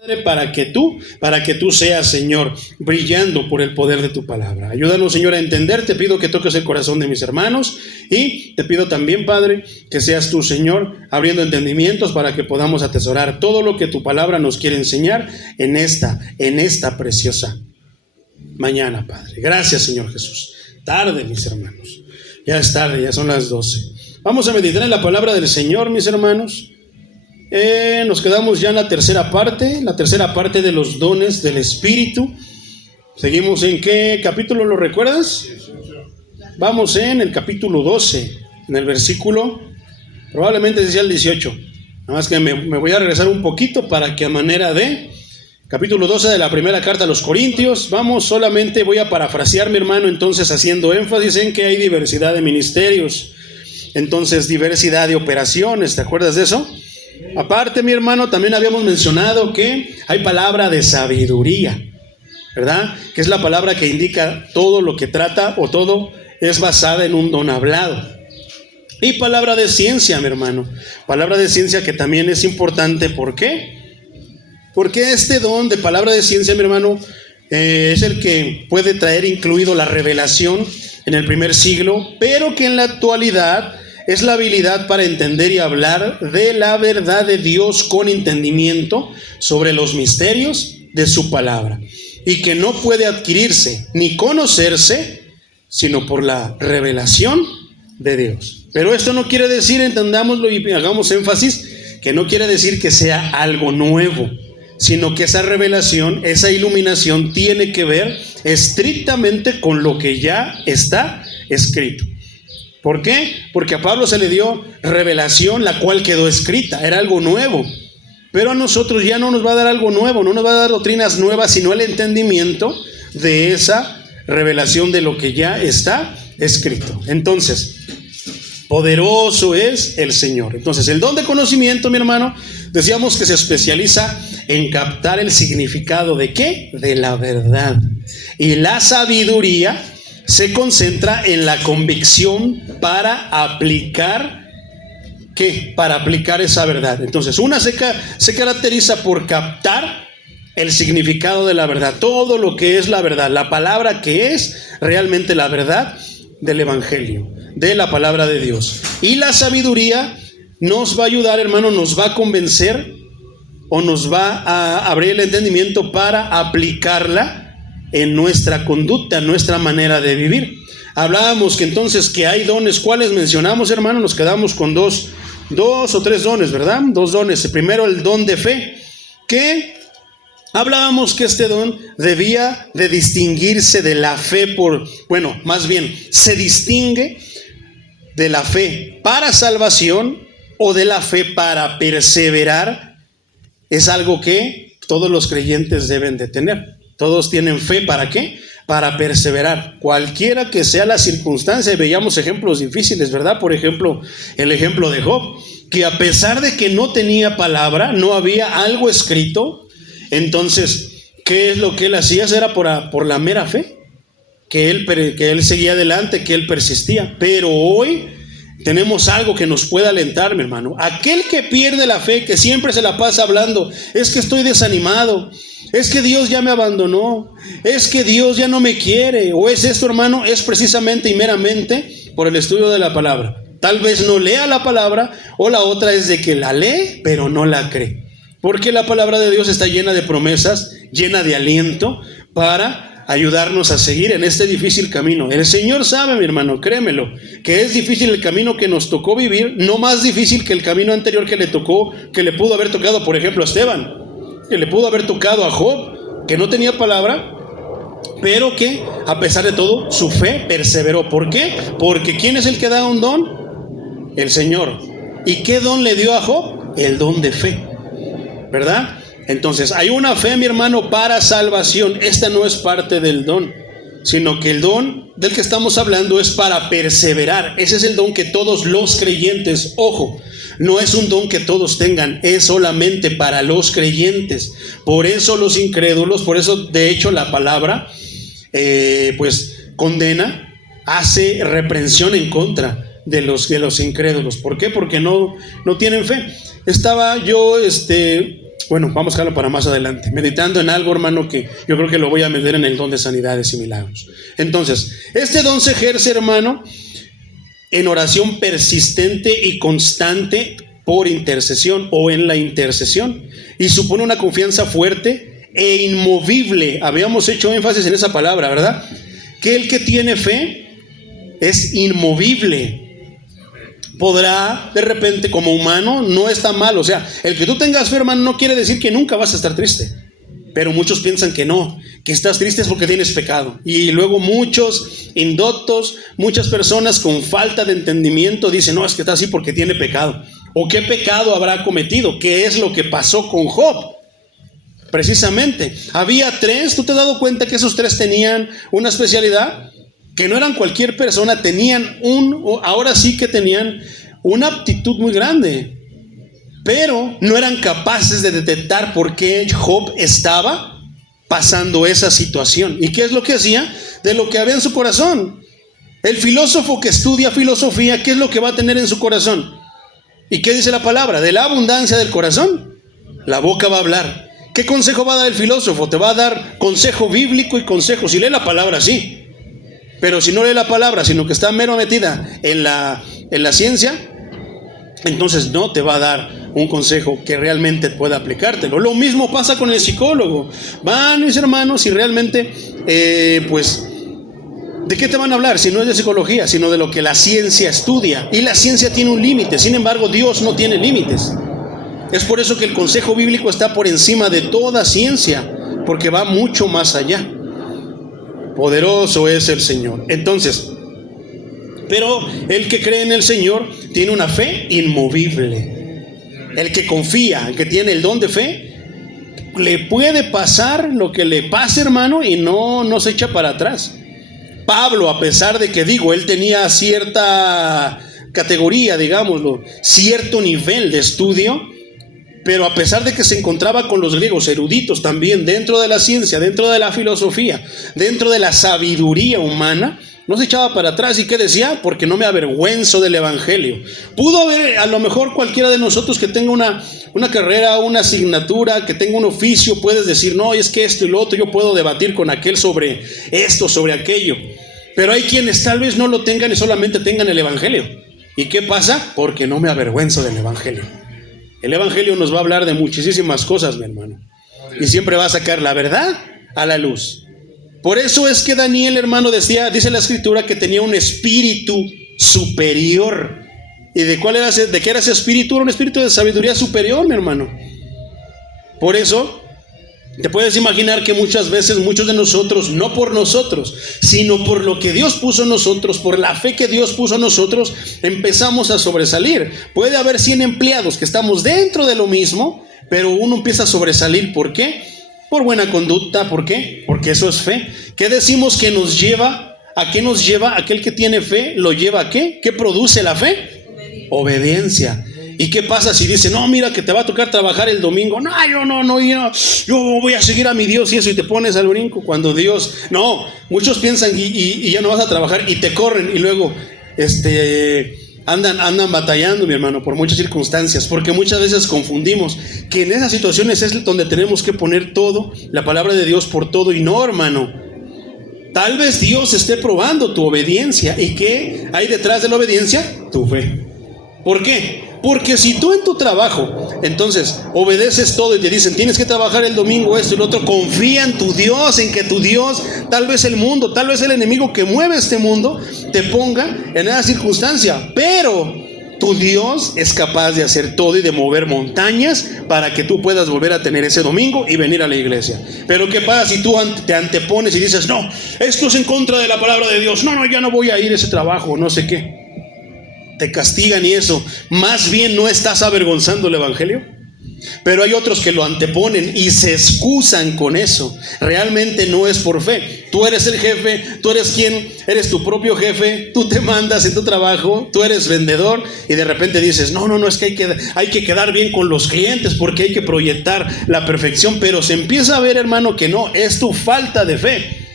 Padre, para que tú seas, Señor, brillando por el poder de tu palabra. Ayúdanos, Señor, a entender. Te pido que toques el corazón de mis hermanos y te pido también, Padre, que seas tú, Señor, abriendo entendimientos para que podamos atesorar todo lo que tu palabra nos quiere enseñar en esta preciosa mañana, Padre. Gracias, Señor Jesús. Tarde, mis hermanos. Ya es tarde, ya son las 12. Vamos a meditar en la palabra del Señor, mis hermanos. Nos quedamos ya en la tercera parte de los dones del Espíritu. Seguimos en ¿qué capítulo lo recuerdas? Vamos en el capítulo 12, en el versículo, probablemente sea el 18. Nada más que me voy a regresar un poquito para que a manera de capítulo 12 de la primera carta a los Corintios, solamente voy a parafrasear, mi hermano, entonces haciendo énfasis en que hay diversidad de ministerios, entonces diversidad de operaciones, ¿te acuerdas de eso? Aparte, mi hermano, también habíamos mencionado que hay palabra de sabiduría, ¿verdad? Que es la palabra que indica todo lo que trata o todo es basada en un don hablado. Y palabra de ciencia, mi hermano. Palabra de ciencia que también es importante. ¿Por qué? Porque este don de palabra de ciencia, mi hermano, es el que puede traer incluido la revelación en el primer siglo, pero que en la actualidad es la habilidad para entender y hablar de la verdad de Dios con entendimiento sobre los misterios de su palabra, y que no puede adquirirse ni conocerse sino por la revelación de Dios. Pero esto no quiere decir, entendámoslo y hagamos énfasis, que no quiere decir que sea algo nuevo, sino que esa revelación, esa iluminación tiene que ver estrictamente con lo que ya está escrito. ¿Por qué? Porque a Pablo se le dio revelación, la cual quedó escrita, era algo nuevo. Pero a nosotros ya no nos va a dar algo nuevo, no nos va a dar doctrinas nuevas, sino el entendimiento de esa revelación de lo que ya está escrito. Entonces, poderoso es el Señor. Entonces, el don de conocimiento, mi hermano, decíamos que se especializa en captar el significado ¿de qué? De la verdad. Y la sabiduría se concentra en la convicción para aplicar, ¿qué? Para aplicar esa verdad. Entonces, una se caracteriza por captar el significado de la verdad, todo lo que es la verdad, la palabra que es realmente la verdad del Evangelio, de la palabra de Dios. Y la sabiduría nos va a ayudar, hermano, nos va a convencer o nos va a abrir el entendimiento para aplicarla en nuestra conducta, en nuestra manera de vivir. Hablábamos que entonces que hay dones. ¿Cuáles mencionamos, hermano? Nos quedamos con dos o tres dones, ¿verdad? Dos dones. Primero, el don de fe, que hablábamos que este don debía de distinguirse de la fe se distingue de la fe para salvación o de la fe para perseverar. Es algo que todos los creyentes deben de tener. Todos tienen fe, ¿para qué? Para perseverar, cualquiera que sea la circunstancia. Y veíamos ejemplos difíciles, ¿verdad? Por ejemplo, el ejemplo de Job, que a pesar de que no tenía palabra, no había algo escrito, entonces, ¿qué es lo que él hacía? Era por la mera fe, que él seguía adelante, que él persistía. Pero hoy tenemos algo que nos puede alentar, mi hermano. Aquel que pierde la fe, que siempre se la pasa hablando, es que estoy desanimado, es que Dios ya me abandonó, es que Dios ya no me quiere, o es esto, hermano, es precisamente y meramente por el estudio de la palabra. Tal vez no lea la palabra, o la otra es de que la lee, pero no la cree. Porque la palabra de Dios está llena de promesas, llena de aliento para ayudarnos a seguir en este difícil camino. El Señor sabe, mi hermano, créemelo, que es difícil el camino que nos tocó vivir, no más difícil que el camino anterior que le pudo haber tocado, por ejemplo, a Esteban, que le pudo haber tocado a Job, que no tenía palabra, pero que a pesar de todo su fe perseveró. ¿Por qué? Porque ¿quién es el que da un don? El Señor. ¿Y qué don le dio a Job? El don de fe, ¿verdad? Entonces hay una fe, mi hermano, para salvación. Esta no es parte del don, sino que el don del que estamos hablando es para perseverar. Ese es el don que todos los creyentes, ojo, no es un don que todos tengan, es solamente para los creyentes. Por eso los incrédulos, por eso de hecho la palabra condena, hace reprensión en contra de los incrédulos. ¿Por qué? Porque no tienen fe. Estaba yo Bueno, vamos a dejarlo para más adelante. Meditando en algo, hermano, que yo creo que lo voy a meter en el don de sanidades y milagros. Entonces, este don se ejerce, hermano, en oración persistente y constante por intercesión o en la intercesión. Y supone una confianza fuerte e inmovible. Habíamos hecho énfasis en esa palabra, ¿verdad? Que el que tiene fe es inmovible. Podrá, de repente, como humano, no está mal. O sea, el que tú tengas fe, hermano, no quiere decir que nunca vas a estar triste. Pero muchos piensan que no, que estás triste es porque tienes pecado. Y luego muchos indoctos, muchas personas con falta de entendimiento dicen, no, es que está así porque tiene pecado. ¿O qué pecado habrá cometido? ¿Qué es lo que pasó con Job? Precisamente, había 3, ¿tú te has dado cuenta que esos 3 tenían una especialidad? Que no eran cualquier persona, tenían ahora sí que tenían una aptitud muy grande, pero no eran capaces de detectar por qué Job estaba pasando esa situación. ¿Y qué es lo que hacía? De lo que había en su corazón. El filósofo que estudia filosofía, ¿qué es lo que va a tener en su corazón? ¿Y qué dice la palabra? De la abundancia del corazón, la boca va a hablar. ¿Qué consejo va a dar el filósofo? Te va a dar consejo bíblico y consejo. Si lee la palabra, sí. Pero si no lee la palabra, sino que está mero metida en la ciencia, entonces no te va a dar un consejo que realmente pueda aplicártelo. Lo mismo pasa con el psicólogo. Van, mis hermanos, y realmente, pues, ¿de qué te van a hablar? Si no es de psicología, sino de lo que la ciencia estudia. Y la ciencia tiene un límite. Sin embargo, Dios no tiene límites. Es por eso que el consejo bíblico está por encima de toda ciencia, porque va mucho más allá. Poderoso es el Señor. Entonces, pero el que cree en el Señor tiene una fe inmovible. El que confía, el que tiene el don de fe, le puede pasar lo que le pase, hermano, y no se echa para atrás. Pablo, a pesar de que él tenía cierta categoría, digámoslo, cierto nivel de estudio, pero a pesar de que se encontraba con los griegos eruditos también dentro de la ciencia, dentro de la filosofía, dentro de la sabiduría humana, no se echaba para atrás. ¿Y qué decía? Porque no me avergüenzo del evangelio. Pudo haber a lo mejor cualquiera de nosotros que tenga una carrera, una asignatura, que tenga un oficio, puedes decir, no, es que esto y lo otro, yo puedo debatir con aquel sobre esto, sobre aquello. Pero hay quienes tal vez no lo tengan y solamente tengan el evangelio. ¿Y qué pasa? Porque no me avergüenzo del evangelio. El evangelio nos va a hablar de muchísimas cosas, mi hermano, y siempre va a sacar la verdad a la luz. Por eso es que Daniel, hermano, dice la escritura que tenía un espíritu superior. ¿Y de qué era ese espíritu? Era un espíritu de sabiduría superior, mi hermano. Por eso te puedes imaginar que muchas veces muchos de nosotros, no por nosotros, sino por lo que Dios puso en nosotros, por la fe que Dios puso en nosotros, empezamos a sobresalir. Puede haber 100 empleados que estamos dentro de lo mismo, pero uno empieza a sobresalir. ¿Por qué? Por buena conducta. ¿Por qué? Porque eso es fe. ¿Qué decimos que nos lleva? ¿A qué nos lleva? Aquel que tiene fe, ¿lo lleva a qué? ¿Qué produce la fe? Obediencia. ¿Y qué pasa si dice, no, mira que te va a tocar trabajar el domingo? No, yo voy a seguir a mi Dios y eso, y te pones al brinco cuando Dios... No, muchos piensan y ya no vas a trabajar y te corren y luego andan batallando, mi hermano, por muchas circunstancias, porque muchas veces confundimos que en esas situaciones es donde tenemos que poner todo, la palabra de Dios por todo, y no, hermano. Tal vez Dios esté probando tu obediencia. ¿Y qué hay detrás de la obediencia? Tu fe. ¿Por qué? Porque si tú en tu trabajo, entonces, obedeces todo y te dicen, tienes que trabajar el domingo, esto y lo otro, confía en tu Dios, en que tu Dios, tal vez el mundo, tal vez el enemigo que mueve este mundo, te ponga en esa circunstancia. Pero tu Dios es capaz de hacer todo y de mover montañas para que tú puedas volver a tener ese domingo y venir a la iglesia. Pero ¿qué pasa si tú te antepones y dices, no, esto es en contra de la palabra de Dios, no, ya no voy a ir a ese trabajo, no sé qué? Te castigan y eso. Más bien no estás avergonzando el evangelio. Pero hay otros que lo anteponen y se excusan con eso. Realmente no es por fe. Tú eres el jefe, tú eres eres tu propio jefe, tú te mandas en tu trabajo, tú eres vendedor y de repente dices, no, es que hay que quedar bien con los clientes porque hay que proyectar la perfección. Pero se empieza a ver, hermano, que no, es tu falta de fe.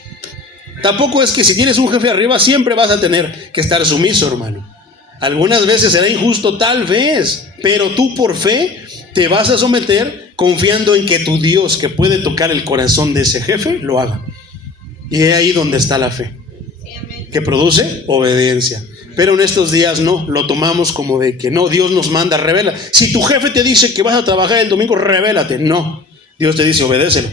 Tampoco es que si tienes un jefe arriba siempre vas a tener que estar sumiso, hermano. Algunas veces será injusto, tal vez, pero tú por fe te vas a someter confiando en que tu Dios, que puede tocar el corazón de ese jefe, lo haga. Y es ahí donde está la fe, que produce obediencia. Pero en estos días no, lo tomamos como de que no, Dios nos manda, revela. Si tu jefe te dice que vas a trabajar el domingo, revélate. No, Dios te dice, obedécelo.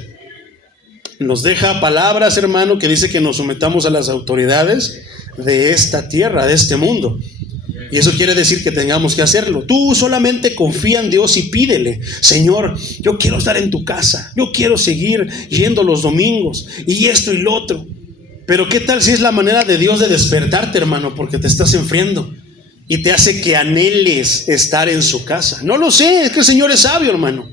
Nos deja palabras, hermano, que dice que nos sometamos a las autoridades de esta tierra, de este mundo. Y eso quiere decir que tengamos que hacerlo. Tú solamente confía en Dios y pídele: Señor, yo quiero estar en tu casa, yo quiero seguir yendo los domingos y esto y lo otro. Pero ¿qué tal si es la manera de Dios de despertarte, hermano? Porque te estás enfriando y te hace que anheles estar en su casa. No lo sé, es que el Señor es sabio, hermano.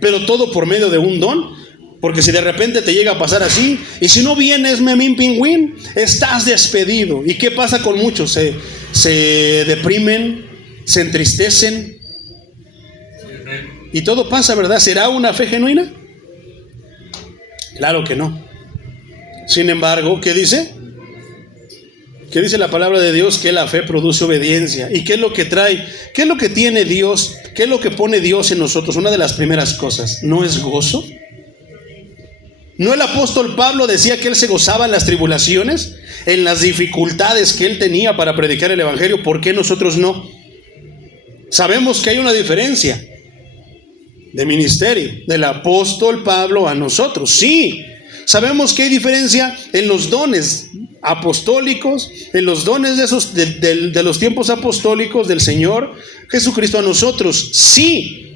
Pero todo por medio de un don. Porque si de repente te llega a pasar así, y si no vienes, memín pingüín, estás despedido. ¿Y qué pasa con muchos? Se deprimen, se entristecen. Y todo pasa, ¿verdad? ¿Será una fe genuina? Claro que no. Sin embargo, ¿qué dice? ¿Qué dice la palabra de Dios? Que la fe produce obediencia. ¿Y qué es lo que trae? ¿Qué es lo que tiene Dios? ¿Qué es lo que pone Dios en nosotros? Una de las primeras cosas, ¿no es gozo? ¿No el apóstol Pablo decía que él se gozaba en las tribulaciones, en las dificultades que él tenía para predicar el evangelio? ¿Por qué nosotros no? Sabemos que hay una diferencia de ministerio del apóstol Pablo a nosotros, sí. Sabemos que hay diferencia en los dones apostólicos, en los dones de los tiempos apostólicos del Señor Jesucristo a nosotros, sí.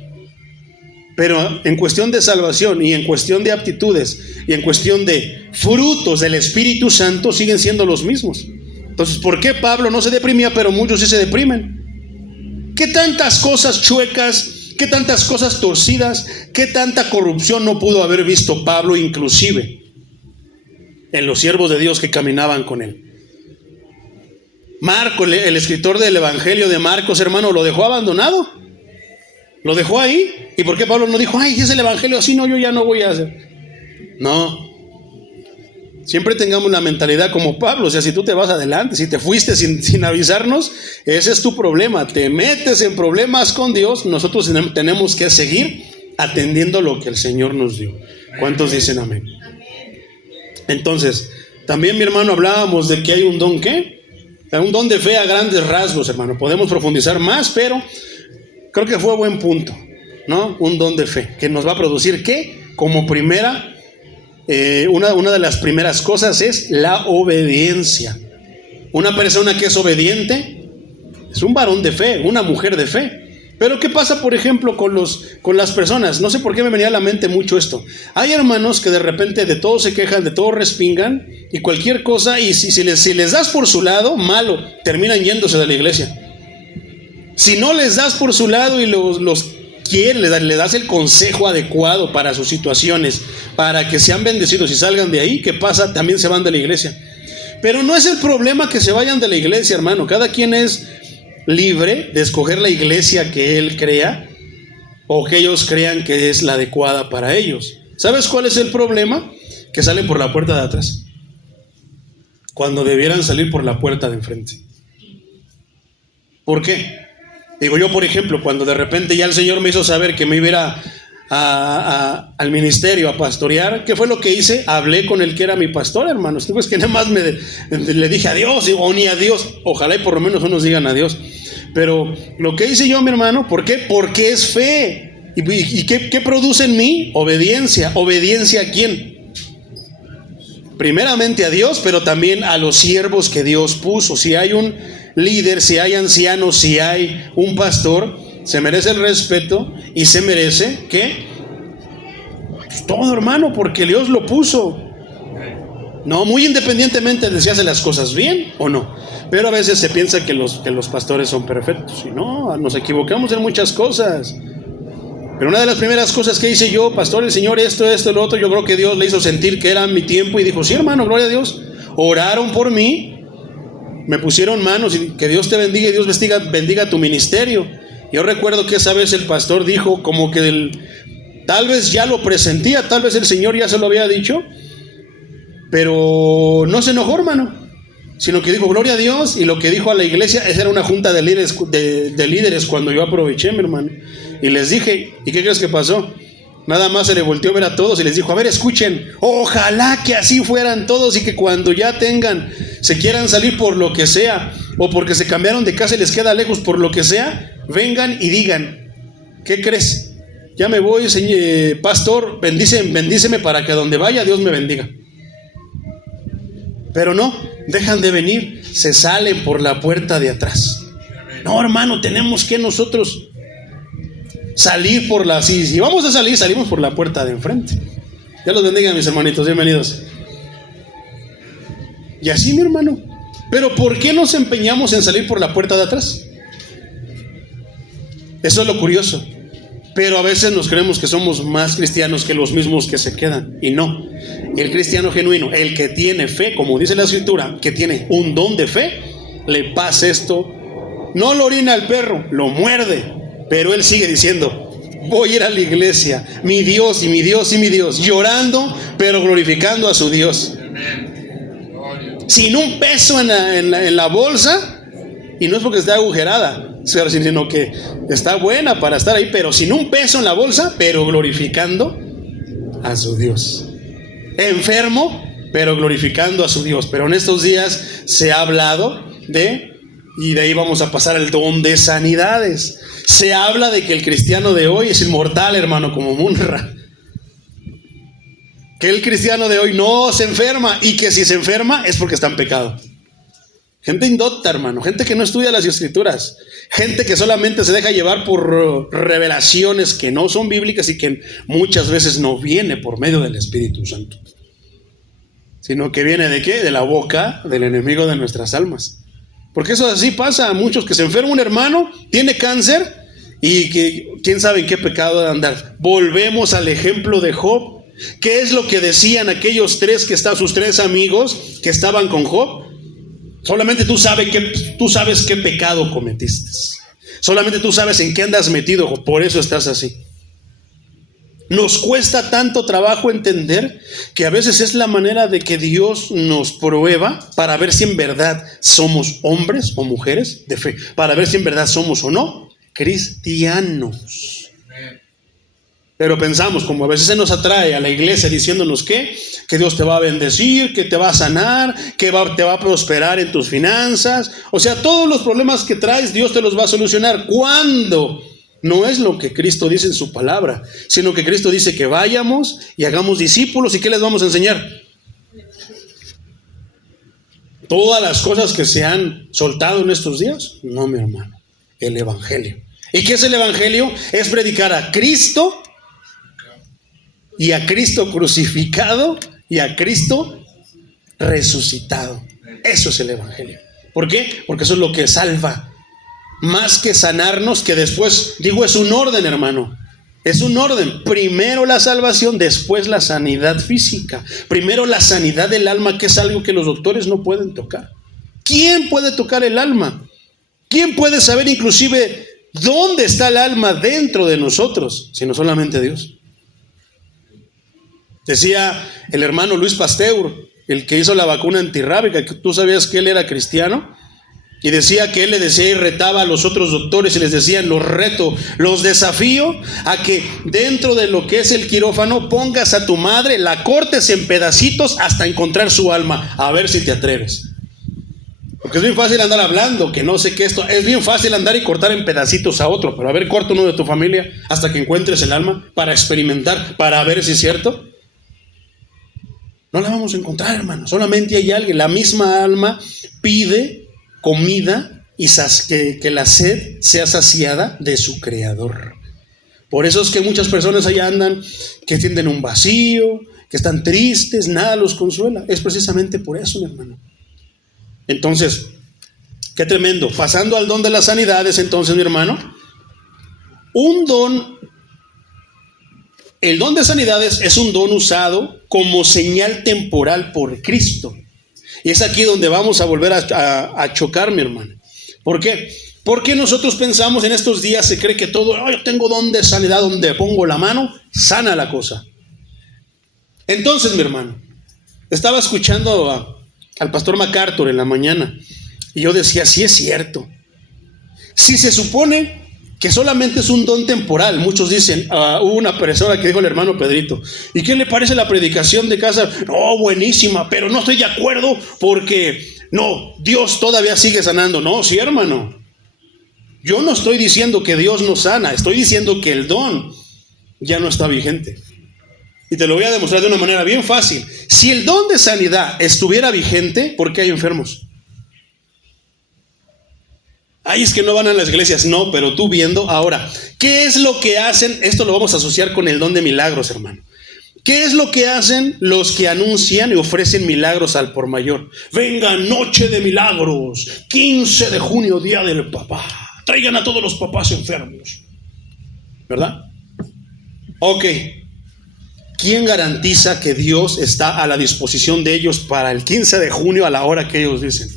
Pero en cuestión de salvación y en cuestión de aptitudes y en cuestión de frutos del Espíritu Santo siguen siendo los mismos. Entonces, ¿por qué Pablo no se deprimía, pero muchos sí se deprimen? ¿Qué tantas cosas chuecas, qué tantas cosas torcidas, qué tanta corrupción no pudo haber visto Pablo inclusive en los siervos de Dios que caminaban con él? Marco, el escritor del Evangelio de Marcos, hermano, lo dejó abandonado. Lo dejó ahí. ¿Y por qué Pablo no dijo: ay, es el evangelio así, no, yo ya no voy a hacer? No. Siempre tengamos la mentalidad como Pablo. O sea, si tú te vas adelante, si te fuiste sin avisarnos, ese es tu problema. Te metes en problemas con Dios. Nosotros tenemos que seguir atendiendo lo que el Señor nos dio. ¿Cuántos dicen amén? Entonces, también, mi hermano, hablábamos de que hay un don, ¿qué? Un don de fe a grandes rasgos, hermano. Podemos profundizar más, pero creo que fue buen punto, ¿no? Un don de fe que nos va a producir, ¿qué? Como primera, una de las primeras cosas es la obediencia. Una persona que es obediente es un varón de fe, una mujer de fe. Pero ¿qué pasa, por ejemplo, con las personas? No sé por qué me venía a la mente mucho esto. Hay hermanos que de repente de todo se quejan, de todo respingan y cualquier cosa, y si les das por su lado, malo, terminan yéndose de la iglesia. Si no les das por su lado y los quieres, le das el consejo adecuado para sus situaciones, para que sean bendecidos y salgan de ahí, ¿qué pasa? También se van de la iglesia. Pero no es el problema que se vayan de la iglesia, hermano. Cada quien es libre de escoger la iglesia que él crea o que ellos crean que es la adecuada para ellos. ¿Sabes cuál es el problema? Que salen por la puerta de atrás, cuando debieran salir por la puerta de enfrente. ¿Por qué? Digo yo, por ejemplo, cuando de repente ya el Señor me hizo saber que me iba al ministerio a pastorear, ¿qué fue lo que hice? Hablé con el que era mi pastor, hermanos. Es que nada más le dije adiós, o ni adiós. Ojalá y por lo menos unos digan adiós. Pero lo que hice yo, mi hermano, ¿por qué? Porque es fe. ¿Y qué produce en mí? Obediencia. ¿Obediencia a quién? Primeramente a Dios, pero también a los siervos que Dios puso. Si hay un líder, si hay ancianos, si hay un pastor, se merece el respeto y se merece, ¿qué? Pues todo, hermano, porque Dios lo puso. No, muy independientemente de si hace las cosas bien o no. Pero a veces se piensa que los pastores son perfectos. Y no, nos equivocamos en muchas cosas. Pero una de las primeras cosas que hice yo, pastor, el Señor, esto, lo otro, yo creo que Dios le hizo sentir que era mi tiempo y dijo: sí, hermano, gloria a Dios. Oraron por mí, me pusieron manos y que Dios te bendiga y Dios bendiga tu ministerio. Yo recuerdo que esa vez el pastor dijo como que tal vez ya lo presentía, tal vez el Señor ya se lo había dicho, pero no se enojó, hermano, sino que dijo gloria a Dios. Y lo que dijo a la iglesia, esa era una junta de líderes cuando yo aproveché, mi hermano, Y les dije, ¿y qué crees que pasó? Nada más se le volteó a ver a todos y les dijo, a ver, escuchen, ojalá que así fueran todos y que cuando ya se quieran salir por lo que sea, o porque se cambiaron de casa y les queda lejos por lo que sea, vengan y digan, ¿qué crees? Ya me voy, señor pastor, bendíceme para que a donde vaya Dios me bendiga. Pero no, dejan de venir, se salen por la puerta de atrás. No, hermano, tenemos que nosotros salir por la... Si vamos a salir, salimos por la puerta de enfrente. Dios los bendiga, mis hermanitos, bienvenidos. Y así, mi hermano. Pero ¿por qué nos empeñamos en salir por la puerta de atrás? Eso es lo curioso. Pero a veces nos creemos que somos más cristianos que los mismos que se quedan. Y no. El cristiano genuino, el que tiene fe, como dice la escritura, que tiene un don de fe, le pasa esto. No lo orina al perro, lo muerde. Pero él sigue diciendo, voy a ir a la iglesia, mi Dios y mi Dios y mi Dios, llorando, pero glorificando a su Dios. Sin un peso en la bolsa, y no es porque esté agujerada, sino que está buena para estar ahí, pero sin un peso en la bolsa, pero glorificando a su Dios. Enfermo, pero glorificando a su Dios. Pero en estos días se ha hablado y de ahí vamos a pasar al don de sanidades. Se habla de que el cristiano de hoy es inmortal, hermano, como Munra. Que el cristiano de hoy no se enferma, y que si se enferma es porque está en pecado. Gente indocta, hermano, gente que no estudia las escrituras, gente que solamente se deja llevar por revelaciones que no son bíblicas y que muchas veces no viene por medio del Espíritu Santo, sino que viene ¿de qué? De la boca del enemigo de nuestras almas. Porque eso así pasa a muchos, que se enferma un hermano, tiene cáncer y que quién sabe en qué pecado de andar. Volvemos al ejemplo de Job. ¿Qué es lo que decían aquellos sus tres amigos que estaban con Job? Solamente tú sabes qué pecado cometiste. Solamente tú sabes en qué andas metido, por eso estás así. Nos cuesta tanto trabajo entender que a veces es la manera de que Dios nos prueba para ver si en verdad somos hombres o mujeres de fe, para ver si en verdad somos o no cristianos. Pero pensamos, como a veces se nos atrae a la iglesia diciéndonos que Dios te va a bendecir, que te va a sanar, que te va a prosperar en tus finanzas. O sea, todos los problemas que traes, Dios te los va a solucionar. ¿Cuándo? No es lo que Cristo dice en su palabra, sino que Cristo dice que vayamos y hagamos discípulos. ¿Y qué les vamos a enseñar? Todas las cosas que se han soltado en estos días. No, mi hermano, el evangelio. ¿Y qué es el evangelio? Es predicar a Cristo, y a Cristo crucificado, y a Cristo resucitado. Eso es el evangelio. ¿Por qué? Porque eso es lo que salva. Más que sanarnos, que después, es un orden, hermano. Es un orden. Primero la salvación, después la sanidad física. Primero la sanidad del alma, que es algo que los doctores no pueden tocar. ¿Quién puede tocar el alma? ¿Quién puede saber inclusive dónde está el alma dentro de nosotros? Sino solamente Dios. Decía el hermano Luis Pasteur, el que hizo la vacuna antirrábica, que tú sabías que él era cristiano, y decía que él le decía y retaba a los otros doctores y les decía: los reto, los desafío a que dentro de lo que es el quirófano pongas a tu madre, la cortes en pedacitos hasta encontrar su alma, a ver si te atreves. Porque es bien fácil andar hablando que no sé qué esto, es bien fácil andar y cortar en pedacitos a otro, pero a ver, corta uno de tu familia hasta que encuentres el alma, para experimentar, para ver si es cierto. No la vamos a encontrar, hermano. Solamente hay alguien. La misma alma pide comida y que la sed sea saciada de su creador. Por eso es que muchas personas allá andan que sienten un vacío, que están tristes, nada los consuela. Es precisamente por eso, mi hermano. Entonces, qué tremendo. Pasando al don de las sanidades, entonces, mi hermano, el don de sanidades es un don usado como señal temporal por Cristo. Y es aquí donde vamos a volver a chocar, mi hermano. ¿Por qué? Porque nosotros pensamos en estos días, se cree que todo, yo tengo don de sanidad, donde pongo la mano, sana la cosa. Entonces, mi hermano, estaba escuchando al pastor MacArthur en la mañana, y yo decía, sí es cierto. Si se supone que solamente es un don temporal. Muchos dicen, hubo una persona que dijo el hermano Pedrito, ¿y qué le parece la predicación de casa? No, buenísima, pero no estoy de acuerdo porque no, Dios todavía sigue sanando. No, sí, hermano, yo no estoy diciendo que Dios no sana, estoy diciendo que el don ya no está vigente. Y te lo voy a demostrar de una manera bien fácil. Si el don de sanidad estuviera vigente, ¿por qué hay enfermos? Ay, es que no van a las iglesias. No, pero tú viendo ahora, ¿qué es lo que hacen? Esto lo vamos a asociar con el don de milagros, hermano. ¿Qué es lo que hacen los que anuncian y ofrecen milagros al por mayor? Venga, noche de milagros, 15 de junio, día del papá. Traigan a todos los papás enfermos. ¿Verdad? Ok. ¿Quién garantiza que Dios está a la disposición de ellos para el 15 de junio a la hora que ellos dicen?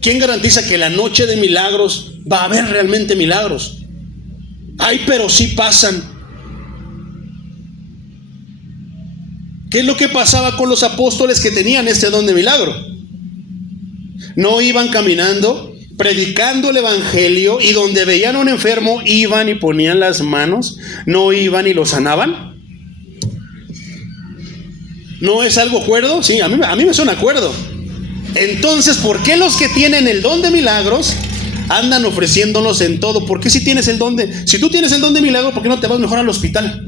¿Quién garantiza que la noche de milagros va a haber realmente milagros? Ay, pero sí pasan. ¿Qué es lo que pasaba con los apóstoles que tenían este don de milagro? No iban caminando, predicando el evangelio, y donde veían a un enfermo iban y ponían las manos. No iban y lo sanaban. ¿No es algo cuerdo? Sí, a mí me suena cuerdo. Entonces, ¿por qué los que tienen el don de milagros andan ofreciéndolos en todo? ¿Por qué si tú tienes el don de milagro, por qué no te vas mejor al hospital?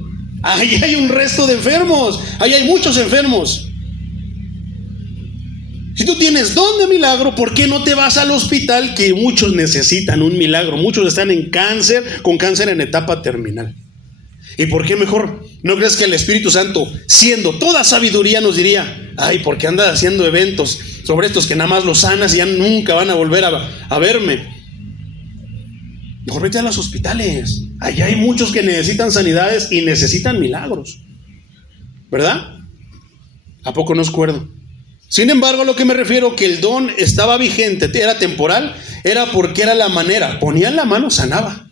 Ahí hay un resto de enfermos, ahí hay muchos enfermos. Si tú tienes don de milagro, ¿por qué no te vas al hospital? Que muchos necesitan un milagro, muchos están en cáncer, con cáncer en etapa terminal. ¿Y por qué mejor? ¿No crees que el Espíritu Santo, siendo toda sabiduría, nos diría, ay, ¿por qué andas haciendo eventos sobre estos que nada más los sanas y ya nunca van a volver a verme? Mejor vete a los hospitales. Allá hay muchos que necesitan sanidades y necesitan milagros, ¿verdad? ¿A poco no es cuerdo? Sin embargo, a lo que me refiero, que el don estaba vigente, era temporal, era porque era la manera. Ponían la mano, sanaba.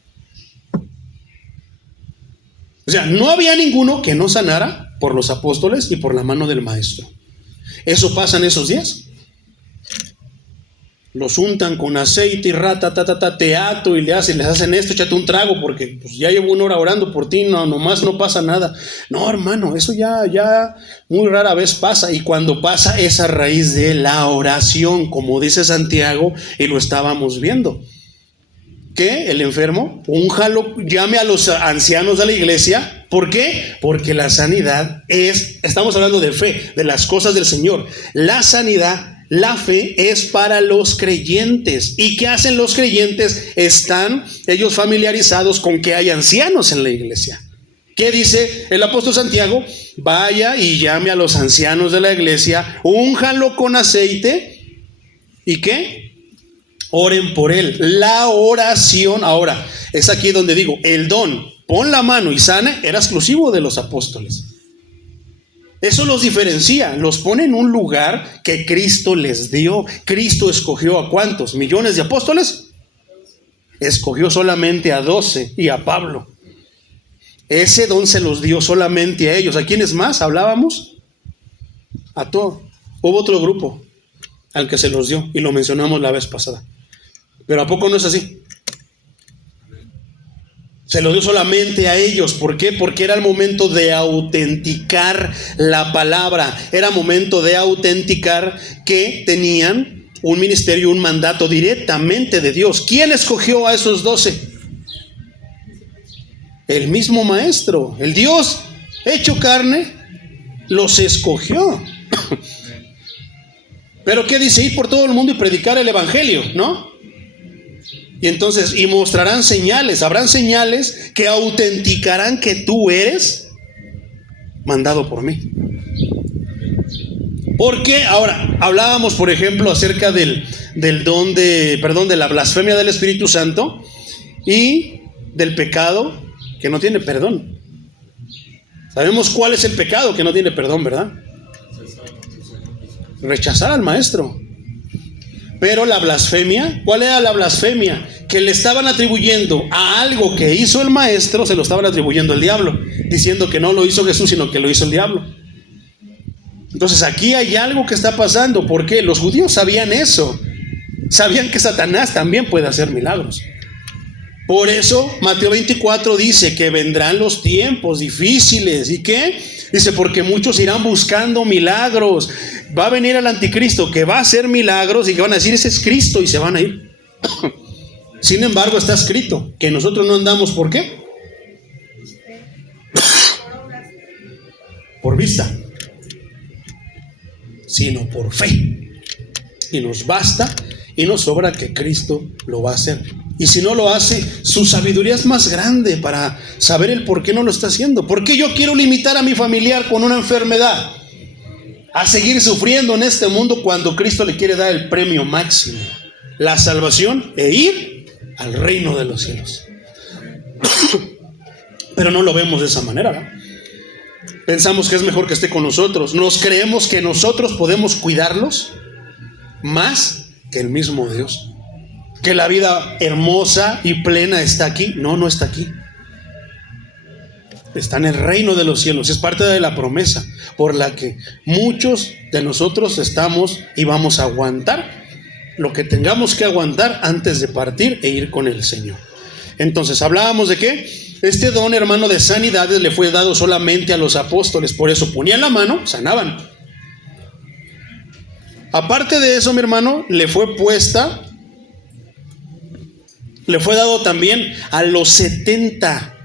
O sea, no había ninguno que no sanara por los apóstoles y por la mano del maestro. Eso pasa en esos días. Los untan con aceite y teatro, y les hacen esto, échate un trago porque pues, ya llevo 1 hora orando por ti, nomás no pasa nada. No, hermano, eso ya muy rara vez pasa, y cuando pasa es a raíz de la oración, como dice Santiago, y lo estábamos viendo. Que el enfermo, únjalo, llame a los ancianos de la iglesia. ¿Por qué? Porque la sanidad estamos hablando de fe, de las cosas del Señor. La sanidad, la fe es para los creyentes. ¿Y qué hacen los creyentes? Están ellos familiarizados con que hay ancianos en la iglesia. ¿Qué dice el apóstol Santiago? Vaya y llame a los ancianos de la iglesia, únjalo con aceite. ¿Y qué? Oren por él. La oración, ahora, es aquí donde digo, el don, pon la mano y sana, era exclusivo de los apóstoles. Eso los diferencia, los pone en un lugar que Cristo les dio. Cristo escogió ¿a cuántos? ¿Millones de apóstoles? Escogió solamente a 12 y a Pablo. Ese don se los dio solamente a ellos. ¿A quiénes más hablábamos? A todos. Hubo otro grupo al que se los dio y lo mencionamos la vez pasada. Pero ¿a poco no es así? Se lo dio solamente a ellos. ¿Por qué? Porque era el momento de autenticar la palabra. Era momento de autenticar que tenían un ministerio, un mandato directamente de Dios. ¿Quién escogió a esos 12? El mismo maestro. El Dios hecho carne los escogió. Pero ¿qué dice? Ir por todo el mundo y predicar el evangelio, ¿no? Y entonces, y mostrarán señales, habrán señales que autenticarán que tú eres mandado por mí. Porque ahora hablábamos, por ejemplo, acerca del don de la blasfemia del Espíritu Santo y del pecado que no tiene perdón. Sabemos cuál es el pecado que no tiene perdón, ¿verdad? Rechazar al maestro. Pero la blasfemia, ¿cuál era la blasfemia? Que le estaban atribuyendo a algo que hizo el maestro, se lo estaban atribuyendo al diablo, diciendo que no lo hizo Jesús, sino que lo hizo el diablo. Entonces aquí hay algo que está pasando, porque los judíos sabían eso. Sabían que Satanás también puede hacer milagros. Por eso Mateo 24 dice que vendrán los tiempos difíciles. ¿Y qué? Dice, porque muchos irán buscando milagros. Va a venir el anticristo que va a hacer milagros y que van a decir, ese es Cristo, y se van a ir. Sin embargo, está escrito que nosotros no andamos, ¿por qué? Por vista, sino por fe. Y nos basta y nos sobra que Cristo lo va a hacer. Y si no lo hace, su sabiduría es más grande para saber el por qué no lo está haciendo. ¿Por qué yo quiero limitar a mi familiar con una enfermedad a seguir sufriendo en este mundo cuando Cristo le quiere dar el premio máximo, la salvación, e ir al reino de los cielos? Pero no lo vemos de esa manera, ¿verdad? Pensamos que es mejor que esté con nosotros. Nos creemos que nosotros podemos cuidarlos más que el mismo Dios. Que la vida hermosa y plena está aquí. No, no está aquí. Está en el reino de los cielos. Es parte de la promesa por la que muchos de nosotros estamos y vamos a aguantar lo que tengamos que aguantar antes de partir e ir con el Señor. Entonces, hablábamos de que este don, hermano, de sanidades le fue dado solamente a los apóstoles. Por eso ponían la mano, sanaban. Aparte de eso, mi hermano, le fue dado también a los 70.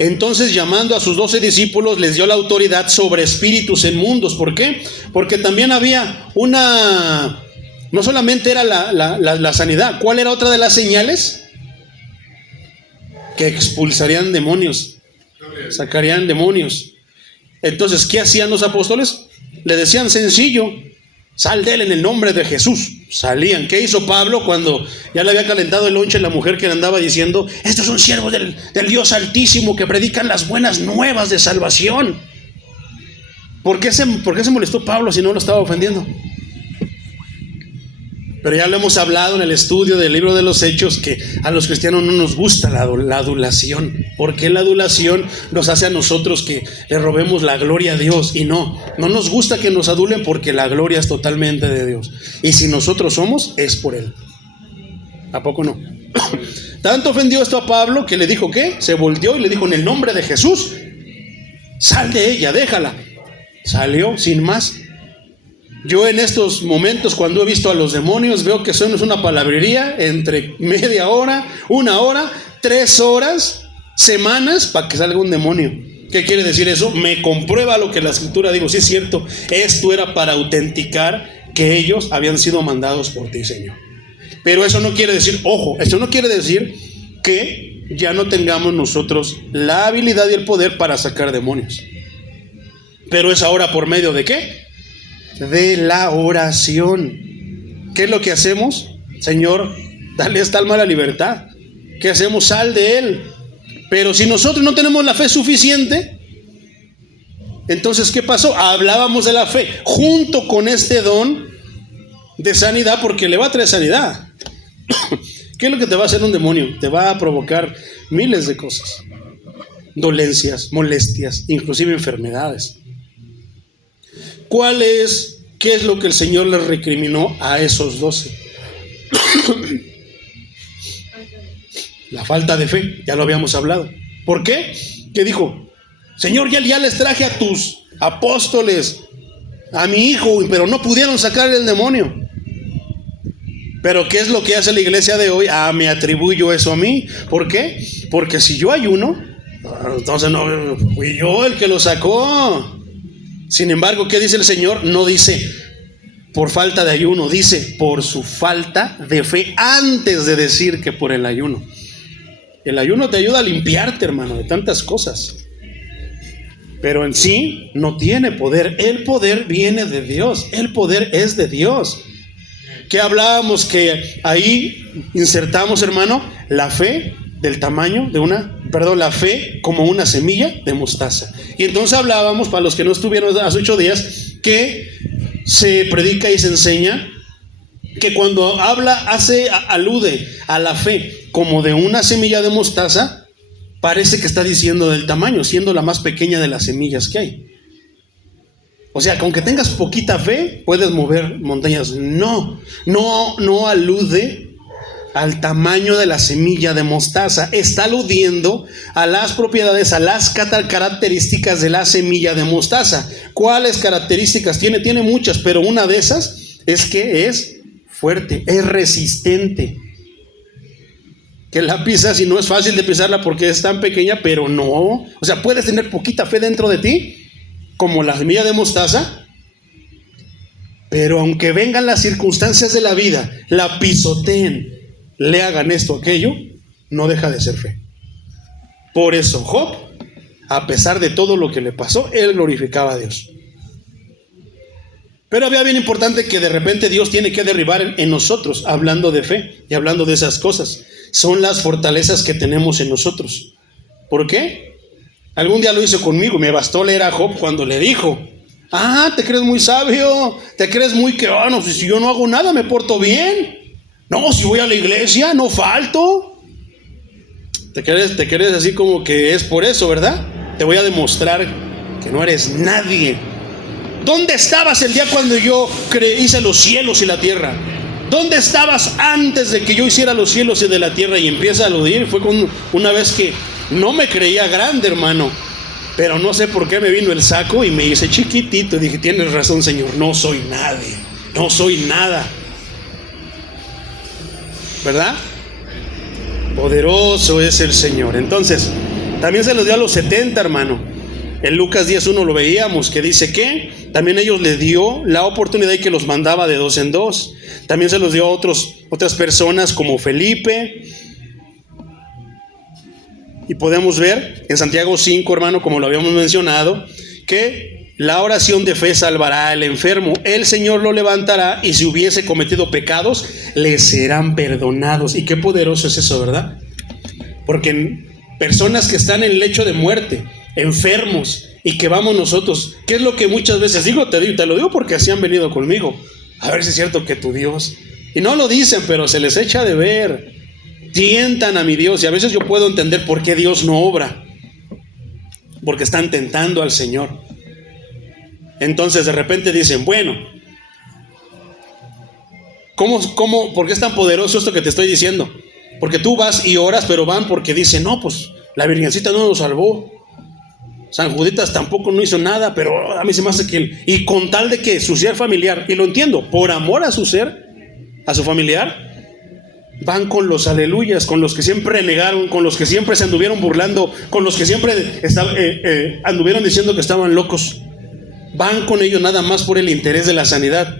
Entonces, llamando a sus 12 discípulos, les dio la autoridad sobre espíritus inmundos. ¿Por qué? Porque también había no solamente era la sanidad. ¿Cuál era otra de las señales? Que expulsarían demonios, sacarían demonios. Entonces, ¿qué hacían los apóstoles? Le decían sencillo, sal de él en el nombre de Jesús. Salían. ¿Qué hizo Pablo cuando ya le había calentado el lonche a la mujer que le andaba diciendo, estos son siervos del Dios Altísimo que predican las buenas nuevas de salvación? ¿Por qué se molestó Pablo si no lo estaba ofendiendo? Pero ya lo hemos hablado en el estudio del libro de los Hechos, que a los cristianos no nos gusta la adulación. Porque la adulación nos hace a nosotros que le robemos la gloria a Dios. Y no nos gusta que nos adulen, porque la gloria es totalmente de Dios. Y si nosotros somos, es por Él. ¿A poco no? Tanto ofendió esto a Pablo que le dijo, ¿qué? Se volteó y le dijo, en el nombre de Jesús, sal de ella, déjala. Salió sin más. Yo en estos momentos, cuando he visto a los demonios, veo que eso no es una palabrería entre media hora, 1 hora, 3 horas, semanas para que salga un demonio. ¿Qué quiere decir eso? Me comprueba lo que la Escritura digo. Sí, es cierto, esto era para autenticar que ellos habían sido mandados por ti, Señor. Pero eso no quiere decir, ojo, eso no quiere decir que ya no tengamos nosotros la habilidad y el poder para sacar demonios. Pero es ahora por medio de ¿qué? De la oración. ¿Qué es lo que hacemos? Señor, dale a esta alma la libertad. ¿Qué hacemos? Sal de él. Pero si nosotros no tenemos la fe suficiente, entonces ¿qué pasó? Hablábamos de la fe junto con este don de sanidad, porque le va a traer sanidad. ¿Qué es lo que te va a hacer un demonio? Te va a provocar miles de cosas, dolencias, molestias, inclusive enfermedades. ¿Qué es lo que el Señor les recriminó a esos 12? La falta de fe, ya lo habíamos hablado. ¿Por qué? ¿Qué dijo? Señor, ya les traje a tus apóstoles, a mi hijo, pero no pudieron sacar el demonio. Pero ¿qué es lo que hace la iglesia de hoy? Me atribuyo eso a mí. ¿Por qué? Porque si yo ayuno, entonces no fui yo el que lo sacó. Sin embargo, ¿qué dice el Señor? No dice por falta de ayuno, dice por su falta de fe, antes de decir que por el ayuno. El ayuno te ayuda a limpiarte, hermano, de tantas cosas. Pero en sí no tiene poder. El poder viene de Dios. El poder es de Dios. ¿Qué hablábamos? Que ahí insertamos, hermano, la fe del tamaño de la fe como una semilla de mostaza. Y entonces hablábamos, para los que no estuvieron hace 8 días, que se predica y se enseña que cuando alude a la fe como de una semilla de mostaza, parece que está diciendo del tamaño, siendo la más pequeña de las semillas que hay. O sea, con que tengas poquita fe, puedes mover montañas. No alude al tamaño de la semilla de mostaza. Está aludiendo a las propiedades, a las características de la semilla de mostaza. ¿Cuáles características tiene? Tiene muchas, pero una de esas es que es fuerte, es resistente. Que la pisas y no es fácil de pisarla porque es tan pequeña, pero no. O sea, puedes tener poquita fe dentro de ti, como la semilla de mostaza, pero aunque vengan las circunstancias de la vida, la pisoteen, le hagan esto, aquello, no deja de ser fe. Por eso Job, a pesar de todo lo que le pasó, él glorificaba a Dios. Pero había bien importante que de repente Dios tiene que derribar en nosotros, hablando de fe y hablando de esas cosas. Son las fortalezas que tenemos en nosotros. ¿Por qué? Algún día lo hizo conmigo, me bastó leer a Job cuando le dijo: te crees muy sabio, te crees muy que, no, si yo no hago nada me porto bien. No, si voy a la iglesia no falto. Te crees así como que es por eso, ¿verdad? Te voy a demostrar que no eres nadie. ¿Dónde estabas el día cuando yo hice los cielos y la tierra? ¿Dónde estabas antes de que yo hiciera los cielos y de la tierra? Y empieza a aludir. Fue una vez que no me creía grande, hermano, pero no sé por qué me vino el saco y me hice chiquitito. Dije: tienes razón, Señor, no soy nadie, no soy nada, ¿verdad? Poderoso es el Señor. Entonces, también se los dio a los 70, hermano. En Lucas 10:1 lo veíamos, que dice que también ellos les dio la oportunidad y que los mandaba de 2 en 2. También se los dio a otras personas como Felipe. Y podemos ver en Santiago 5, hermano, como lo habíamos mencionado, que la oración de fe salvará al enfermo. El Señor lo levantará y si hubiese cometido pecados, le serán perdonados. Y qué poderoso es eso, ¿verdad? Porque personas que están en el lecho de muerte, enfermos, y que vamos nosotros, ¿qué es lo que muchas veces digo? Te lo digo porque así han venido conmigo. A ver si es cierto que tu Dios, y no lo dicen, pero se les echa de ver, tientan a mi Dios, y a veces yo puedo entender por qué Dios no obra, porque están tentando al Señor. Entonces de repente dicen: bueno, ¿por qué es tan poderoso esto que te estoy diciendo? Porque tú vas y oras, pero van porque dicen: no, pues la Virgencita no nos salvó, San Juditas tampoco no hizo nada, pero a mí se me hace que... Y con tal de que su ser familiar, y lo entiendo, por amor a su ser, a su familiar, van con los aleluyas, con los que siempre negaron, con los que siempre se anduvieron burlando, con los que siempre anduvieron diciendo que estaban locos. Van con ellos nada más por el interés de la sanidad.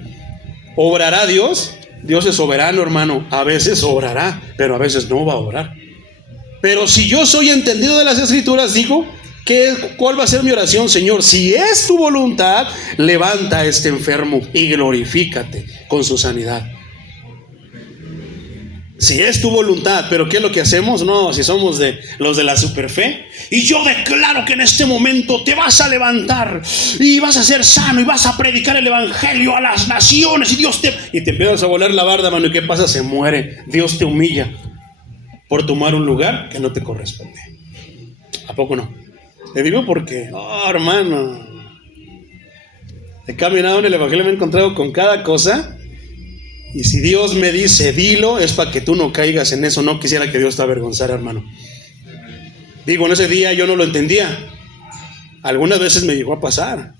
¿Obrará Dios? Dios es soberano, hermano. A veces obrará, pero a veces no va a obrar. Pero si yo soy entendido de las Escrituras, digo: ¿cuál va a ser mi oración? Señor, si es tu voluntad, levanta a este enfermo y glorifícate con su sanidad. Si es tu voluntad. Pero ¿qué es lo que hacemos? No, si somos de los de la superfe, y yo declaro que en este momento te vas a levantar y vas a ser sano y vas a predicar el evangelio a las naciones, y te empiezas a volar la barda, mano, ¿y qué pasa? Se muere. Dios te humilla por tomar un lugar que no te corresponde. ¿A poco no? Te digo porque, hermano, he caminado en el evangelio, me he encontrado con cada cosa. Y si Dios me dice dilo, es para que tú no caigas en eso. No quisiera que Dios te avergonzara, hermano. Digo, en ese día yo no lo entendía. Algunas veces me llegó a pasar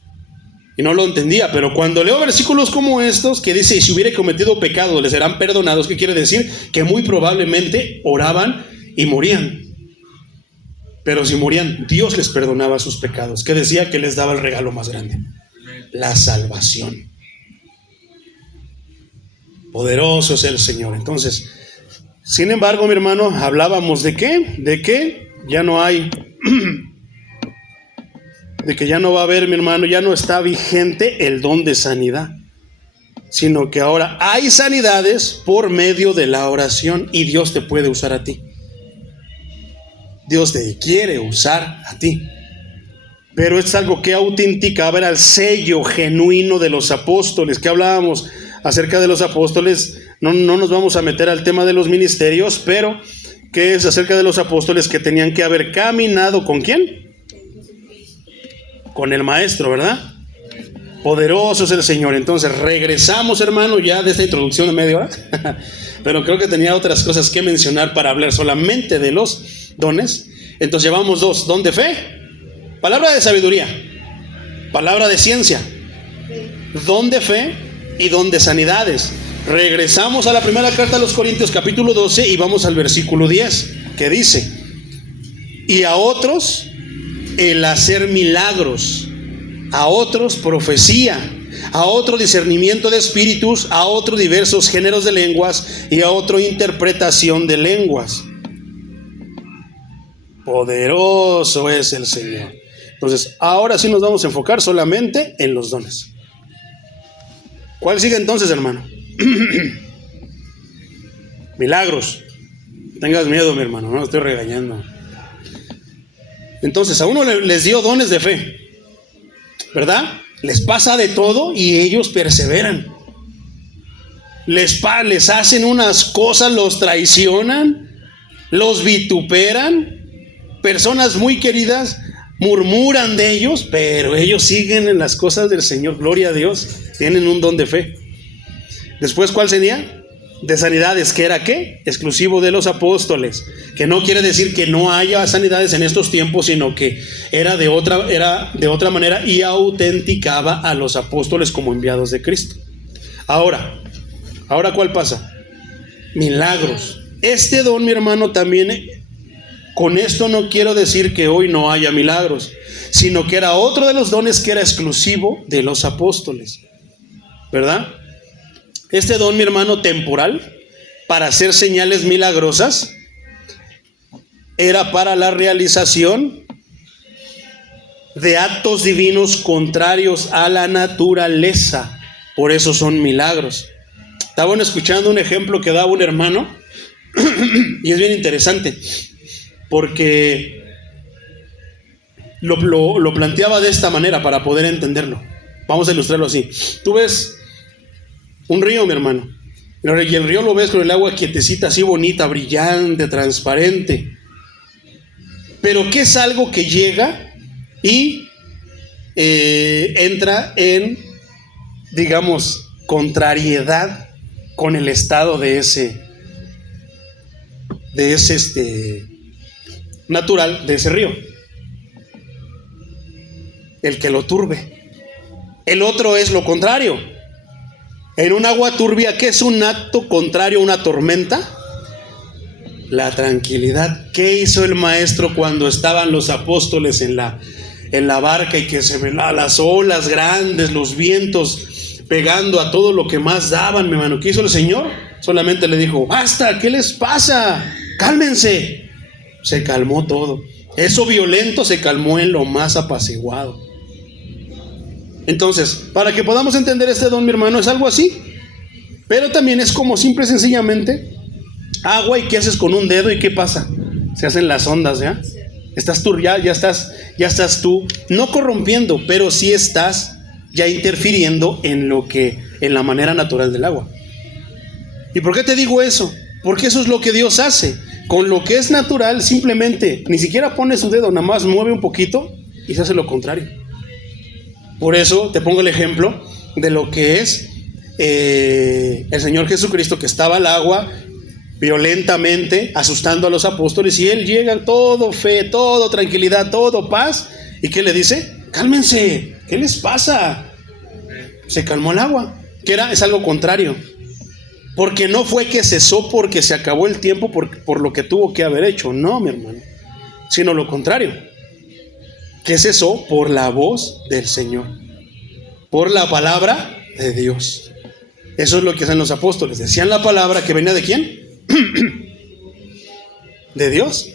y no lo entendía, pero cuando leo versículos como estos que dice: y si hubiere cometido pecado, les serán perdonados, ¿qué quiere decir? Que muy probablemente oraban y morían. Pero si morían, Dios les perdonaba sus pecados. ¿Qué decía? Que les daba el regalo más grande: la salvación. Poderoso es el Señor. Entonces, sin embargo, mi hermano, hablábamos de que ya no hay, de que ya no va a haber, mi hermano, ya no está vigente el don de sanidad, sino que ahora hay sanidades por medio de la oración, y Dios te puede usar a ti. Dios te quiere usar a ti. Pero es algo que autentica, a ver, al sello genuino de los apóstoles. Que hablábamos acerca de los apóstoles, no nos vamos a meter al tema de los ministerios, pero que es acerca de los apóstoles que tenían que haber caminado ¿con quién? Con el maestro, ¿verdad? Poderoso es el Señor. Entonces regresamos, hermano, ya de esta introducción de media hora. Pero creo que tenía otras cosas que mencionar para hablar solamente de los dones. Entonces llevamos dos: don de fe, palabra de sabiduría, palabra de ciencia, don de fe y don de sanidades. Regresamos a la primera carta a los Corintios, capítulo 12, y vamos al versículo 10, que dice: y a otros el hacer milagros, a otros profecía, a otro discernimiento de espíritus, a otro diversos géneros de lenguas y a otro interpretación de lenguas. Poderoso es el Señor. Entonces, ahora sí nos vamos a enfocar solamente en los dones. ¿Cuál sigue entonces, hermano? Milagros. No tengas miedo, mi hermano, no estoy regañando. Entonces, a uno les dio dones de fe, ¿verdad? Les pasa de todo y ellos perseveran. Les hacen unas cosas, los traicionan, los vituperan. Personas muy queridas murmuran de ellos, pero ellos siguen en las cosas del Señor. Gloria a Dios. Tienen un don de fe. Después, ¿cuál sería? De sanidades, que era ¿qué? Exclusivo de los apóstoles, que no quiere decir que no haya sanidades en estos tiempos, sino que era de otra manera y autenticaba a los apóstoles como enviados de Cristo. Ahora ¿cuál pasa? Milagros. Este don, mi hermano, también, con esto no quiero decir que hoy no haya milagros, sino que era otro de los dones que era exclusivo de los apóstoles, ¿verdad? Este don, mi hermano, temporal, para hacer señales milagrosas, era para la realización de actos divinos contrarios a la naturaleza. Por eso son milagros. Estaban escuchando un ejemplo que daba un hermano y es bien interesante porque lo planteaba de esta manera para poder entenderlo. Vamos a ilustrarlo así. Tú ves un río, mi hermano, y el río lo ves con el agua quietecita, así bonita, brillante, transparente. Pero ¿qué es algo que llega y entra en, digamos, contrariedad con el estado de ese natural de ese río? El que lo turbe. El otro es lo contrario. En un agua turbia, ¿qué es un acto contrario a una tormenta? La tranquilidad. ¿Qué hizo el maestro cuando estaban los apóstoles en la barca y que se ven las olas grandes, los vientos pegando a todo lo que más daban, mi hermano? ¿Qué hizo el Señor? Solamente le dijo: basta, ¿qué les pasa? Cálmense. Se calmó todo. Eso violento se calmó en lo más apaciguado. Entonces, para que podamos entender este don, mi hermano, es algo así. Pero también es como simple y sencillamente agua. ¿Y qué haces con un dedo? ¿Y qué pasa? Se hacen las ondas, ¿ya? Estás tú, ya estás tú, no corrompiendo, pero sí estás ya interfiriendo en la manera natural del agua. ¿Y por qué te digo eso? Porque eso es lo que Dios hace. Con lo que es natural, simplemente ni siquiera pone su dedo, nada más mueve un poquito y se hace lo contrario. Por eso te pongo el ejemplo de lo que es el Señor Jesucristo, que estaba al agua violentamente asustando a los apóstoles, y Él llega todo fe, todo tranquilidad, todo paz. ¿Y qué le dice? Cálmense, ¿qué les pasa? Se calmó el agua, es algo contrario. Porque no fue que cesó porque se acabó el tiempo por lo que tuvo que haber hecho, no, mi hermano, sino lo contrario, que cesó por la voz del Señor, por la palabra de Dios. Eso es lo que hacen los apóstoles. Decían la palabra que venía ¿de quién? De Dios.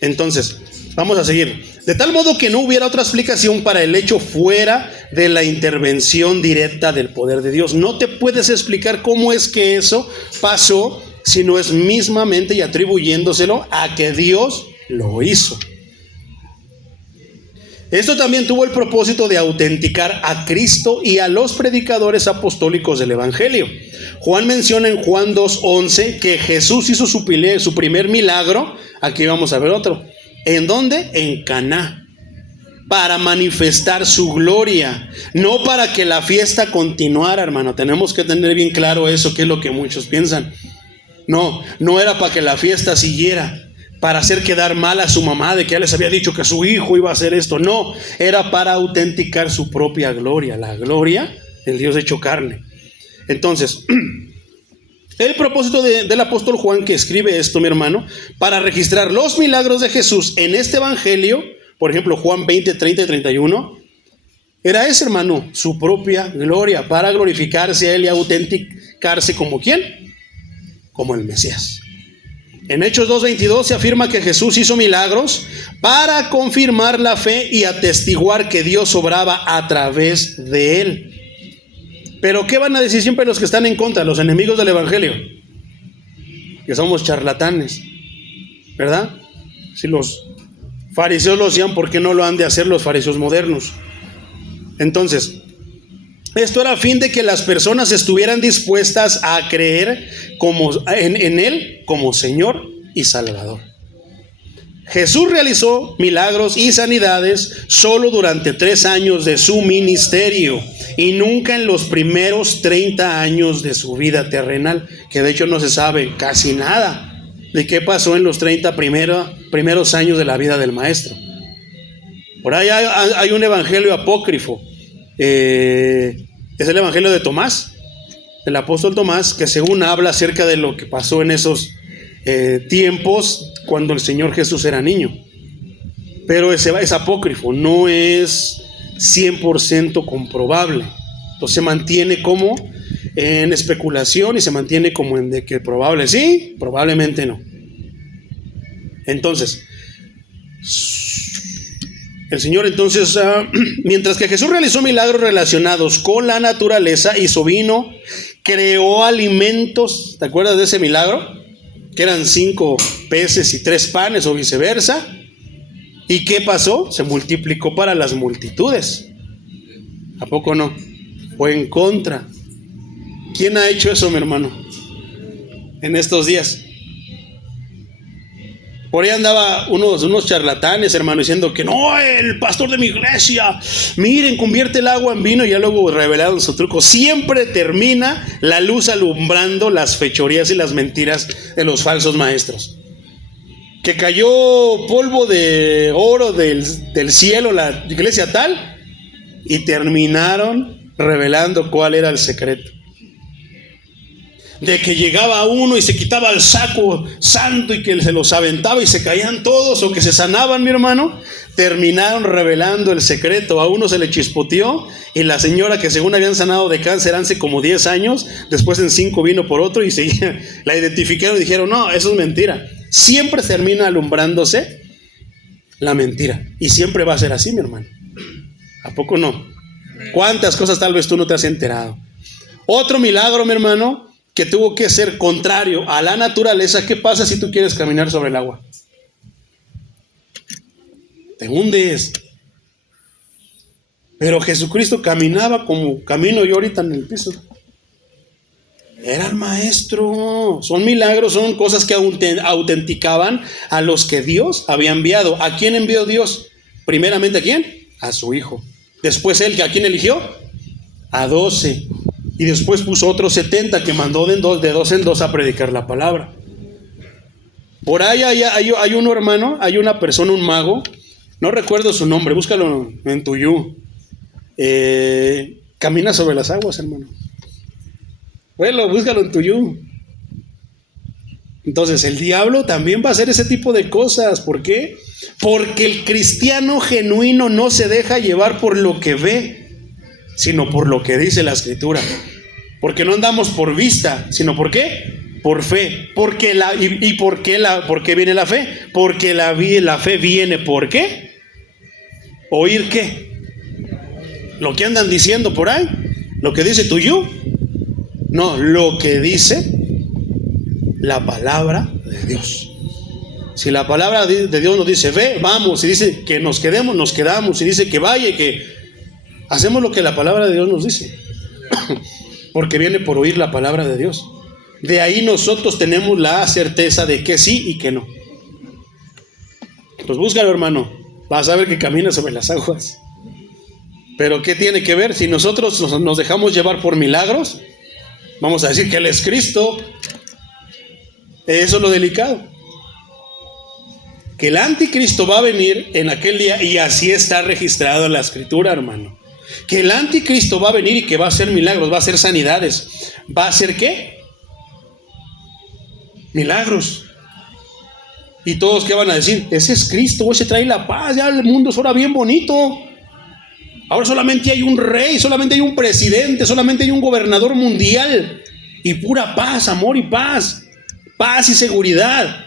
Entonces, vamos a seguir. De tal modo que no hubiera otra explicación para el hecho fuera de la intervención directa del poder de Dios. No te puedes explicar cómo es que eso pasó, si no es mismamente y atribuyéndoselo a que Dios lo hizo. Esto también tuvo el propósito de autenticar a Cristo y a los predicadores apostólicos del Evangelio. Juan menciona en Juan 2:11 que Jesús hizo su primer milagro. Aquí vamos a ver otro. ¿En dónde? En Caná. para manifestar su gloria, no para que la fiesta continuara, hermano. Tenemos que tener bien claro eso, que es lo que muchos piensan. No era para que la fiesta siguiera, para hacer quedar mal a su mamá de que ya les había dicho que su hijo iba a hacer esto. No, era para autenticar su propia gloria, la gloria del Dios hecho carne. Entonces, el propósito del apóstol Juan, que escribe esto, mi hermano, para registrar los milagros de Jesús en este evangelio, por ejemplo, Juan 20, 30 y 31, era ese, hermano, su propia gloria, para glorificarse a él y autenticarse como ¿quién? Como el Mesías. En Hechos 2:22 se afirma que Jesús hizo milagros para confirmar la fe y atestiguar que Dios obraba a través de él. Pero ¿qué van a decir siempre los que están en contra, los enemigos del evangelio? Que somos charlatanes, ¿verdad? Si los fariseos lo hacían, ¿por qué no lo han de hacer los fariseos modernos? Entonces, esto era a fin de que las personas estuvieran dispuestas a creer en Él como Señor y Salvador. Jesús realizó milagros y sanidades solo durante 3 años de su ministerio y nunca en los primeros 30 años de su vida terrenal, que de hecho no se sabe casi nada de qué pasó en los 30 primeros años de la vida del maestro. Por ahí hay un evangelio apócrifo, es el evangelio de Tomás, del apóstol Tomás, que según habla acerca de lo que pasó en esos tiempos cuando el Señor Jesús era niño. Pero es apócrifo, no es 100% comprobable. Entonces se mantiene como en especulación y se mantiene como en de que probable sí, probablemente no. Entonces, el Señor entonces, mientras que Jesús realizó milagros relacionados con la naturaleza, hizo vino, creó alimentos. ¿Te acuerdas de ese milagro? Que eran 5 peces y 3 panes o viceversa. ¿Y qué pasó? Se multiplicó para las multitudes. ¿A poco no? Fue en contra. ¿Quién ha hecho eso, mi hermano? En estos días. Por ahí andaba unos charlatanes, hermano, diciendo que no, el pastor de mi iglesia, miren, convierte el agua en vino, y ya luego revelaron su truco. Siempre termina la luz alumbrando las fechorías y las mentiras de los falsos maestros. Que cayó polvo de oro del cielo la iglesia tal, y terminaron revelando cuál era el secreto. De que llegaba uno y se quitaba el saco santo y que se los aventaba y se caían todos, o que se sanaban, mi hermano, terminaron revelando el secreto. A uno se le chispoteó y la señora que según habían sanado de cáncer hace como 10 años, después en 5 vino por otro y la identificaron y dijeron, no, eso es mentira. Siempre termina alumbrándose la mentira y siempre va a ser así, mi hermano. ¿A poco no? ¿Cuántas cosas tal vez tú no te has enterado? Otro milagro, mi hermano, que tuvo que ser contrario a la naturaleza. ¿Qué pasa si tú quieres caminar sobre el agua? Te hundes. Pero Jesucristo caminaba como camino yo ahorita en el piso. Era el maestro. Son milagros, son cosas que autenticaban a los que Dios había enviado. ¿A quién envió Dios? Primeramente, ¿a quién? A su Hijo. Después él, ¿a quién eligió? A 12. Y después puso otros 70 que mandó de 2 en 2 a predicar la palabra. Por ahí hay uno, hermano, hay una persona, un mago, no recuerdo su nombre, búscalo en tu camina sobre las aguas, hermano. Bueno, búscalo en tu Entonces el diablo también va a hacer ese tipo de cosas. ¿Por qué? Porque el cristiano genuino no se deja llevar por lo que ve, sino por lo que dice la Escritura. Porque no andamos por vista, sino ¿por qué? Por fe. ¿Por qué viene la fe? Porque la fe viene ¿por qué? ¿Oír qué? Lo que andan diciendo por ahí, lo que dice tu no, lo que dice la palabra de Dios. Si la palabra de Dios nos dice ve, vamos, y dice que nos quedemos, nos quedamos, y dice que vaya y que hacemos lo que la palabra de Dios nos dice. Porque viene por oír la palabra de Dios. De ahí nosotros tenemos la certeza de que sí y que no. Pues búscalo, hermano. vas a ver que camina sobre las aguas. Pero ¿qué tiene que ver? Si nosotros nos dejamos llevar por milagros, vamos a decir que Él es Cristo. Eso es lo delicado. Que el anticristo va a venir en aquel día, y así está registrado en la Escritura, hermano. Que el anticristo va a venir y que va a hacer milagros, va a hacer sanidades. ¿Va a hacer qué? Milagros. Y todos que van a decir, ese es Cristo, ese trae la paz, ya el mundo es ahora bien bonito. Ahora solamente hay un rey, solamente hay un presidente, solamente hay un gobernador mundial. Y pura paz, amor y paz. Paz y seguridad.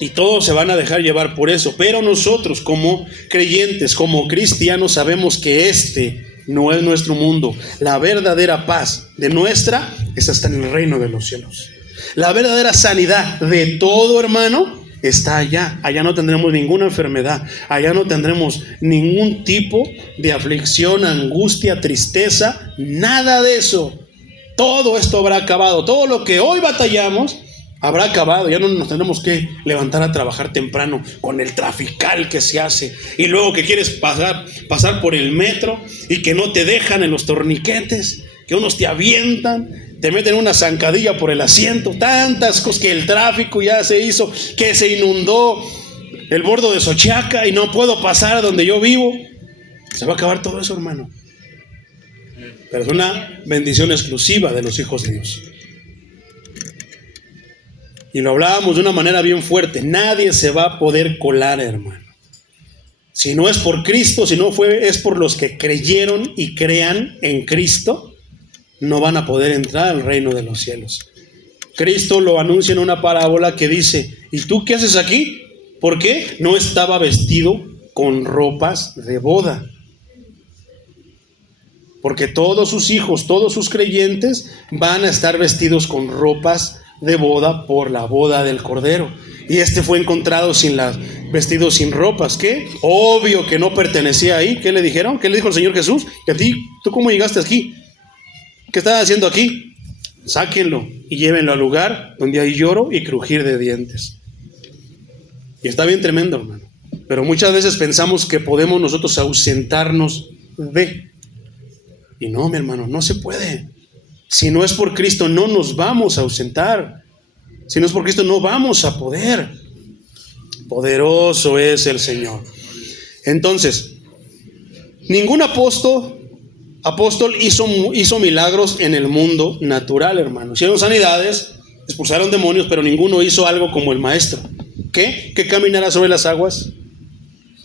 Y todos se van a dejar llevar por eso. Pero nosotros como creyentes, como cristianos, sabemos que este no es nuestro mundo. La verdadera paz de nuestra está en el reino de los cielos. La verdadera sanidad de todo, hermano, está allá. Allá no tendremos ninguna enfermedad. Allá no tendremos ningún tipo de aflicción, angustia, tristeza. Nada de eso. Todo esto habrá acabado. Todo lo que hoy batallamos habrá acabado. Ya no nos tendremos que levantar a trabajar temprano con el trafical que se hace. Y luego que quieres pasar por el metro y que no te dejan en los torniquetes, que unos te avientan, te meten una zancadilla por el asiento, tantas cosas, que el tráfico ya se hizo, que se inundó el bordo de Xochiaca y no puedo pasar a donde yo vivo. Se va a acabar todo eso, hermano. Pero es una bendición exclusiva de los hijos de Dios. Y lo hablábamos de una manera bien fuerte. Nadie se va a poder colar, hermano. Si no es por Cristo, si no es por los que creyeron y crean en Cristo, no van a poder entrar al reino de los cielos. Cristo lo anuncia en una parábola que dice, ¿y tú qué haces aquí? ¿Por qué? No estaba vestido con ropas de boda. Porque todos sus hijos, todos sus creyentes van a estar vestidos con ropas de boda por la boda del Cordero. Y este fue encontrado vestido sin ropas. ¿Qué? Obvio que no pertenecía ahí. ¿Qué le dijeron? ¿Qué le dijo el Señor Jesús? ¿Y a ti? ¿Tú cómo llegaste aquí? ¿Qué estás haciendo aquí? Sáquenlo y llévenlo al lugar donde hay lloro y crujir de dientes. Y está bien tremendo, hermano. Pero muchas veces pensamos que podemos nosotros ausentarnos de. Y no, mi hermano, no se puede. Si no es por Cristo, no nos vamos a ausentar. Si no es por Cristo, no vamos a poder. Poderoso es el Señor. Entonces, ningún apóstol hizo milagros en el mundo natural, hermano. Hicieron sanidades, expulsaron demonios, pero ninguno hizo algo como el maestro. ¿Qué? Que caminara sobre las aguas.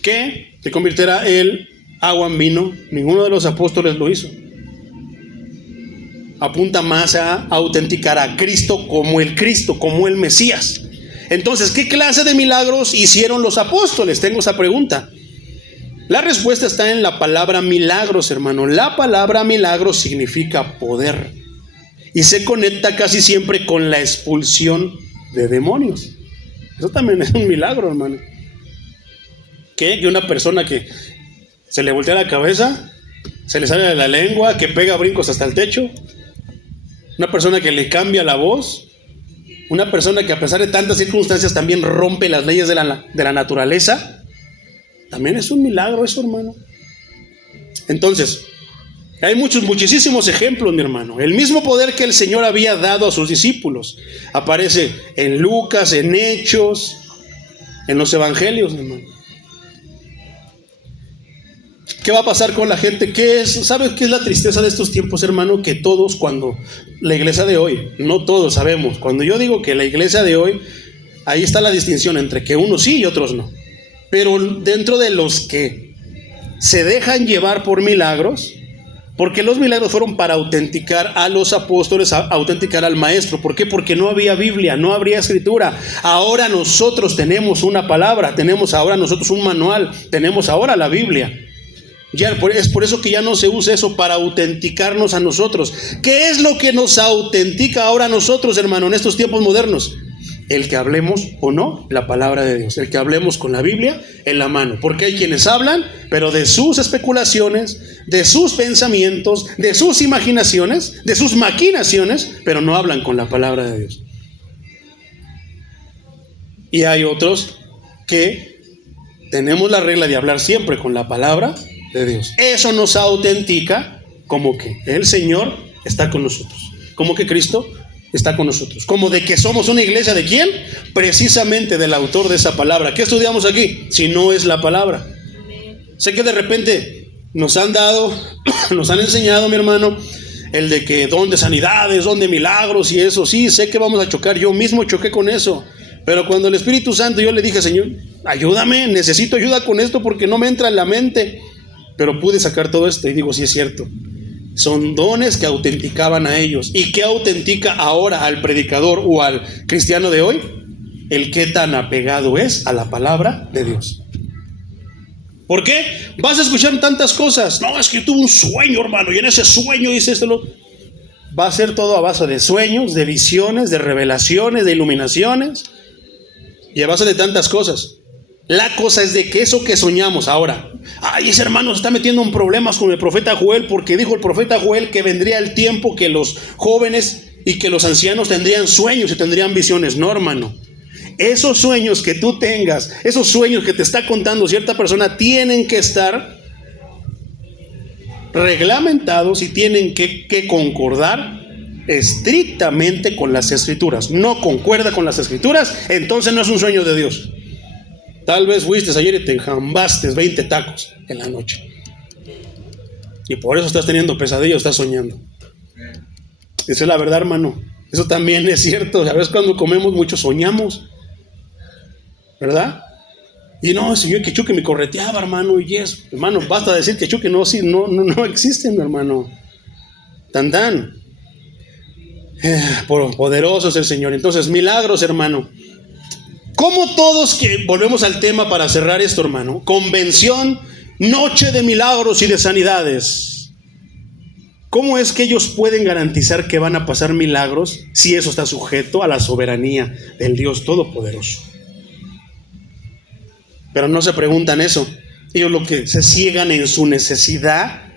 ¿Qué? Que convirtiera el agua en vino. Ninguno de los apóstoles lo hizo. Apunta más a autenticar a Cristo, como el Mesías. Entonces, ¿qué clase de milagros hicieron los apóstoles? Tengo esa pregunta. La respuesta está en la palabra milagros, hermano. La palabra milagros significa poder y se conecta casi siempre con la expulsión de demonios. Eso también es un milagro, hermano. ¿Qué? Que una persona que se le voltea la cabeza, se le sale de la lengua, que pega brincos hasta el techo. Una persona que le cambia la voz. Una persona que a pesar de tantas circunstancias también rompe las leyes de la naturaleza. También es un milagro eso, hermano. Entonces, hay muchísimos ejemplos, mi hermano. El mismo poder que el Señor había dado a sus discípulos aparece en Lucas, en Hechos, en los Evangelios, hermano. ¿Qué va a pasar con la gente? ¿Sabes qué es la tristeza de estos tiempos, hermano? Que todos, cuando la iglesia de hoy, no todos sabemos, cuando yo digo que la iglesia de hoy, ahí está la distinción entre que unos sí y otros no. Pero dentro de los que se dejan llevar por milagros, porque los milagros fueron para autenticar a los apóstoles, autenticar al maestro. ¿Por qué? Porque no había Biblia, no habría escritura. Ahora nosotros tenemos una palabra, tenemos ahora nosotros un manual, tenemos ahora la Biblia. Es por eso que ya no se usa eso para autenticarnos a nosotros. ¿Qué es lo que nos autentica ahora a nosotros, hermano, en estos tiempos modernos? El que hablemos o no la palabra de Dios, el que hablemos con la Biblia en la mano, porque hay quienes hablan, pero de sus especulaciones, de sus pensamientos, de sus imaginaciones, de sus maquinaciones, pero no hablan con la palabra de Dios. Y hay otros que tenemos la regla de hablar siempre con la palabra de Dios. Eso nos autentica como que el Señor está con nosotros, como que Cristo está con nosotros, como de que somos una iglesia ¿de quién? Precisamente del autor de esa palabra. ¿Qué estudiamos aquí? Si no es la palabra. Sé que de repente nos han enseñado, mi hermano, el de que don de sanidades, don de milagros y eso. Sí, sé que vamos a chocar, yo mismo choqué con eso. Pero cuando el Espíritu Santo, yo le dije, Señor, ayúdame, necesito ayuda con esto porque no me entra en la mente. Pero pude sacar todo esto y digo, sí es cierto. Son dones que autenticaban a ellos. ¿Y qué autentica ahora al predicador o al cristiano de hoy? El qué tan apegado es a la palabra de Dios. ¿Por qué? Vas a escuchar tantas cosas. No, es que yo tuve un sueño, hermano, y en ese sueño hice esto. Va a ser todo a base de sueños, de visiones, de revelaciones, de iluminaciones. Y a base de tantas cosas. La cosa es de que eso que soñamos ahora, ese hermano se está metiendo en problemas con el profeta Joel, porque dijo el profeta Joel que vendría el tiempo que los jóvenes y que los ancianos tendrían sueños y tendrían visiones. No, hermano. Esos sueños que tú tengas, esos sueños que te está contando cierta persona, tienen que estar reglamentados y tienen que concordar estrictamente con las Escrituras. No concuerda con las Escrituras, entonces no es un sueño de Dios. Tal vez fuiste ayer y te enjambaste 20 tacos en la noche. Y por eso estás teniendo pesadillas, estás soñando. Esa es la verdad, hermano. Eso también es cierto. A veces cuando comemos mucho soñamos, ¿verdad? Y no, señor, que Chuque me correteaba, hermano. Y eso, hermano, basta decir que Chuque no existen, hermano. Tan. Poderoso es el Señor. Entonces, milagros, hermano. Como todos, que volvemos al tema para cerrar esto, hermano, convención, noche de milagros y de sanidades. ¿Cómo es que ellos pueden garantizar que van a pasar milagros si eso está sujeto a la soberanía del Dios Todopoderoso? Pero no se preguntan eso. Ellos lo que se ciegan en su necesidad,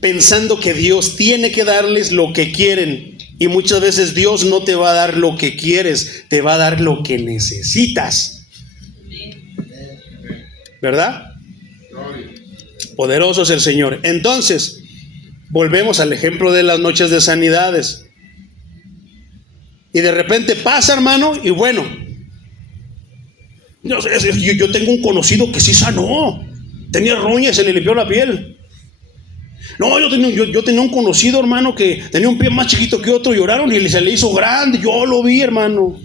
pensando que Dios tiene que darles lo que quieren. Y muchas veces Dios no te va a dar lo que quieres, te va a dar lo que necesitas. ¿Verdad? Poderoso es el Señor. Entonces, volvemos al ejemplo de las noches de sanidades. Y de repente pasa, hermano, y bueno, yo tengo un conocido que sí sanó. Tenía roña y se le limpió la piel. No, yo tenía un conocido, hermano, que tenía un pie más chiquito que otro, lloraron y se le hizo grande. Yo lo vi, hermano.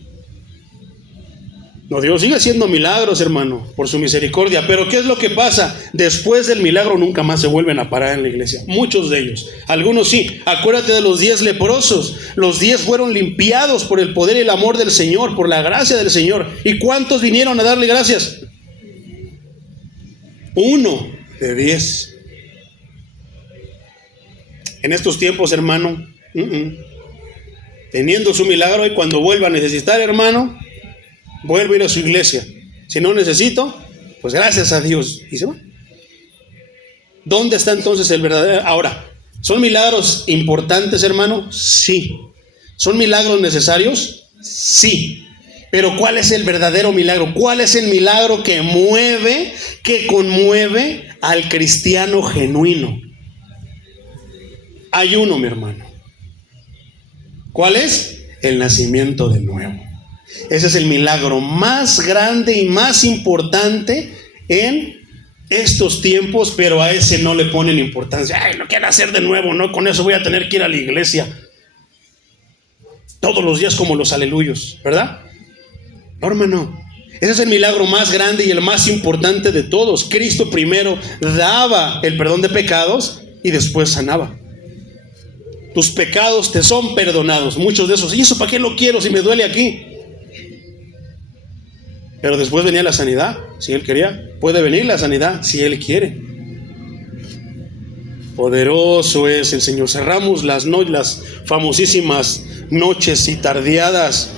No, Dios sigue haciendo milagros, hermano, por su misericordia. Pero ¿qué es lo que pasa? Después del milagro nunca más se vuelven a parar en la iglesia. Muchos de ellos. Algunos sí. Acuérdate de los 10 leprosos. Los 10 fueron limpiados por el poder y el amor del Señor, por la gracia del Señor. ¿Y cuántos vinieron a darle gracias? 1 de 10. En estos tiempos, hermano, teniendo su milagro, y cuando vuelva a necesitar, hermano, vuelve a ir a su iglesia. Si no necesito, pues gracias a Dios. Y se va. ¿Dónde está entonces el verdadero? Ahora, ¿son milagros importantes, hermano? Sí. ¿Son milagros necesarios? Sí. Pero ¿cuál es el verdadero milagro? ¿Cuál es el milagro que mueve, que conmueve al cristiano genuino? Hay uno, mi hermano. ¿Cuál es? El nacimiento de nuevo. Ese es el milagro más grande y más importante en estos tiempos, pero a ese no le ponen importancia. Ay, no quiero nacer de nuevo, no, con eso voy a tener que ir a la iglesia todos los días como los aleluyos, ¿verdad? No, hermano. Ese es el milagro más grande y el más importante de todos. Cristo primero daba el perdón de pecados y después sanaba. Tus pecados te son perdonados. Muchos de esos. ¿Y eso para qué lo quiero si me duele aquí? Pero después venía la sanidad, si Él quería. Puede venir la sanidad, si Él quiere. Poderoso es el Señor. Cerramos las famosísimas noches y tardeadas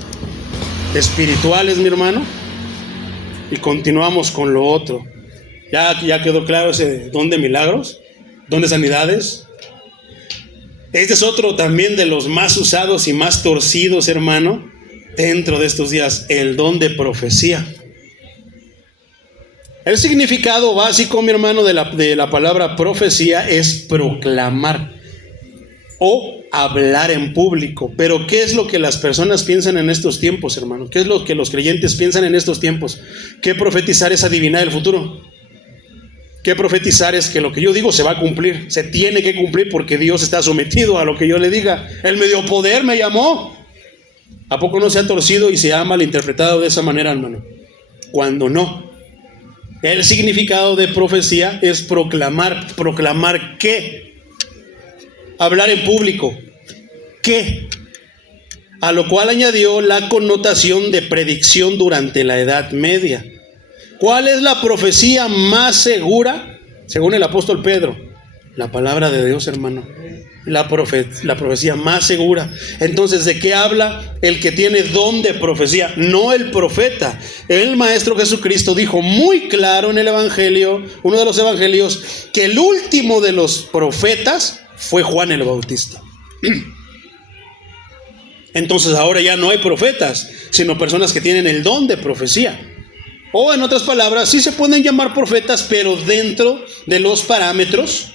espirituales, mi hermano. Y continuamos con lo otro. Ya quedó claro ese don de milagros, don de sanidades. Este es otro también de los más usados y más torcidos, hermano, dentro de estos días, el don de profecía. El significado básico, mi hermano, de la palabra profecía es proclamar o hablar en público. Pero ¿qué es lo que las personas piensan en estos tiempos, hermano? ¿Qué es lo que los creyentes piensan en estos tiempos? Que profetizar es adivinar el futuro. Que profetizar es que lo que yo digo se va a cumplir, se tiene que cumplir porque Dios está sometido a lo que yo le diga. Él me dio poder, me llamó. ¿A poco no se ha torcido y se ha malinterpretado de esa manera, hermano? Cuando no. El significado de profecía es proclamar. ¿Proclamar qué? Hablar en público. ¿Qué? A lo cual añadió la connotación de predicción durante la Edad Media. ¿Cuál es la profecía más segura? Según el apóstol Pedro, la palabra de Dios, hermano. La profecía más segura. Entonces, ¿de qué habla el que tiene don de profecía? No el profeta. El Maestro Jesucristo dijo muy claro en el Evangelio, uno de los Evangelios, que el último de los profetas fue Juan el Bautista. Entonces ahora ya no hay profetas, sino personas que tienen el don de profecía. O en otras palabras, sí se pueden llamar profetas, pero dentro de los parámetros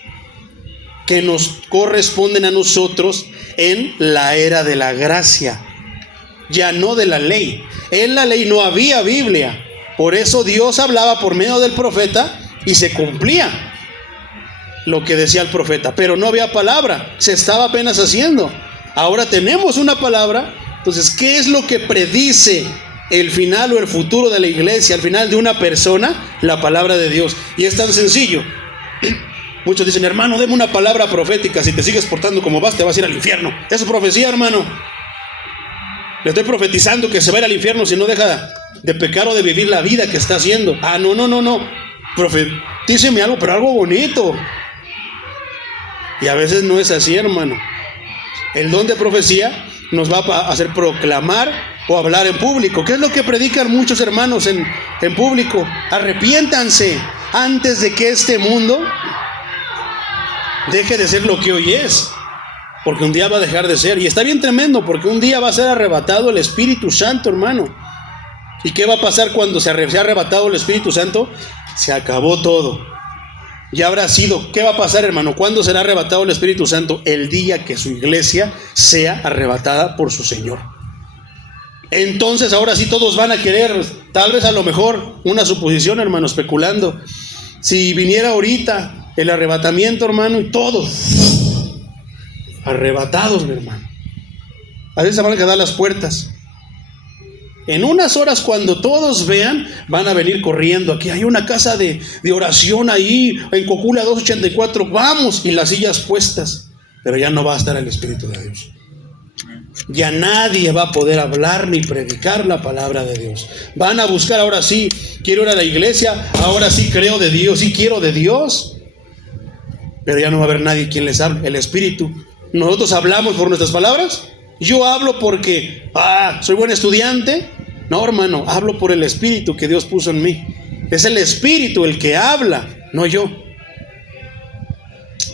que nos corresponden a nosotros en la era de la gracia, ya no de la ley. En la ley no había Biblia, por eso Dios hablaba por medio del profeta y se cumplía lo que decía el profeta, pero no había palabra, se estaba apenas haciendo. Ahora tenemos una palabra. Entonces, ¿qué es lo que predice el final o el futuro de la iglesia, al final de una persona? La palabra de Dios. Y es tan sencillo. Muchos dicen, hermano, deme una palabra profética. Si te sigues portando como vas, te vas a ir al infierno. Eso es profecía, hermano. Le estoy profetizando que se va a ir al infierno si no deja de pecar o de vivir la vida que está haciendo. No. Profetíceme algo, pero algo bonito. Y a veces no es así, hermano. El don de profecía nos va a hacer proclamar o hablar en público. ¿Qué es lo que predican muchos hermanos en público? Arrepiéntanse antes de que este mundo deje de ser lo que hoy es, porque un día va a dejar de ser. Y está bien tremendo, porque un día va a ser arrebatado el Espíritu Santo, hermano. ¿Y qué va a pasar cuando se ha arrebatado el Espíritu Santo? Se acabó todo. Ya habrá sido. ¿Qué va a pasar, hermano? ¿Cuándo será arrebatado el Espíritu Santo? El día que su iglesia sea arrebatada por su Señor. Entonces ahora sí todos van a querer, tal vez a lo mejor, una suposición, hermano, especulando. Si viniera ahorita el arrebatamiento, hermano, y todos arrebatados, mi hermano. A veces se van a quedar las puertas. En unas horas, cuando todos vean, van a venir corriendo. Aquí hay una casa de oración ahí, en Cocula 284. Vamos, y las sillas puestas. Pero ya no va a estar el Espíritu de Dios. Ya nadie va a poder hablar ni predicar la palabra de Dios. Van a buscar, ahora sí, quiero ir a la iglesia, ahora sí creo de Dios, sí quiero de Dios. Pero ya no va a haber nadie quien les hable, el Espíritu. Nosotros hablamos por nuestras palabras. Yo hablo porque, soy buen estudiante. No, hermano, hablo por el Espíritu que Dios puso en mí. Es el Espíritu el que habla, no yo.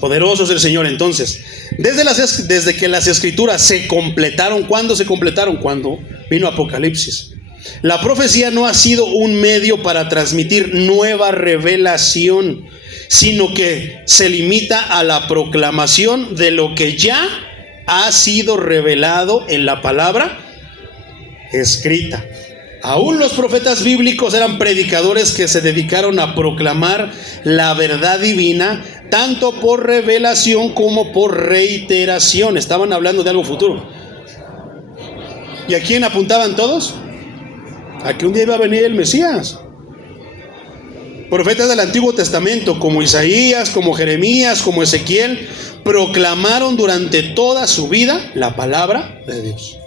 Poderoso es el Señor. Entonces, desde que las Escrituras se completaron, ¿cuándo se completaron? Cuando vino Apocalipsis. La profecía no ha sido un medio para transmitir nueva revelación, sino que se limita a la proclamación de lo que ya ha sido revelado en la palabra escrita. Aún los profetas bíblicos eran predicadores que se dedicaron a proclamar la verdad divina, tanto por revelación como por reiteración. Estaban hablando de algo futuro. ¿Y a quién apuntaban todos? A que un día iba a venir el Mesías. Profetas del Antiguo Testamento, como Isaías, como Jeremías, como Ezequiel, proclamaron durante toda su vida la palabra de Dios.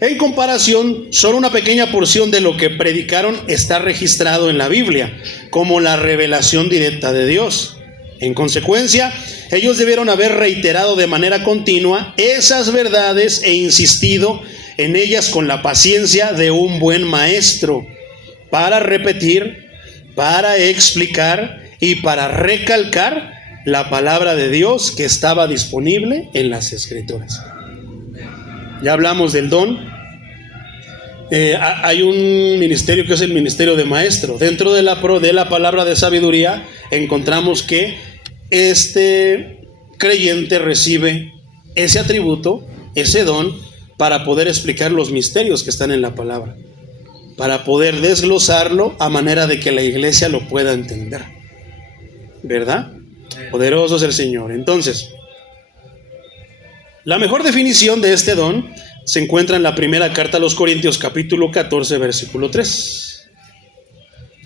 En comparación, solo una pequeña porción de lo que predicaron está registrado en la Biblia, como la revelación directa de Dios. En consecuencia, ellos debieron haber reiterado de manera continua esas verdades e insistido en ellas con la paciencia de un buen maestro, para repetir, para explicar y para recalcar la palabra de Dios que estaba disponible en las Escrituras. Ya hablamos del don Hay un ministerio que es el ministerio de maestro. Dentro de la palabra de sabiduría encontramos que este creyente recibe ese atributo, ese don, para poder explicar los misterios que están en la palabra, para poder desglosarlo a manera de que la iglesia lo pueda entender. ¿Verdad? Poderoso es el Señor. Entonces, la mejor definición de este don se encuentra en la primera carta a los Corintios, capítulo 14, versículo 3.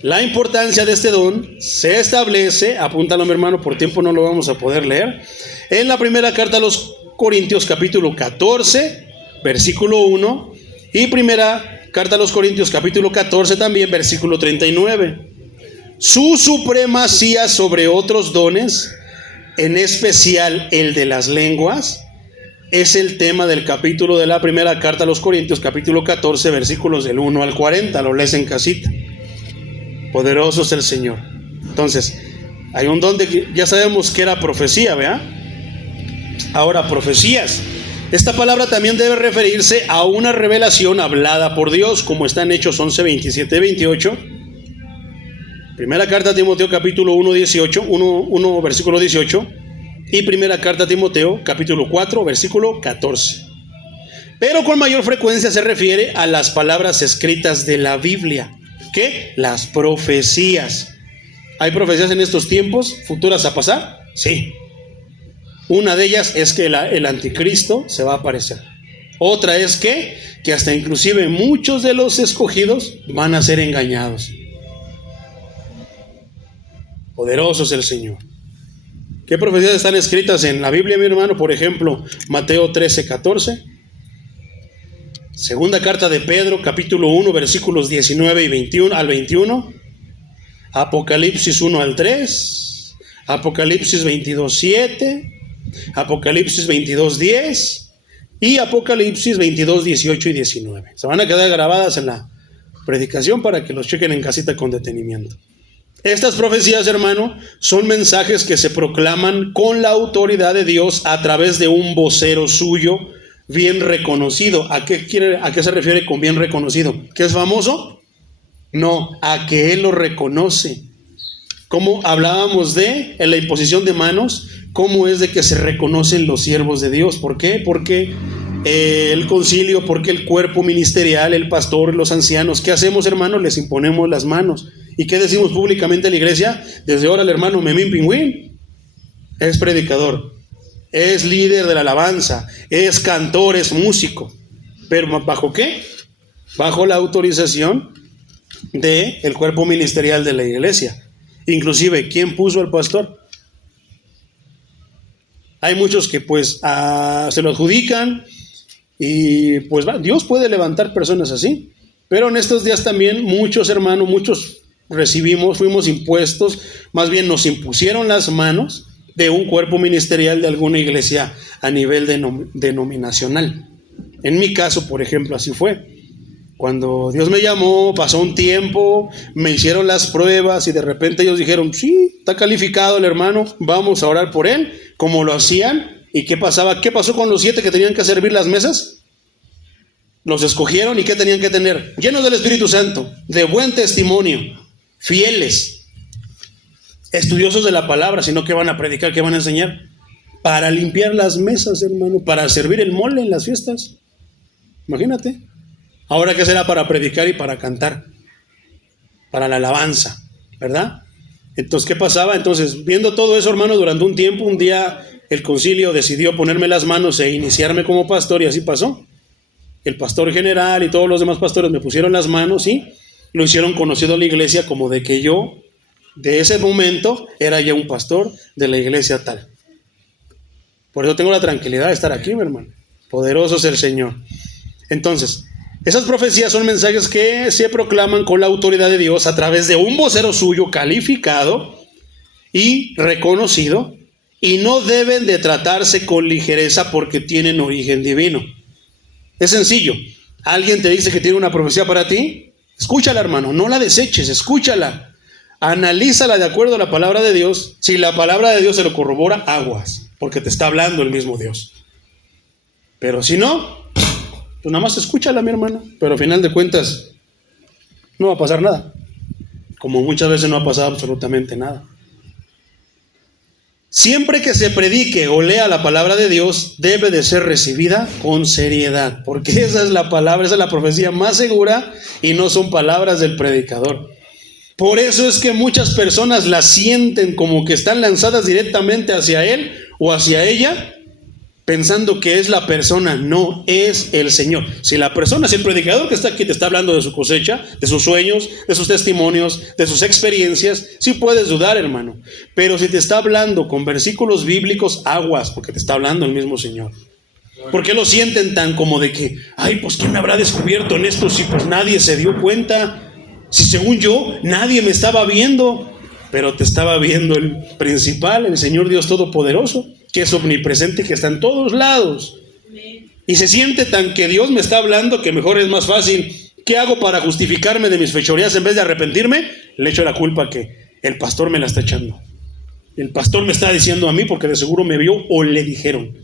La importancia de este don se establece, apúntalo mi hermano, por tiempo no lo vamos a poder leer, en la primera carta a los Corintios, capítulo 14, versículo 1, y primera carta a los Corintios, capítulo 14 también, versículo 39. Su supremacía sobre otros dones, en especial el de las lenguas, es el tema del capítulo de la primera carta a los Corintios, capítulo 14, versículos del 1 al 40. Lo lees en casita. Poderoso es el Señor. Entonces, hay un don de, ya sabemos que era profecía, ¿verdad? Ahora, profecías. Esta palabra también debe referirse a una revelación hablada por Dios, como está en Hechos 11, 27, 28. Primera carta a Timoteo, capítulo 1, 18, 1 versículo 18. Y primera carta a Timoteo, capítulo 4, versículo 14. Pero con mayor frecuencia se refiere a las palabras escritas de la Biblia, que las profecías. ¿Hay profecías en estos tiempos futuras a pasar? Sí. Una de ellas es que el anticristo se va a aparecer. Otra es que hasta inclusive muchos de los escogidos van a ser engañados. Poderoso es el Señor. ¿Qué profecías están escritas en la Biblia, mi hermano? Por ejemplo, Mateo 13, 14. Segunda carta de Pedro, capítulo 1, versículos 19 y 21 al 21. Apocalipsis 1 al 3. Apocalipsis 22, 7. Apocalipsis 22, 10. Y Apocalipsis 22, 18 y 19. Se van a quedar grabadas en la predicación para que los chequen en casita con detenimiento. Estas profecías, hermano, son mensajes que se proclaman con la autoridad de Dios a través de un vocero suyo bien reconocido. ¿A qué se refiere con bien reconocido? ¿Que es famoso? No, a que Él lo reconoce. Como hablábamos en la imposición de manos, cómo es de que se reconocen los siervos de Dios. ¿Por qué? Porque el concilio, porque el cuerpo ministerial, el pastor, los ancianos, ¿qué hacemos, hermano? Les imponemos las manos. ¿Y qué decimos públicamente en la iglesia? Desde ahora el hermano Memín Pingüín es predicador, es líder de la alabanza, es cantor, es músico. ¿Pero bajo qué? Bajo la autorización del cuerpo ministerial de la iglesia. Inclusive, ¿quién puso al pastor? Hay muchos que pues se lo adjudican y pues Dios puede levantar personas así. Pero en estos días también muchos hermanos, fuimos impuestos, más bien nos impusieron las manos de un cuerpo ministerial de alguna iglesia a nivel denominacional. En mi caso, por ejemplo, así fue. Cuando Dios me llamó, pasó un tiempo, me hicieron las pruebas y de repente ellos dijeron, sí, está calificado el hermano, vamos a orar por él, como lo hacían. ¿Y qué pasaba? ¿Qué pasó con los 7 que tenían que servir las mesas? Los escogieron y ¿qué tenían que tener? Llenos del Espíritu Santo, de buen testimonio, fieles, estudiosos de la palabra, sino que van a predicar, que van a enseñar, para limpiar las mesas, hermano, para servir el mole en las fiestas. Imagínate. Ahora, ¿qué será? Para predicar y para cantar, para la alabanza, ¿verdad? Entonces, ¿qué pasaba? Entonces, viendo todo eso, hermano, durante un tiempo, un día el concilio decidió ponerme las manos e iniciarme como pastor, y así pasó. El pastor general y todos los demás pastores me pusieron las manos y lo hicieron conocido a la iglesia como de que yo, de ese momento, era ya un pastor de la iglesia tal. Por eso tengo la tranquilidad de estar aquí, mi hermano. Poderoso es el Señor. Entonces, esas profecías son mensajes que se proclaman con la autoridad de Dios a través de un vocero suyo calificado y reconocido, y no deben de tratarse con ligereza porque tienen origen divino. Es sencillo. Alguien te dice que tiene una profecía para ti, escúchala, hermano, no la deseches, escúchala, analízala de acuerdo a la palabra de Dios. Si la palabra de Dios se lo corrobora, aguas, porque te está hablando el mismo Dios. Pero si no, Pues nada más escúchala, mi hermano, pero al final de cuentas no va a pasar nada, como muchas veces no ha pasado absolutamente nada. Siempre que se predique o lea la palabra de Dios, debe de ser recibida con seriedad, porque esa es la palabra, esa es la profecía más segura y no son palabras del predicador. Por eso es que muchas personas la sienten como que están lanzadas directamente hacia él o hacia ella, pensando que es la persona. No, es el Señor. Si la persona, si el predicador que está aquí te está hablando de su cosecha, de sus sueños, de sus testimonios, de sus experiencias, sí puedes dudar, hermano. Pero si te está hablando con versículos bíblicos, aguas, porque te está hablando el mismo Señor. ¿Por qué lo sienten tan como de que, ay, pues quién me habrá descubierto en esto si pues nadie se dio cuenta? Si según yo nadie me estaba viendo, pero te estaba viendo el principal, el Señor Dios Todopoderoso, que es omnipresente y que está en todos lados. Y se siente tan que Dios me está hablando que mejor es más fácil. ¿Qué hago para justificarme de mis fechorías en vez de arrepentirme? Le echo la culpa que el pastor me la está echando. El pastor me está diciendo a mí porque de seguro me vio o le dijeron,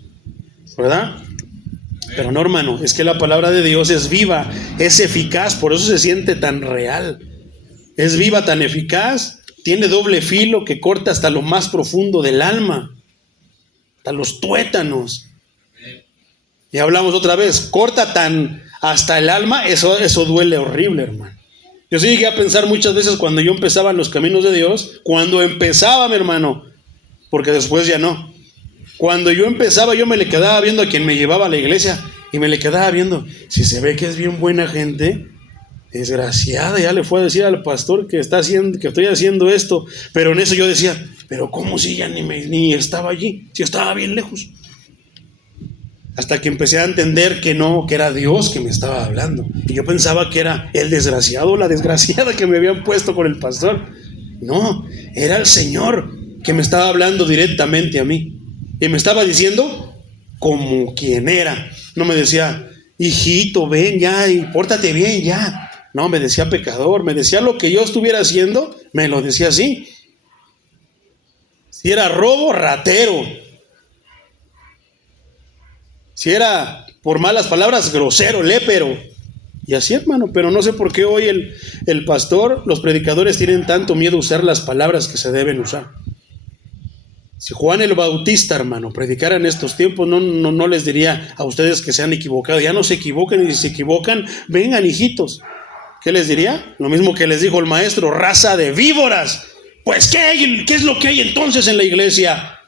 ¿verdad? Pero no, hermano, es que la palabra de Dios es viva, es eficaz, por eso se siente tan real. Es viva, tan eficaz, tiene doble filo que corta hasta lo más profundo del alma, hasta los tuétanos. Y hablamos otra vez, corta tan hasta el alma, eso duele horrible, hermano. Yo sí llegué a pensar muchas veces cuando yo empezaba en los caminos de Dios, cuando empezaba, mi hermano, porque después ya no. Cuando yo empezaba, yo me le quedaba viendo a quien me llevaba a la iglesia y me le quedaba viendo, si se ve que es bien buena gente, desgraciada, ya le fue a decir al pastor que estoy haciendo esto, pero en eso yo decía, pero ¿cómo si ya ni estaba allí? Si estaba bien lejos. Hasta que empecé a entender que no, que era Dios que me estaba hablando. Y yo pensaba que era el desgraciado o la desgraciada que me habían puesto con el pastor. No, era el Señor que me estaba hablando directamente a mí. Y me estaba diciendo como quien era. No me decía, hijito, ven ya y pórtate bien ya. No, me decía pecador, me decía lo que yo estuviera haciendo, me lo decía así. Si era robo, ratero. Si era, por malas palabras, grosero, lépero. Y así, hermano, pero no sé por qué hoy el pastor, los predicadores tienen tanto miedo a usar las palabras que se deben usar. Si Juan el Bautista, hermano, predicara en estos tiempos, no les diría a ustedes que se han equivocado. Ya no se equivoquen, y si se equivocan, vengan, hijitos. ¿Qué les diría? Lo mismo que les dijo el maestro, raza de víboras. Pues, ¿qué es lo que hay entonces en la iglesia?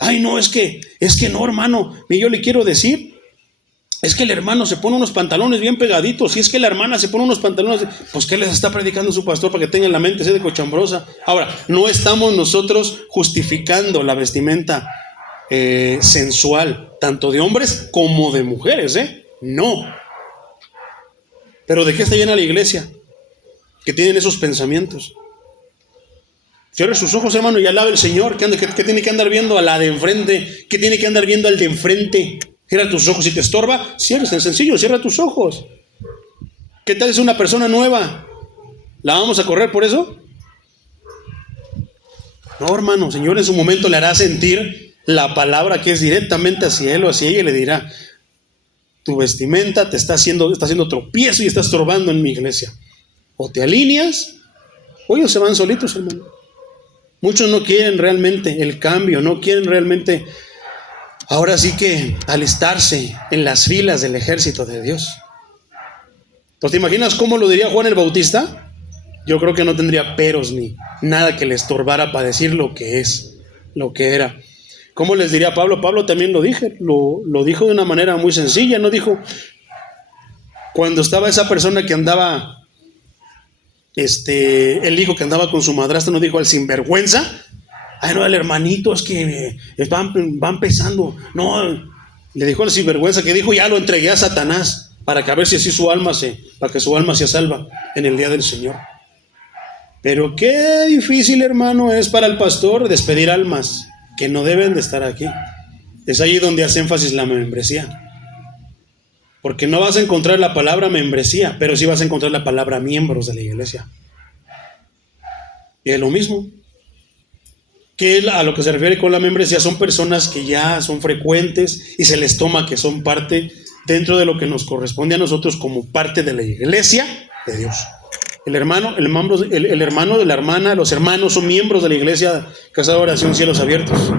Ay, no, es que no, hermano. Y yo le quiero decir, es que el hermano se pone unos pantalones bien pegaditos, y es que la hermana se pone unos pantalones, pues ¿qué les está predicando su pastor para que tengan la mente así de cochambrosa? Ahora, no estamos nosotros justificando la vestimenta sensual, tanto de hombres como de mujeres, no. Pero ¿de qué está llena la iglesia? Que tienen esos pensamientos. Cierre sus ojos, hermano, y alabe al Señor. ¿Qué tiene que andar viendo a la de enfrente? ¿Qué tiene que andar viendo al de enfrente? Cierra tus ojos. Si te estorba, cierra, es sencillo, cierra tus ojos. ¿Qué tal es una persona nueva? ¿La vamos a correr por eso? No, hermano, Señor en su momento le hará sentir la palabra que es directamente hacia él o hacia ella y le dirá, tu vestimenta te está haciendo tropiezo y está estorbando en mi iglesia. O te alineas, o ellos se van solitos, hermano. Muchos no quieren realmente el cambio, no quieren realmente, ahora sí que alistarse en las filas del ejército de Dios. Entonces, ¿te imaginas cómo lo diría Juan el Bautista? Yo creo que no tendría peros ni nada que le estorbara para decir lo que es, lo que era. ¿Cómo les diría Pablo? Pablo también lo dijo de una manera muy sencilla, no dijo, cuando estaba esa persona que andaba, el hijo que andaba con su madrastra, no dijo al sinvergüenza, ay no, el hermanito es que va empezando, no, le dijo al sinvergüenza que dijo, ya lo entregué a Satanás, para que a ver si así para que su alma sea salva en el día del Señor. Pero qué difícil, hermano, es para el pastor despedir almas que no deben de estar aquí. Es ahí donde hace énfasis la membresía. Porque no vas a encontrar la palabra membresía, pero sí vas a encontrar la palabra miembros de la iglesia. Y es lo mismo. Que a lo que se refiere con la membresía son personas que ya son frecuentes y se les toma que son parte dentro de lo que nos corresponde a nosotros como parte de la iglesia de Dios. El hermano de la hermana, los hermanos son miembros de la iglesia Casa de Oración Cielos Abiertos.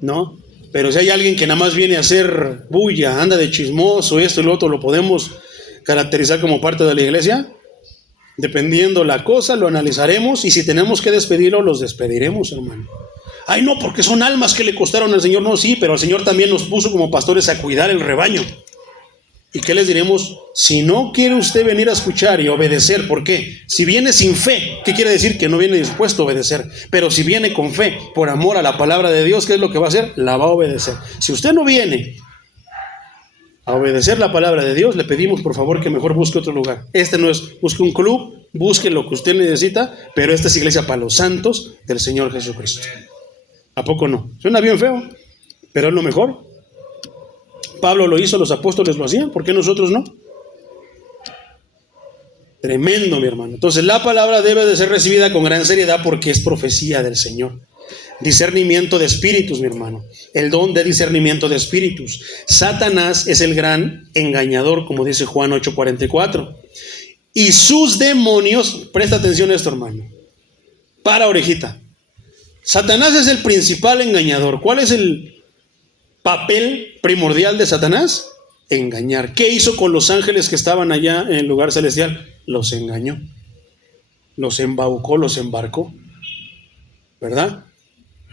¿No? Pero si hay alguien que nada más viene a hacer bulla, anda de chismoso, esto y lo otro, ¿lo podemos caracterizar como parte de la iglesia? Dependiendo la cosa, lo analizaremos, y si tenemos que despedirlo, los despediremos, hermano. Ay, no, porque son almas que le costaron al Señor. No, sí, pero el Señor también nos puso como pastores a cuidar el rebaño. ¿Y qué les diremos? Si no quiere usted venir a escuchar y obedecer, ¿por qué? Si viene sin fe, ¿qué quiere decir? Que no viene dispuesto a obedecer. Pero si viene con fe, por amor a la palabra de Dios, ¿qué es lo que va a hacer? La va a obedecer. Si usted no viene a obedecer la palabra de Dios, le pedimos por favor que mejor busque otro lugar. Este no es, busque un club, busque lo que usted necesita, pero esta es iglesia para los santos del Señor Jesucristo. ¿A poco no? Suena bien feo, pero es lo mejor. Pablo lo hizo, los apóstoles lo hacían, ¿por qué nosotros no? Tremendo, mi hermano. Entonces la palabra debe de ser recibida con gran seriedad porque es profecía del Señor. Discernimiento de espíritus, mi hermano. El don de discernimiento de espíritus. Satanás es el gran engañador, como dice Juan 8:44. Y sus demonios, presta atención a esto, hermano. Para orejita. Satanás es el principal engañador. ¿Cuál es el papel primordial de Satanás? Engañar. ¿Qué hizo con los ángeles que estaban allá en el lugar celestial? Los engañó. Los embaucó, los embarcó. ¿Verdad?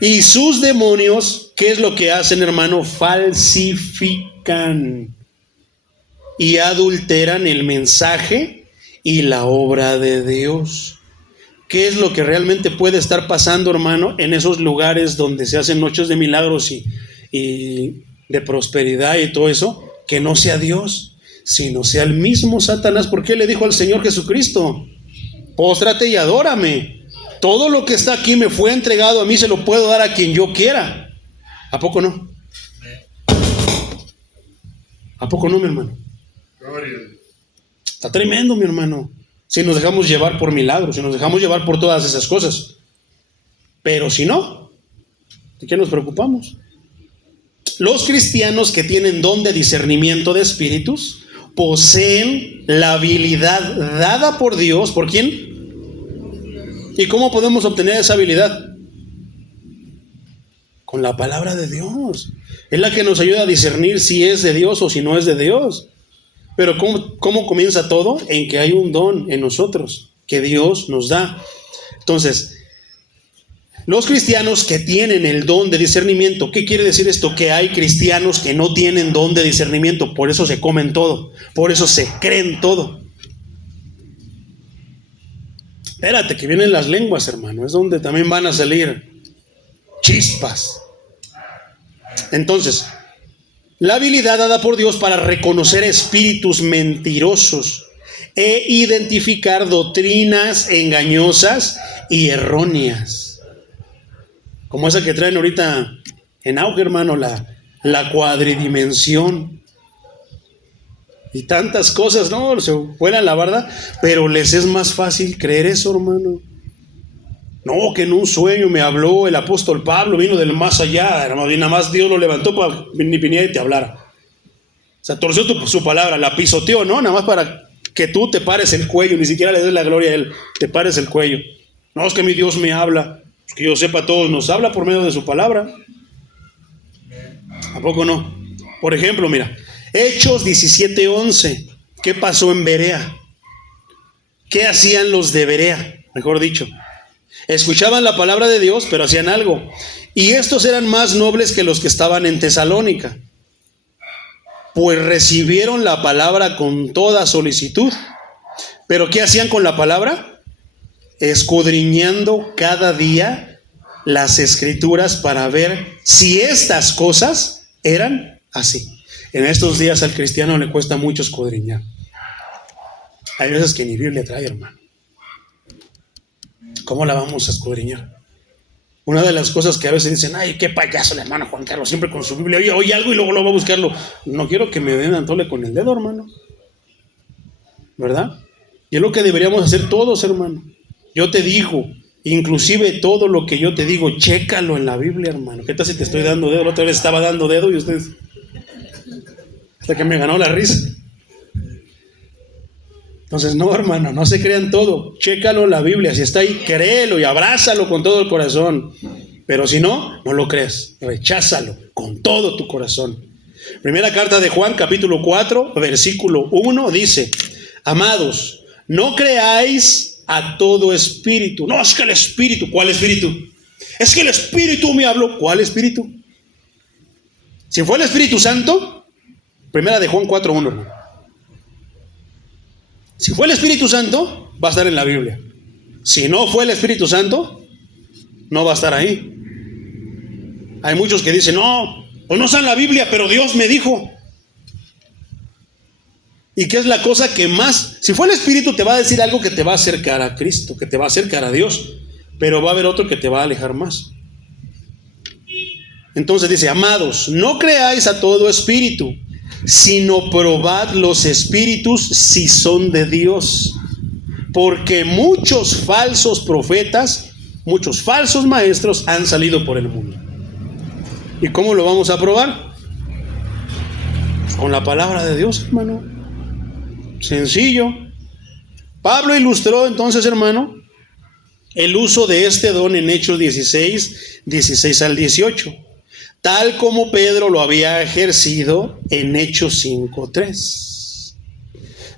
Y sus demonios, ¿qué es lo que hacen, hermano? Falsifican y adulteran el mensaje y la obra de Dios. ¿Qué es lo que realmente puede estar pasando, hermano, en esos lugares donde se hacen noches de milagros y de prosperidad y todo eso? Que no sea Dios, sino sea el mismo Satanás. ¿Por qué le dijo al Señor Jesucristo? Póstrate y adórame. Todo lo que está aquí me fue entregado a mí, se lo puedo dar a quien yo quiera. ¿A poco no? ¿A poco no, mi hermano? Está tremendo, mi hermano. Si nos dejamos llevar por milagros, si nos dejamos llevar por todas esas cosas. Pero si no, ¿de qué nos preocupamos? Los cristianos que tienen don de discernimiento de espíritus poseen la habilidad dada por Dios. ¿Por quién? ¿Y cómo podemos obtener esa habilidad? Con la palabra de Dios. Es la que nos ayuda a discernir si es de Dios o si no es de Dios. Pero ¿cómo comienza todo? En que hay un don en nosotros que Dios nos da. Entonces, los cristianos que tienen el don de discernimiento, ¿qué quiere decir esto? Que hay cristianos que no tienen don de discernimiento, por eso se comen todo, por eso se creen todo. Espérate, que vienen las lenguas, hermano, es donde también van a salir chispas. Entonces, la habilidad dada por Dios para reconocer espíritus mentirosos e identificar doctrinas engañosas y erróneas. Como esa que traen ahorita en auge, hermano, la cuadridimensión. Y tantas cosas, no, se vuelan la barda, pero les es más fácil creer eso, hermano. No, que en un sueño me habló el apóstol Pablo, vino del más allá, hermano, y nada más Dios lo levantó para ni viniera y te hablara. O sea, torció su palabra, la pisoteó, ¿no? Nada más para que tú te pares el cuello, ni siquiera le des la gloria a él, te pares el cuello. No, es que mi Dios me habla, pues que yo sepa, todos nos habla por medio de su palabra. ¿A poco no? Por ejemplo, mira, Hechos 17:11. ¿Qué pasó en Berea? ¿Qué hacían los de Berea? Mejor dicho, escuchaban la palabra de Dios, pero hacían algo. Y estos eran más nobles que los que estaban en Tesalónica, pues recibieron la palabra con toda solicitud. ¿Pero qué hacían con la palabra? Escudriñando cada día las escrituras para ver si estas cosas eran así. En estos días al cristiano le cuesta mucho escudriñar. Hay veces que ni Biblia trae, hermano. ¿Cómo la vamos a escudriñar? Una de las cosas que a veces dicen, ay, qué payaso el hermano Juan Carlos, siempre con su Biblia, oye algo y luego lo va a buscarlo. No quiero que me den antole con el dedo, hermano. ¿Verdad? Y es lo que deberíamos hacer todos, hermano. Yo te digo, inclusive todo lo que yo te digo, chécalo en la Biblia, hermano. ¿Qué tal si te estoy dando dedo? La otra vez estaba dando dedo y ustedes... hasta que me ganó la risa. Entonces, no, hermano, no se crean todo. Chécalo en la Biblia. Si está ahí, créelo y abrázalo con todo el corazón. Pero si no, no lo creas. Recházalo con todo tu corazón. Primera carta de Juan, capítulo 4, versículo 1, dice: amados, no creáis a todo espíritu. No, es que el espíritu. ¿Cuál espíritu? Es que el espíritu me habló. ¿Cuál espíritu? Si fue el Espíritu Santo, primera de Juan 4, 1, hermano. Si fue el Espíritu Santo, va a estar en la Biblia. Si no fue el Espíritu Santo, no va a estar ahí. Hay muchos que dicen, no, pues no está en la Biblia, pero Dios me dijo. ¿Y qué es la cosa que más? Si fue el Espíritu, te va a decir algo que te va a acercar a Cristo, que te va a acercar a Dios, pero va a haber otro que te va a alejar más. Entonces dice, amados, no creáis a todo espíritu, sino probad los espíritus si son de Dios, porque muchos falsos profetas, muchos falsos maestros han salido por el mundo. ¿Y cómo lo vamos a probar? Pues con la palabra de Dios, hermano. Sencillo. Pablo ilustró entonces, hermano, el uso de este don en Hechos 16 al 18, tal como Pedro lo había ejercido en Hechos 5:3.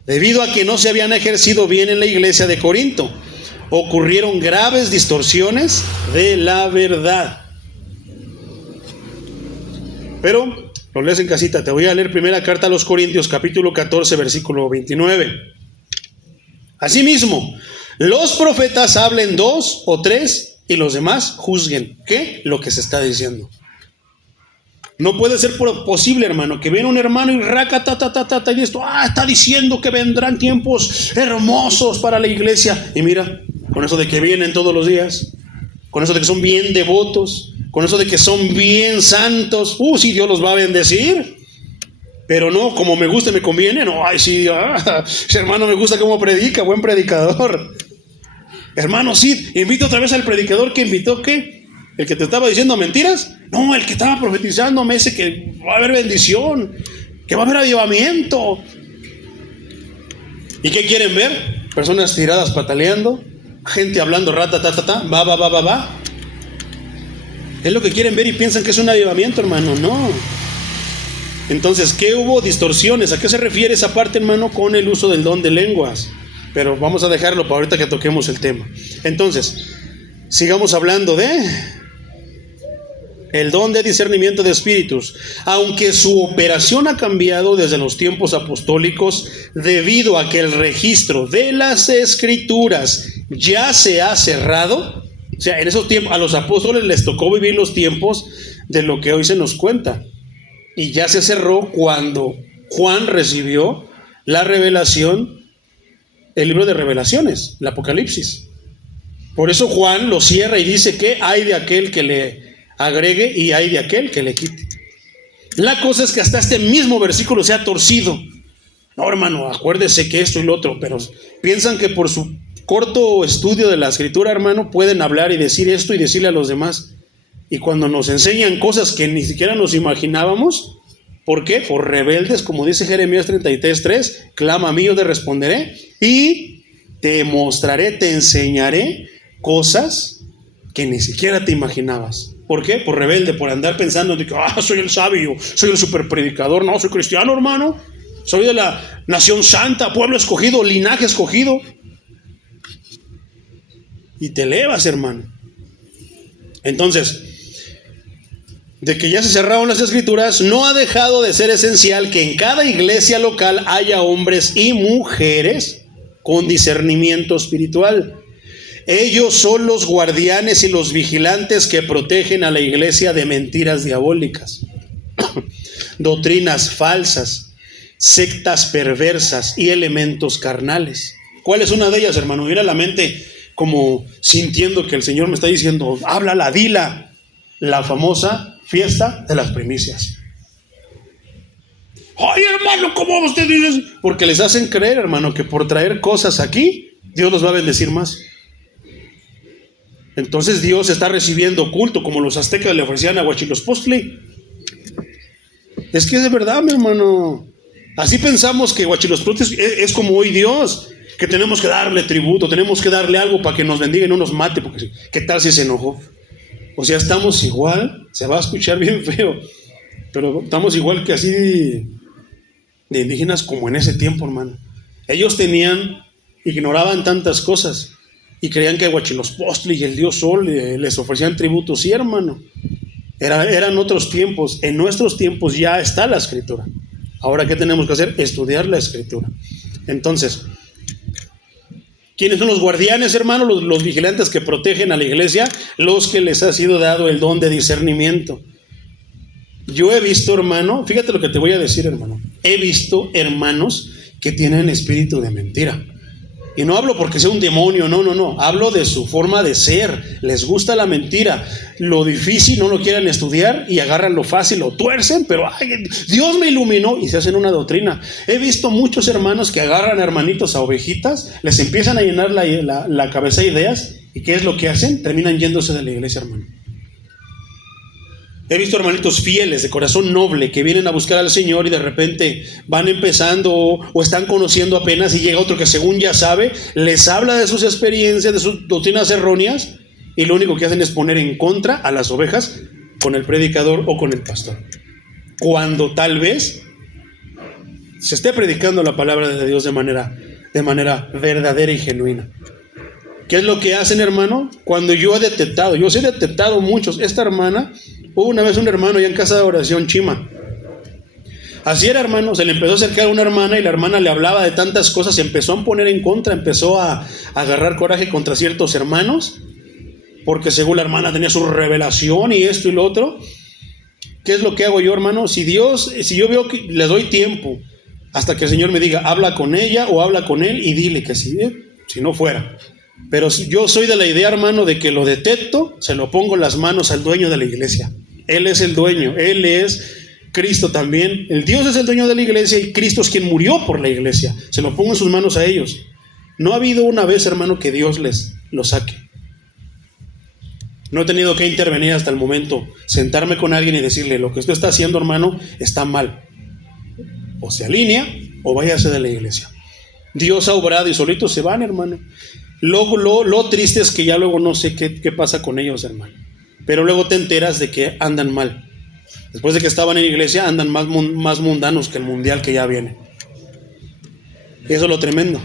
Debido a que no se habían ejercido bien en la iglesia de Corinto, ocurrieron graves distorsiones de la verdad. Pero lo lees en casita. Te voy a leer primera carta a los Corintios, capítulo 14, versículo 29. Asimismo, los profetas hablen 2 o 3 y los demás juzguen. ¿Qué? Lo que se está diciendo. No puede ser posible, hermano, que viene un hermano y y esto, está diciendo que vendrán tiempos hermosos para la iglesia. Y mira, con eso de que vienen todos los días, con eso de que son bien devotos, con eso de que son bien santos, sí, Dios los va a bendecir. Pero no, como me gusta y me conviene, no, sí, ese hermano me gusta cómo predica, buen predicador. Hermano, sí, invito otra vez al predicador que invitó, ¿qué? ¿El que te estaba diciendo mentiras? No, el que estaba profetizándome ese que va a haber bendición, que va a haber avivamiento. ¿Y qué quieren ver? Personas tiradas pataleando, gente hablando va. Es lo que quieren ver y piensan que es un avivamiento, hermano. No. Entonces, ¿qué hubo? Distorsiones. ¿A qué se refiere esa parte, hermano? Con el uso del don de lenguas. Pero vamos a dejarlo para ahorita que toquemos el tema. Entonces, sigamos hablando de el don de discernimiento de espíritus. Aunque su operación ha cambiado desde los tiempos apostólicos, debido a que el registro de las escrituras ya se ha cerrado. O sea, en esos tiempos a los apóstoles les tocó vivir los tiempos de lo que hoy se nos cuenta. Y ya se cerró cuando Juan recibió la revelación, el libro de revelaciones, el Apocalipsis. Por eso Juan lo cierra y dice que hay de aquel que le agregue y hay de aquel que le quite. La cosa es que hasta este mismo versículo se ha torcido. No, hermano, acuérdese que esto y lo otro, pero piensan que por su corto estudio de la escritura, hermano, pueden hablar y decir esto y decirle a los demás. Y cuando nos enseñan cosas que ni siquiera nos imaginábamos, ¿por qué? Por rebeldes, como dice Jeremías 33:3, clama a mí, yo te responderé y te mostraré, te enseñaré cosas que ni siquiera te imaginabas. ¿Por qué? Por rebelde, por andar pensando de que soy el sabio, soy el super predicador. No, soy cristiano, hermano, soy de la nación santa, pueblo escogido, linaje escogido. Y te elevas, hermano. Entonces, de que ya se cerraron las escrituras, no ha dejado de ser esencial que en cada iglesia local haya hombres y mujeres con discernimiento espiritual. Ellos son los guardianes y los vigilantes que protegen a la iglesia de mentiras diabólicas, doctrinas falsas, sectas perversas y elementos carnales. ¿Cuál es una de ellas, hermano? Ir a la mente como sintiendo que el Señor me está diciendo, háblala, dila, la famosa fiesta de las primicias. Ay, hermano, ¿cómo usted dice? Porque les hacen creer, hermano, que por traer cosas aquí, Dios los va a bendecir más. Entonces Dios está recibiendo culto, como los aztecas le ofrecían a Huitzilopochtli. Es que es de verdad, mi hermano. Así pensamos que Huachilosplote es como hoy Dios, que tenemos que darle tributo, tenemos que darle algo para que nos bendiga y no nos mate, porque ¿qué tal si se enojó? O sea, estamos igual, se va a escuchar bien feo, pero estamos igual que así de indígenas como en ese tiempo, hermano. Ellos ignoraban tantas cosas y creían que Huachilospostli y el dios Sol les ofrecían tributos. Sí, hermano, eran otros tiempos. En nuestros tiempos ya está la Escritura. Ahora, ¿qué tenemos que hacer? Estudiar la Escritura. Entonces, ¿quiénes son los guardianes, hermano? Los vigilantes que protegen a la iglesia, los que les ha sido dado el don de discernimiento. Yo he visto, hermano, fíjate lo que te voy a decir, hermano. He visto hermanos que tienen espíritu de mentira. Y no hablo porque sea un demonio, no. Hablo de su forma de ser. Les gusta la mentira. Lo difícil no lo quieren estudiar y agarran lo fácil, lo tuercen, pero ay, Dios me iluminó y se hacen una doctrina. He visto muchos hermanos que agarran hermanitos a ovejitas, les empiezan a llenar la cabeza de ideas. ¿Y qué es lo que hacen? Terminan yéndose de la iglesia, hermano. He visto hermanitos fieles, de corazón noble, que vienen a buscar al Señor y de repente van empezando o están conociendo apenas y llega otro que según ya sabe, les habla de sus experiencias, de sus doctrinas erróneas y lo único que hacen es poner en contra a las ovejas con el predicador o con el pastor. Cuando tal vez se esté predicando la palabra de Dios de manera verdadera y genuina. ¿Qué es lo que hacen, hermano? Cuando yo he detectado muchos. Esta hermana, hubo una vez un hermano allá en casa de oración, Chima. Así era, hermano, se le empezó a acercar a una hermana y la hermana le hablaba de tantas cosas, se empezó a poner en contra, empezó a agarrar coraje contra ciertos hermanos, porque según la hermana tenía su revelación y esto y lo otro. ¿Qué es lo que hago yo, hermano? Si yo veo que le doy tiempo hasta que el Señor me diga, habla con ella o habla con él y dile que si no fuera. Pero yo soy de la idea, hermano, de que lo detecto, se lo pongo en las manos al dueño de la iglesia. Él es el dueño, Él es Cristo también. El Dios es el dueño de la iglesia y Cristo es quien murió por la iglesia. Se lo pongo en sus manos a ellos. No ha habido una vez, hermano, que Dios les lo saque. No he tenido que intervenir hasta el momento, sentarme con alguien y decirle, lo que usted está haciendo, hermano, está mal. O se alinea o váyase de la iglesia. Dios ha obrado y solitos se van, hermano. Lo triste es que ya luego no sé qué pasa con ellos, hermano. Pero luego te enteras de que andan mal. Después de que estaban en la iglesia, andan más mundanos que el mundial que ya viene. Y eso es lo tremendo.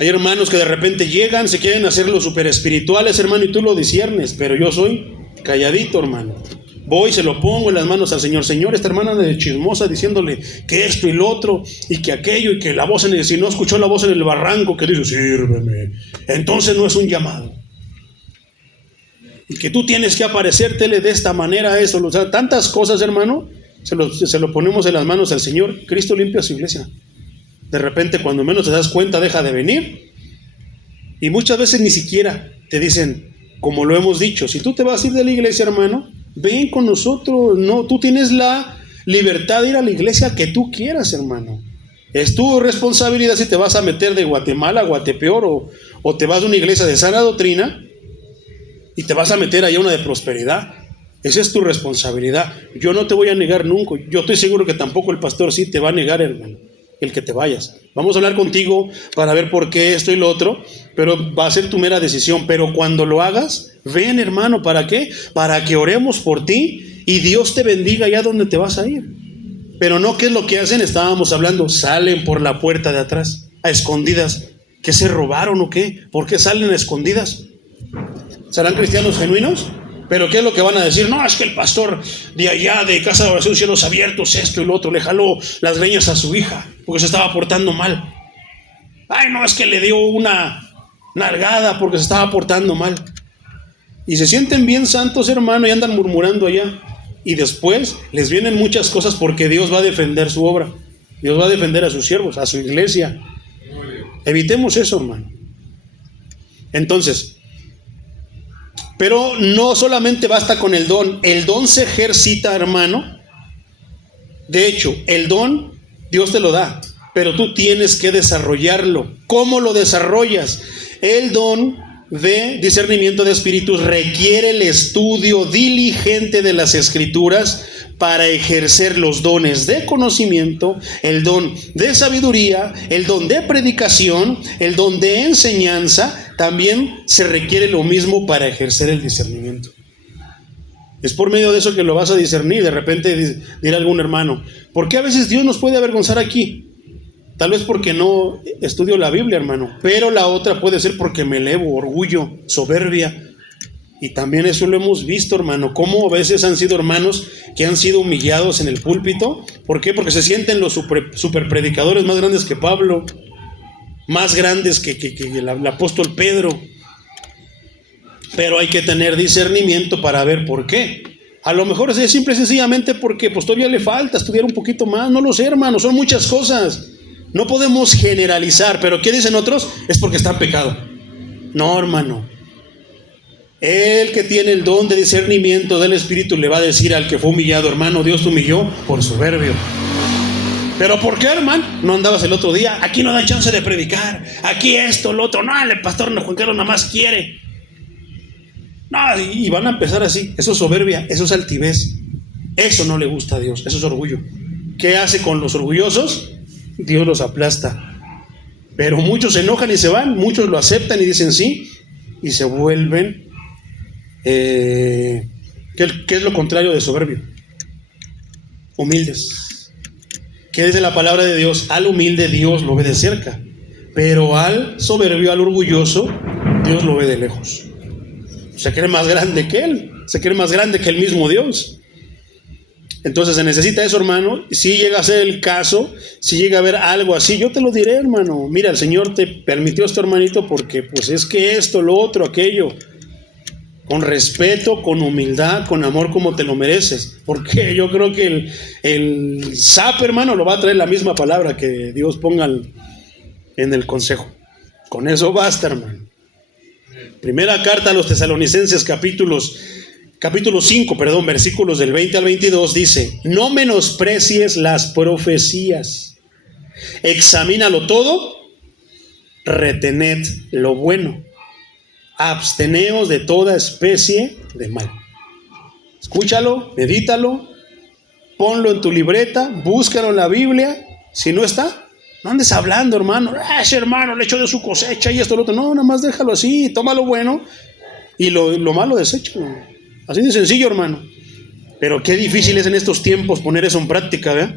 Hay hermanos que de repente llegan, se quieren hacer los super espirituales, hermano, y tú lo disciernes. Pero yo soy calladito, hermano. Voy, se lo pongo en las manos al Señor. Señor, esta hermana de chismosa diciéndole que esto y lo otro, y que aquello, y que la voz si no escuchó la voz en el barranco que dice, sírveme, entonces no es un llamado. Y que tú tienes que aparecértele de esta manera, eso, o sea, tantas cosas, hermano, se lo ponemos en las manos al Señor. Cristo limpia su iglesia. De repente, cuando menos te das cuenta, deja de venir. Y muchas veces ni siquiera te dicen, como lo hemos dicho, si tú te vas a ir de la iglesia, hermano, ven con nosotros. No, tú tienes la libertad de ir a la iglesia que tú quieras, hermano. Es tu responsabilidad si te vas a meter de Guatemala a Guatepeor o te vas a una iglesia de sana doctrina y te vas a meter allá una de prosperidad. Esa es tu responsabilidad. Yo no te voy a negar nunca. Yo estoy seguro que tampoco el pastor sí te va a negar, hermano, el que te vayas. Vamos a hablar contigo para ver por qué esto y lo otro, pero va a ser tu mera decisión. Pero cuando lo hagas, ven, hermano, ¿para qué? Para que oremos por ti y Dios te bendiga allá donde te vas a ir. Pero no, ¿qué es lo que hacen? Estábamos hablando, salen por la puerta de atrás, a escondidas. ¿Qué se robaron o qué? ¿Por qué salen a escondidas? ¿Serán cristianos genuinos? ¿Pero qué es lo que van a decir? No, es que el pastor de allá, de Casa de Oración Cielos Abiertos, esto y lo otro, le jaló las greñas a su hija porque se estaba portando mal. Ay, no, es que le dio una nalgada porque se estaba portando mal. Y se sienten bien santos, hermano, y andan murmurando allá. Y después les vienen muchas cosas porque Dios va a defender su obra. Dios va a defender a sus siervos, a su iglesia. Evitemos eso, hermano. Entonces, pero no solamente basta con el don se ejercita, hermano. De hecho, el don Dios te lo da, pero tú tienes que desarrollarlo. ¿Cómo lo desarrollas? El don de discernimiento de espíritus requiere el estudio diligente de las Escrituras para ejercer los dones de conocimiento, el don de sabiduría, el don de predicación, el don de enseñanza. También se requiere lo mismo para ejercer el discernimiento. Es por medio de eso que lo vas a discernir. De repente dirá algún hermano: ¿por qué a veces Dios nos puede avergonzar aquí? Tal vez porque no estudio la Biblia, hermano. Pero la otra puede ser porque me elevo, orgullo, soberbia. Y también eso lo hemos visto, hermano, cómo a veces han sido hermanos que han sido humillados en el púlpito. ¿Por qué? Porque se sienten los super predicadores más grandes que Pablo, más grandes que el apóstol Pedro. Pero hay que tener discernimiento para ver por qué. A lo mejor es simple y sencillamente porque pues todavía le falta estudiar un poquito más. No lo sé, hermano, son muchas cosas. No podemos generalizar, pero ¿qué dicen otros? Es porque está en pecado. No, hermano. El que tiene el don de discernimiento del Espíritu le va a decir al que fue humillado: hermano, Dios te humilló por soberbio. ¿Pero por qué, hermano? No andabas el otro día. Aquí no da chance de predicar. Aquí esto, lo otro. No, el pastor Juan Carlos nada más quiere. No, y van a empezar así. Eso es soberbia, eso es altivez. Eso no le gusta a Dios, eso es orgullo. ¿Qué hace con los orgullosos? Dios los aplasta. Pero muchos se enojan y se van, muchos lo aceptan y dicen sí, y se vuelven, ¿qué es lo contrario de soberbio? Humildes. ¿Qué dice la palabra de Dios? Al humilde Dios lo ve de cerca, pero al soberbio, al orgulloso, Dios lo ve de lejos. Se cree más grande que él, se cree más grande que el mismo Dios. Entonces se necesita eso, hermano. Si llega a ser el caso, si llega a haber algo así, yo te lo diré, hermano. Mira, el Señor te permitió esto, hermanito, porque pues es que esto, lo otro, aquello, con respeto, con humildad, con amor, como te lo mereces. Porque yo creo que el SAP, hermano, lo va a traer la misma palabra que Dios ponga en el consejo. Con eso basta, hermano. Primera carta a los Tesalonicenses, capítulo 5, versículos del 20 al 22, dice: no menosprecies las profecías, examínalo todo, retened lo bueno, absteneos de toda especie de mal. Escúchalo, medítalo, ponlo en tu libreta, búscalo en la Biblia. Si no está, no andes hablando, hermano. Ese hermano le echó de su cosecha y esto, lo otro. No, nada más déjalo así, toma lo bueno y lo malo deséchalo. Así de sencillo, hermano. Pero qué difícil es en estos tiempos poner eso en práctica, ¿verdad?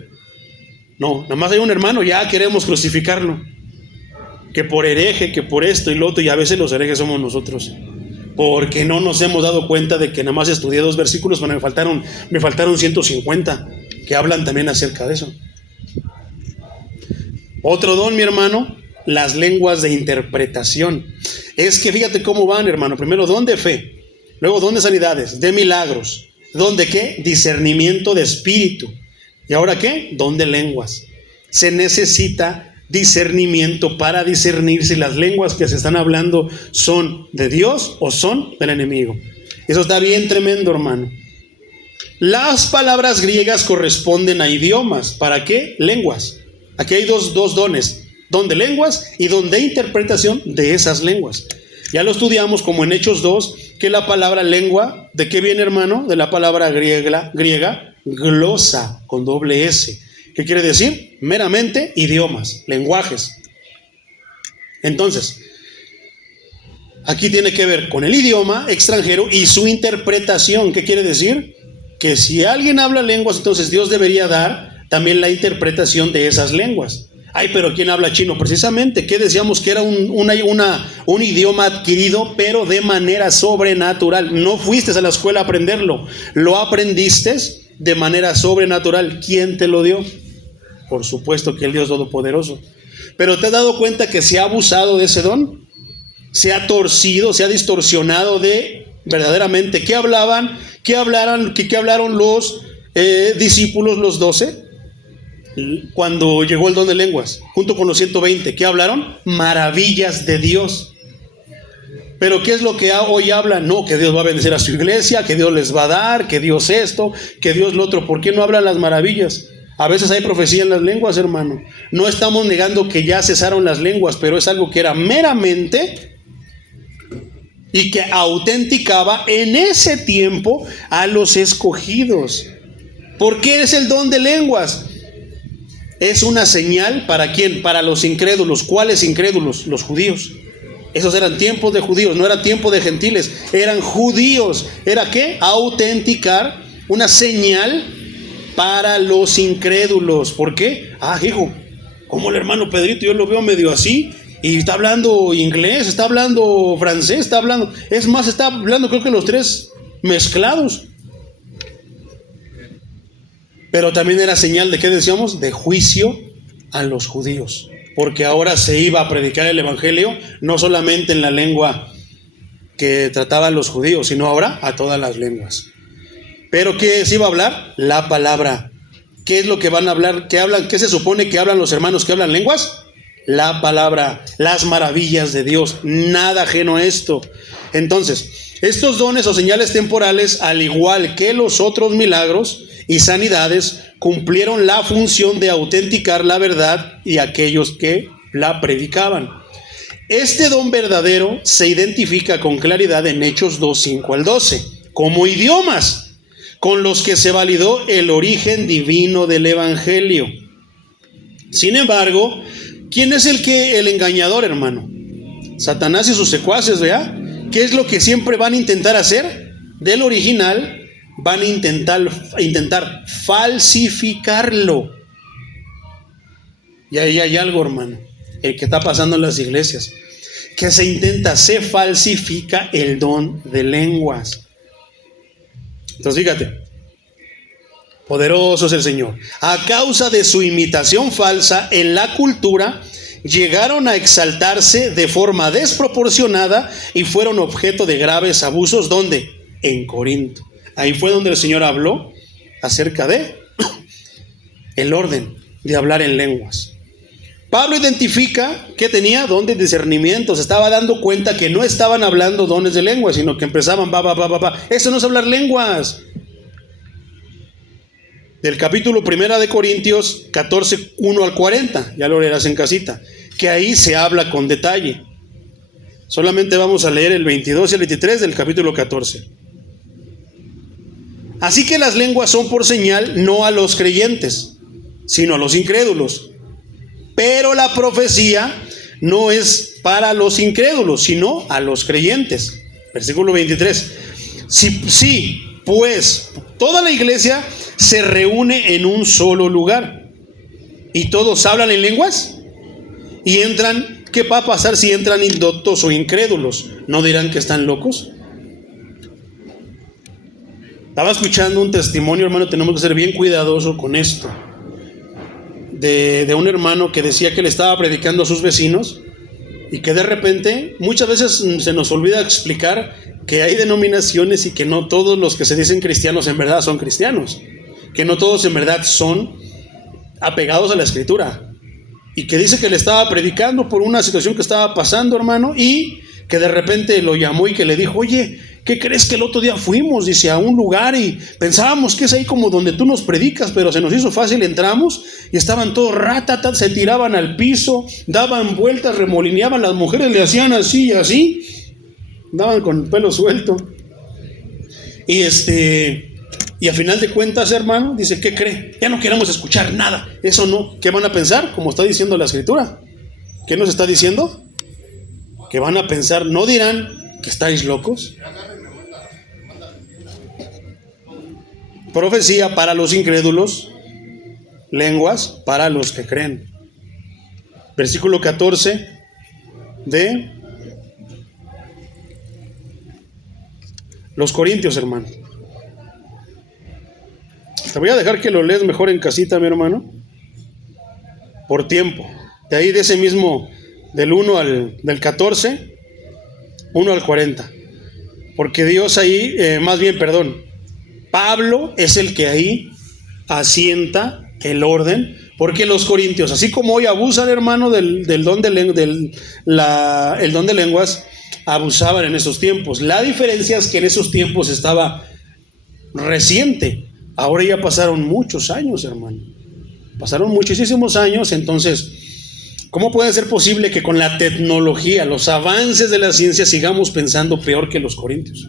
No, nada más hay un hermano, ya queremos crucificarlo. Que por hereje, que por esto y lo otro, y a veces los herejes somos nosotros. Porque no nos hemos dado cuenta de que nada más estudié 2 versículos, pero me faltaron 150 que hablan también acerca de eso. Otro don, mi hermano, las lenguas de interpretación. Es que fíjate cómo van, hermano. Primero, don de fe. Luego, don de sanidades, de milagros. ¿Don de qué? Discernimiento de espíritu. ¿Y ahora qué? Don de lenguas. Se necesita discernimiento para discernir si las lenguas que se están hablando son de Dios o son del enemigo. Eso está bien tremendo, hermano. Las palabras griegas corresponden a idiomas. ¿Para qué? Lenguas. Aquí hay dos dones, don de lenguas y don de interpretación de esas lenguas. Ya lo estudiamos como en Hechos 2, que la palabra lengua, ¿de qué viene, hermano? De la palabra griega, glosa, con doble S. ¿Qué quiere decir? Meramente idiomas, lenguajes. Entonces, aquí tiene que ver con el idioma extranjero y su interpretación. ¿Qué quiere decir? Que si alguien habla lenguas, entonces Dios debería dar también la interpretación de esas lenguas. Ay, pero ¿quién habla chino? Precisamente, ¿qué decíamos? Que era un idioma adquirido, pero de manera sobrenatural. No fuiste a la escuela a aprenderlo, lo aprendiste de manera sobrenatural. ¿Quién te lo dio? Por supuesto que el Dios Todopoderoso. Pero ¿te has dado cuenta que se ha abusado de ese don? Se ha torcido, se ha distorsionado de verdaderamente. ¿Qué hablaron los discípulos, los 12? Cuando llegó el don de lenguas, junto con los 120, ¿qué hablaron? Maravillas de Dios. Pero ¿qué es lo que hoy hablan? No, que Dios va a bendecir a su iglesia, que Dios les va a dar, que Dios esto, que Dios lo otro. ¿Por qué no hablan las maravillas? A veces hay profecía en las lenguas, hermano. No estamos negando que ya cesaron las lenguas, pero es algo que era meramente y que autenticaba en ese tiempo a los escogidos. ¿Por qué es el don de lenguas? Es una señal, ¿para quién? Para los incrédulos. ¿Cuáles incrédulos? Los judíos. Esos eran tiempos de judíos, no era tiempo de gentiles, eran judíos. ¿Era qué? Autenticar, una señal para los incrédulos. ¿Por qué? Hijo, como el hermano Pedrito, yo lo veo medio así, y está hablando inglés, está hablando francés, está hablando creo que los tres mezclados. Pero también era señal de, ¿qué decíamos? De juicio a los judíos. Porque ahora se iba a predicar el evangelio, no solamente en la lengua que trataban los judíos, sino ahora a todas las lenguas. ¿Pero qué se iba a hablar? La palabra. ¿Qué es lo que van a hablar? ¿Qué hablan? ¿Qué se supone que hablan los hermanos que hablan lenguas? La palabra, las maravillas de Dios, nada ajeno a esto. Entonces, estos dones o señales temporales, al igual que los otros milagros y sanidades, cumplieron la función de autenticar la verdad y aquellos que la predicaban. Este don verdadero se identifica con claridad en Hechos 2, 5 al 12, como idiomas con los que se validó el origen divino del evangelio. Sin embargo, ¿quién es el engañador, hermano? Satanás y sus secuaces, ¿verdad? ¿Qué es lo que siempre van a intentar hacer? Del original van a intentar falsificarlo. Y ahí hay algo, hermano, el que está pasando en las iglesias, que se falsifica el don de lenguas. Entonces fíjate, poderoso es el Señor. A causa de su imitación falsa en la cultura, llegaron a exaltarse de forma desproporcionada y fueron objeto de graves abusos. ¿Dónde? En Corinto. Ahí fue donde el Señor habló acerca de el orden de hablar en lenguas. Pablo identifica que tenía don de discernimiento. Se estaba dando cuenta que no estaban hablando dones de lenguas, sino que empezaban Eso no es hablar lenguas. Del capítulo 1 de Corintios 14, 1 al 40, ya lo leerás en casita, que ahí se habla con detalle. Solamente vamos a leer el 22 y el 23 del capítulo 14. Así que las lenguas son por señal no a los creyentes, sino a los incrédulos. Pero la profecía no es para los incrédulos, sino a los creyentes. Versículo 23. Sí, pues toda la iglesia se reúne en un solo lugar y todos hablan en lenguas y entran. ¿Qué va a pasar si entran indoctos o incrédulos? ¿No dirán que están locos? Estaba escuchando un testimonio, hermano, tenemos que ser bien cuidadosos con esto, de un hermano que decía que le estaba predicando a sus vecinos y que de repente, muchas veces se nos olvida explicar que hay denominaciones y que no todos los que se dicen cristianos en verdad son cristianos, que no todos en verdad son apegados a la escritura, y que dice que le estaba predicando por una situación que estaba pasando, hermano, y que de repente lo llamó y que le dijo: oye, ¿qué crees que el otro día fuimos? Dice, a un lugar y pensábamos que es ahí como donde tú nos predicas, pero se nos hizo fácil, entramos y estaban todos ratatas, se tiraban al piso, daban vueltas, remolineaban, las mujeres le hacían así y así, andaban con el pelo suelto. Y a final de cuentas, hermano, dice, ¿qué cree? Ya no queremos escuchar nada. Eso no. ¿Qué van a pensar? Como está diciendo la escritura. ¿Qué nos está diciendo? Que van a pensar, ¿no dirán que estáis locos? Profecía para los incrédulos, lenguas para los que creen. Versículo 14 de los Corintios, hermano. Te voy a dejar que lo lees mejor en casita, mi hermano, por tiempo. De ahí de ese mismo, del 14, 1 al 40. Porque Dios ahí, Pablo es el que ahí asienta el orden, porque los corintios, así como hoy abusan, hermano, del don de el don de lenguas, abusaban en esos tiempos. La diferencia es que en esos tiempos estaba reciente. Ahora ya pasaron muchos años, hermano. Pasaron muchísimos años. Entonces, ¿cómo puede ser posible que con la tecnología, los avances de la ciencia, sigamos pensando peor que los corintios?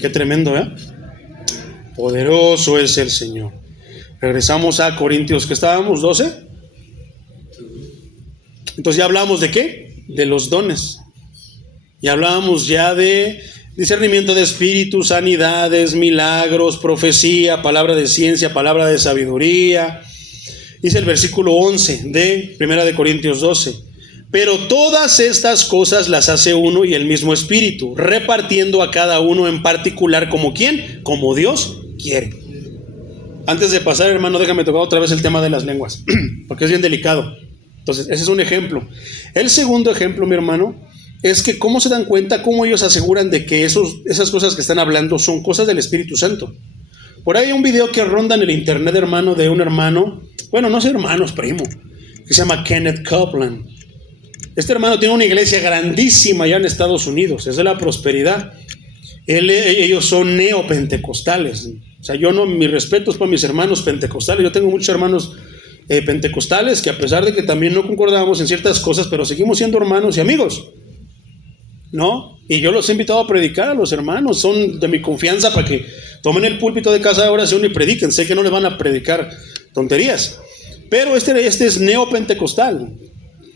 Qué tremendo, ¿eh? Poderoso es el Señor. Regresamos a Corintios, ¿qué estábamos? 12. Entonces ya hablamos de ¿qué? De los dones. Ya hablábamos ya de discernimiento de espíritus, sanidades, milagros, profecía, palabra de ciencia, palabra de sabiduría. Dice el versículo 11 de 1 de Corintios 12. Pero todas estas cosas las hace uno y el mismo Espíritu, repartiendo a cada uno en particular como ¿quién? Como Dios quiere. Antes de pasar, hermano, déjame tocar otra vez el tema de las lenguas, porque es bien delicado. Entonces, ese es un ejemplo. El segundo ejemplo, mi hermano, es que cómo se dan cuenta, cómo ellos aseguran de que esas cosas que están hablando son cosas del Espíritu Santo. Por ahí hay un video que ronda en el internet, hermano, de un hermano, bueno, no sé, hermano, es primo, que se llama Kenneth Copeland. Este hermano tiene una iglesia grandísima allá en Estados Unidos, es de la prosperidad. Ellos son neopentecostales. O sea, yo no, mis respetos para mis hermanos pentecostales. Yo tengo muchos hermanos pentecostales que a pesar de que también no concordamos en ciertas cosas, pero seguimos siendo hermanos y amigos, ¿no? Y yo los he invitado a predicar a los hermanos, son de mi confianza para que tomen el púlpito de casa de oración y prediquen. Sé que no les van a predicar tonterías, pero este es neopentecostal,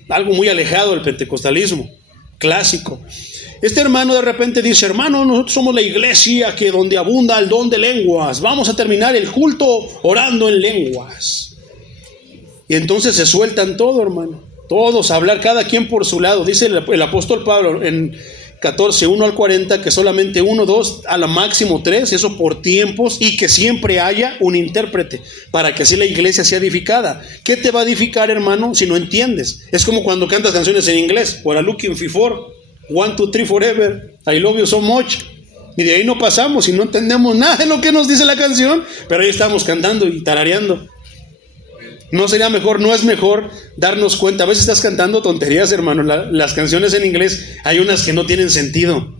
algo muy alejado del pentecostalismo clásico. Este hermano de repente dice: hermano, nosotros somos la iglesia que donde abunda el don de lenguas, vamos a terminar el culto orando en lenguas. Y entonces se sueltan todo, hermano, todos a hablar, cada quien por su lado. Dice el apóstol Pablo en 14, 1 al 40, que solamente 1, 2, a lo máximo 3, eso por tiempos, y que siempre haya un intérprete, para que así la iglesia sea edificada. ¿Qué te va a edificar, hermano, si no entiendes? Es como cuando cantas canciones en inglés: What I'm looking for, 1, 2, 3 forever, I love you so much. Y de ahí no pasamos y no entendemos nada de lo que nos dice la canción, pero ahí estamos cantando y tarareando. ¿No sería mejor, no es mejor darnos cuenta? A veces estás cantando tonterías, hermano. Las canciones en inglés, hay unas que no tienen sentido,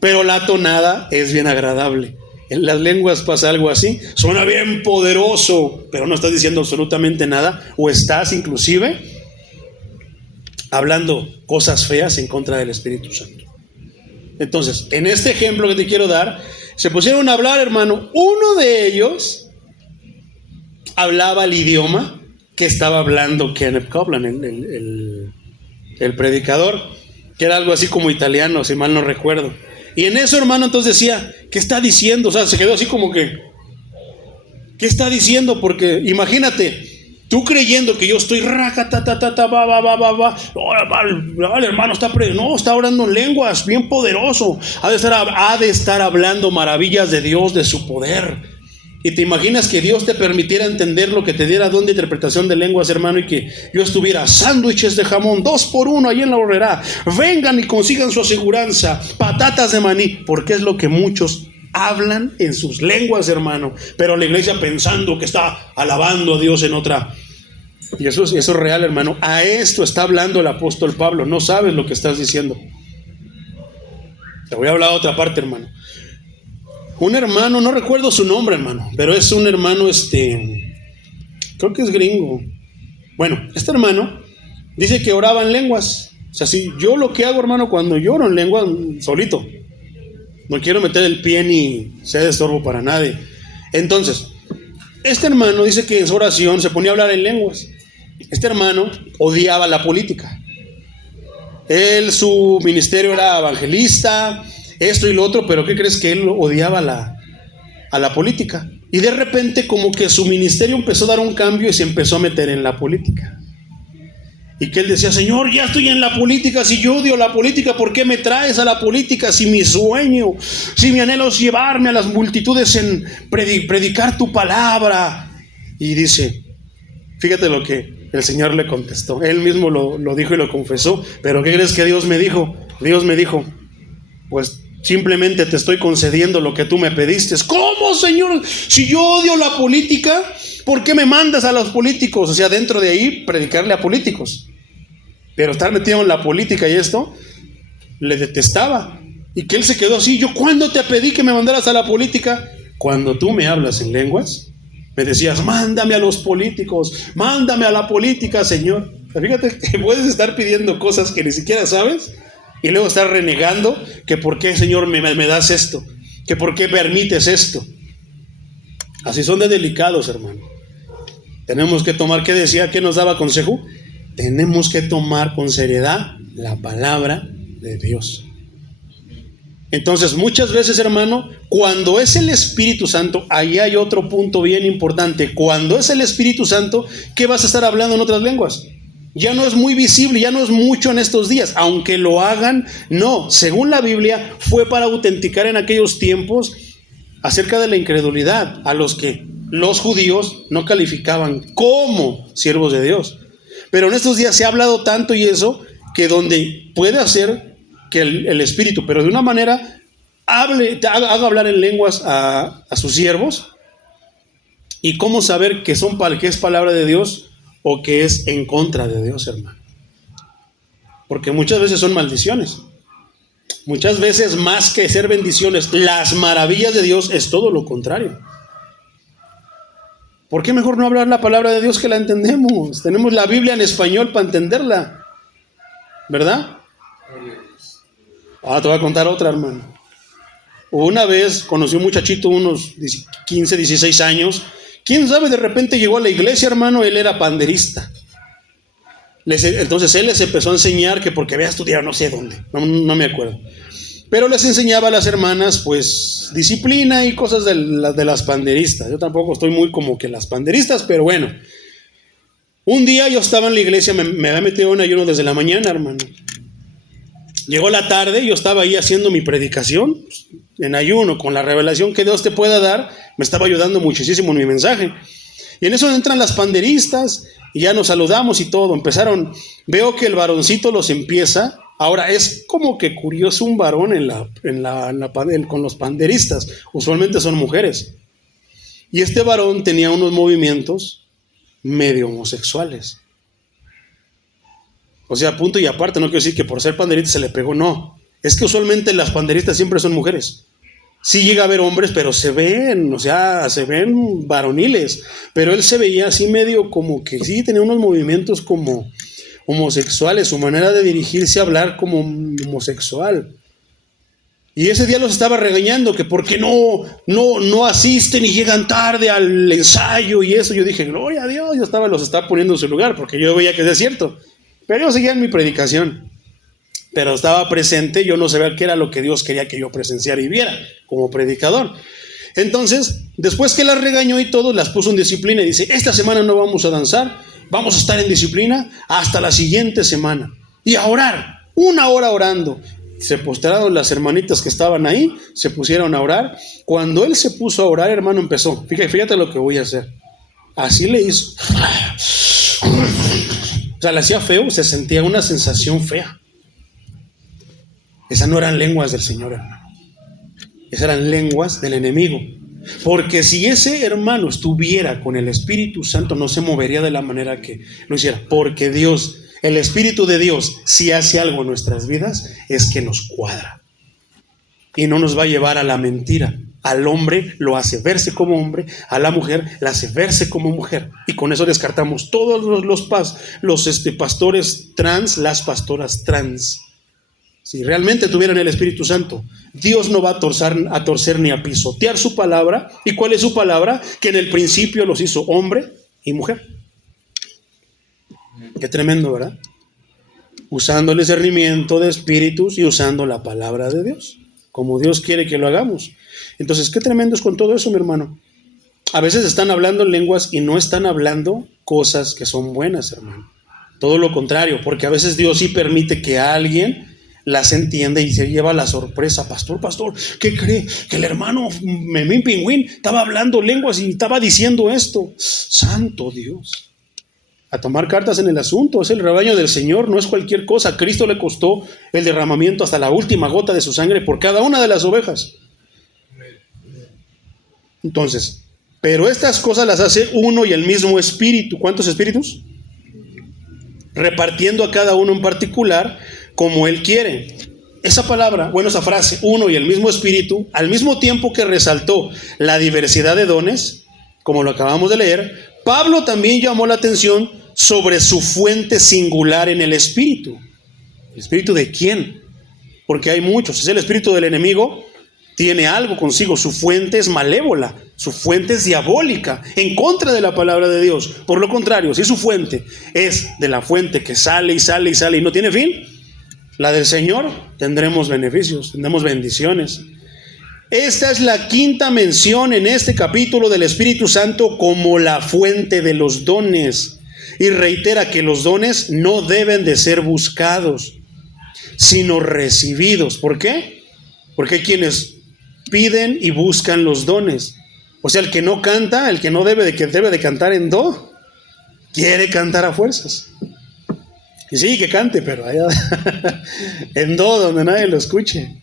pero la tonada es bien agradable. En las lenguas pasa algo así, suena bien poderoso, pero no estás diciendo absolutamente nada, o estás inclusive hablando cosas feas en contra del Espíritu Santo. Entonces, en este ejemplo que te quiero dar, se pusieron a hablar, hermano. Uno de ellos hablaba el idioma que estaba hablando Kenneth Copeland, el predicador, que era algo así como italiano, si mal no recuerdo. Y en eso, hermano, entonces decía: ¿qué está diciendo? O sea, se quedó así como que, ¿qué está diciendo? Porque imagínate, tú creyendo que yo estoy el hermano está orando en lenguas, bien poderoso, ha de estar hablando maravillas de Dios, de su poder. Y te imaginas que Dios te permitiera entender lo que te diera don de interpretación de lenguas, hermano, y que yo estuviera: sándwiches de jamón 2 por 1 ahí en la horrera, vengan y consigan su aseguranza, patatas de maní, porque es lo que muchos hablan en sus lenguas, hermano, pero la iglesia pensando que está alabando a Dios en otra. Y eso es real, hermano. A esto está hablando el apóstol Pablo. No sabes lo que estás diciendo. Te voy a hablar de otra parte, hermano. Un hermano, no recuerdo su nombre, hermano, pero es un hermano, creo que es gringo. Bueno, este hermano dice que oraba en lenguas. O sea, si yo lo que hago, hermano, cuando lloro en lenguas, solito, no quiero meter el pie ni ser de estorbo para nadie. Entonces, este hermano dice que en su oración se ponía a hablar en lenguas. Este hermano odiaba la política. Su ministerio era evangelista, esto y lo otro, pero ¿qué crees? Que él odiaba a la política. Y de repente como que su ministerio empezó a dar un cambio y se empezó a meter en la política. Y que él decía: Señor, ya estoy en la política, si yo odio la política, ¿por qué me traes a la política? Si mi sueño, si mi anhelo es llevarme a las multitudes en predicar tu palabra. Y dice, fíjate lo que el Señor le contestó. Él mismo lo dijo y lo confesó. Pero ¿qué crees que Dios me dijo? Dios me dijo: pues simplemente te estoy concediendo lo que tú me pediste. ¿Cómo, Señor? Si yo odio la política, ¿por qué me mandas a los políticos? O sea, dentro de ahí predicarle a políticos. Pero estar metido en la política y esto, le detestaba. Y que él se quedó así: ¿yo cuándo te pedí que me mandaras a la política? Cuando tú me hablas en lenguas, me decías: mándame a los políticos, mándame a la política, Señor. Fíjate que puedes estar pidiendo cosas que ni siquiera sabes y luego estar renegando que por qué, Señor, me das esto, que por qué permites esto. Así son de delicados, hermano. Tenemos que tomar, ¿qué decía? ¿Qué nos daba consejo? Tenemos que tomar con seriedad la palabra de Dios. Entonces, muchas veces, hermano, cuando es el Espíritu Santo, ahí hay otro punto bien importante. Cuando es el Espíritu Santo, ¿qué vas a estar hablando en otras lenguas? Ya no es muy visible, ya no es mucho en estos días. Aunque lo hagan, no. Según la Biblia, fue para autenticar en aquellos tiempos acerca de la incredulidad a los que los judíos no calificaban como siervos de Dios. Pero en estos días se ha hablado tanto y eso, que donde puede hacer que el Espíritu, pero de una manera, haga hablar en lenguas a sus siervos, y cómo saber que es palabra de Dios o que es en contra de Dios, hermano. Porque muchas veces son maldiciones. Muchas veces, más que ser bendiciones, las maravillas de Dios es todo lo contrario. ¿Por qué mejor no hablar la palabra de Dios que la entendemos? Tenemos la Biblia en español para entenderla, ¿verdad? Te voy a contar otra, hermano. Una vez conocí a un muchachito, unos 15, 16 años. ¿Quién sabe? De repente llegó a la iglesia, hermano. Él era panderista. Entonces él les empezó a enseñar que porque había estudiado no sé dónde, no me acuerdo. Pero les enseñaba a las hermanas, pues, disciplina y cosas de las panderistas. Yo tampoco estoy muy como que las panderistas, pero bueno. Un día yo estaba en la iglesia, me había metido en ayuno desde la mañana, hermano. Llegó la tarde, yo estaba ahí haciendo mi predicación, en ayuno, con la revelación que Dios te pueda dar, me estaba ayudando muchísimo en mi mensaje. Y en eso entran las panderistas, y ya nos saludamos y todo. Veo que el varoncito los empieza. Ahora, es como que curioso un varón con los panderistas. Usualmente son mujeres. Y este varón tenía unos movimientos medio homosexuales. O sea, punto y aparte, no quiero decir que por ser panderista se le pegó, no. Es que usualmente las panderistas siempre son mujeres. Sí llega a haber hombres, pero se ven varoniles. Pero él se veía así medio como que sí, tenía unos movimientos como homosexuales, su manera de dirigirse a hablar como homosexual. Y ese día los estaba regañando, que por qué no asisten y llegan tarde al ensayo y eso. Yo dije, gloria a Dios, los estaba poniendo en su lugar, porque yo veía que es cierto. Pero yo seguía en mi predicación. Pero estaba presente, yo no sabía qué era lo que Dios quería que yo presenciara y viera como predicador. Entonces, después que las regañó y todo, las puso en disciplina y dice, esta semana no vamos a danzar, vamos a estar en disciplina hasta la siguiente semana. Y a orar, 1 hora orando. Se postraron las hermanitas que estaban ahí, se pusieron a orar. Cuando él se puso a orar, hermano, empezó. Fíjate lo que voy a hacer. Así le hizo. O sea, le hacía feo, se sentía una sensación fea. Esas no eran lenguas del Señor, hermano. Esas eran lenguas del enemigo. Porque si ese hermano estuviera con el Espíritu Santo, no se movería de la manera que lo hiciera. Porque Dios, el Espíritu de Dios, si hace algo en nuestras vidas, es que nos cuadra. Y no nos va a llevar a la mentira. Al hombre lo hace verse como hombre, a la mujer la hace verse como mujer. Y con eso descartamos todos los pastores trans, las pastoras trans. Si realmente tuvieran el Espíritu Santo, Dios no va a torcer ni a pisotear su palabra. ¿Y cuál es su palabra? Que en el principio los hizo hombre y mujer. Qué tremendo, ¿verdad? Usando el discernimiento de espíritus y usando la palabra de Dios, como Dios quiere que lo hagamos. Entonces, qué tremendo es con todo eso, mi hermano. A veces están hablando en lenguas y no están hablando cosas que son buenas, hermano. Todo lo contrario, porque a veces Dios sí permite que alguien las entiende y se lleva la sorpresa. Pastor, ¿qué cree? Que el hermano Memín Pingüín estaba hablando lenguas y estaba diciendo esto. Santo Dios. A tomar cartas en el asunto. Es el rebaño del Señor, no es cualquier cosa. A Cristo le costó el derramamiento hasta la última gota de su sangre por cada una de las ovejas. Entonces, pero estas cosas las hace uno y el mismo Espíritu. ¿Cuántos espíritus? Repartiendo a cada uno en particular como Él quiere. Esa palabra, esa frase, uno y el mismo Espíritu, al mismo tiempo que resaltó la diversidad de dones, como lo acabamos de leer, Pablo también llamó la atención sobre su fuente singular en el Espíritu. ¿El Espíritu de quién? Porque hay muchos. Es el espíritu del enemigo, tiene algo consigo, su fuente es malévola. Su fuente es diabólica, en contra de la palabra de Dios. Por lo contrario, si su fuente es de la fuente que sale y sale y sale y no tiene fin, la del Señor, tendremos beneficios, tendremos bendiciones. Esta es la quinta mención en este capítulo del Espíritu Santo como la fuente de los dones. Y reitera que los dones no deben de ser buscados, sino recibidos. ¿Por qué? Porque quienes piden y buscan los dones. O sea, el que no canta, el que no debe de cantar en do, quiere cantar a fuerzas. Y sí, que cante, pero allá en do, donde nadie lo escuche.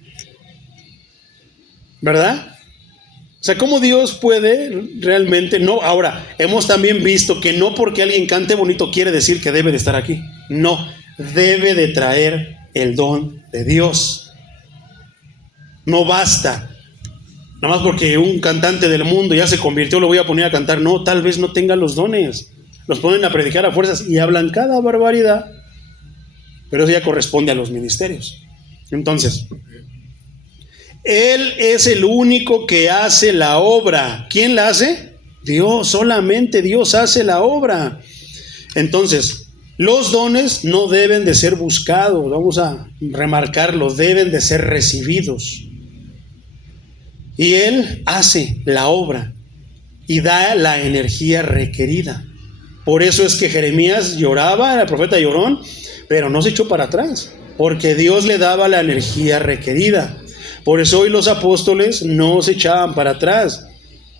¿Verdad? O sea, ¿cómo Dios puede realmente? No, ahora, hemos también visto que no porque alguien cante bonito quiere decir que debe de estar aquí. No, debe de traer el don de Dios. No basta. Nada más porque un cantante del mundo ya se convirtió, lo voy a poner a cantar. No, tal vez no tenga los dones. Los ponen a predicar a fuerzas y hablan cada barbaridad. Pero eso ya corresponde a los ministerios. Entonces, Él es el único que hace la obra. ¿Quién la hace? Dios, solamente Dios hace la obra. Entonces, los dones no deben de ser buscados, vamos a remarcarlo, deben de ser recibidos. Y Él hace la obra y da la energía requerida. Por eso es que Jeremías lloraba, el profeta llorón, pero no se echó para atrás, porque Dios le daba la energía requerida. Por eso hoy los apóstoles no se echaban para atrás.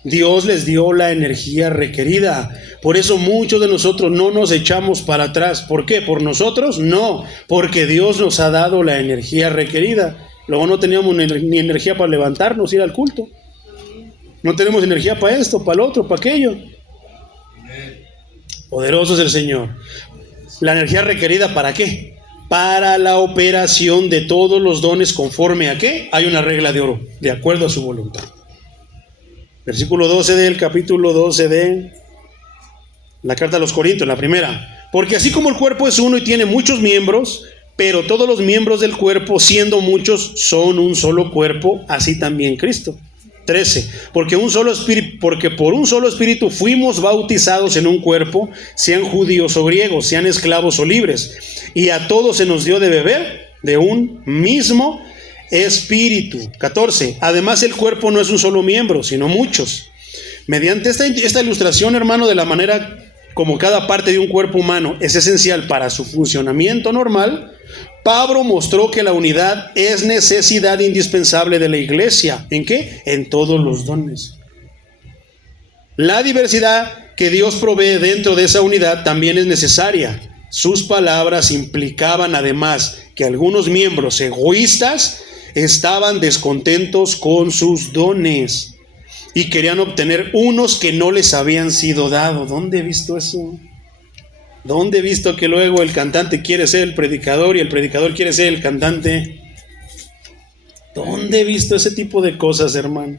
Dios les dio la energía requerida. Por eso muchos de nosotros no nos echamos para atrás. ¿Por qué? ¿Por nosotros? No, porque Dios nos ha dado la energía requerida. Luego no teníamos ni energía para levantarnos, ir al culto. No tenemos energía para esto, para lo otro, para aquello. Poderoso es el Señor. ¿La energía requerida para qué? Para la operación de todos los dones, conforme a qué? Hay una regla de oro, de acuerdo a su voluntad. Versículo 12 del capítulo 12 de la carta a los Corintios, la primera. Porque así como el cuerpo es uno y tiene muchos miembros, pero todos los miembros del cuerpo, siendo muchos, son un solo cuerpo, así también Cristo. 13. Porque por un solo espíritu fuimos bautizados en un cuerpo, sean judíos o griegos, sean esclavos o libres, y a todos se nos dio de beber de un mismo espíritu. 14. Además, el cuerpo no es un solo miembro, sino muchos. Mediante esta ilustración, hermano, de la manera como cada parte de un cuerpo humano es esencial para su funcionamiento normal, Pablo mostró que la unidad es necesidad indispensable de la iglesia. ¿En qué? En todos los dones. La diversidad que Dios provee dentro de esa unidad también es necesaria. Sus palabras implicaban además que algunos miembros egoístas estaban descontentos con sus dones y querían obtener unos que no les habían sido dados. ¿Dónde he visto eso? ¿Dónde he visto que luego el cantante quiere ser el predicador y el predicador quiere ser el cantante? ¿Dónde he visto ese tipo de cosas, hermano?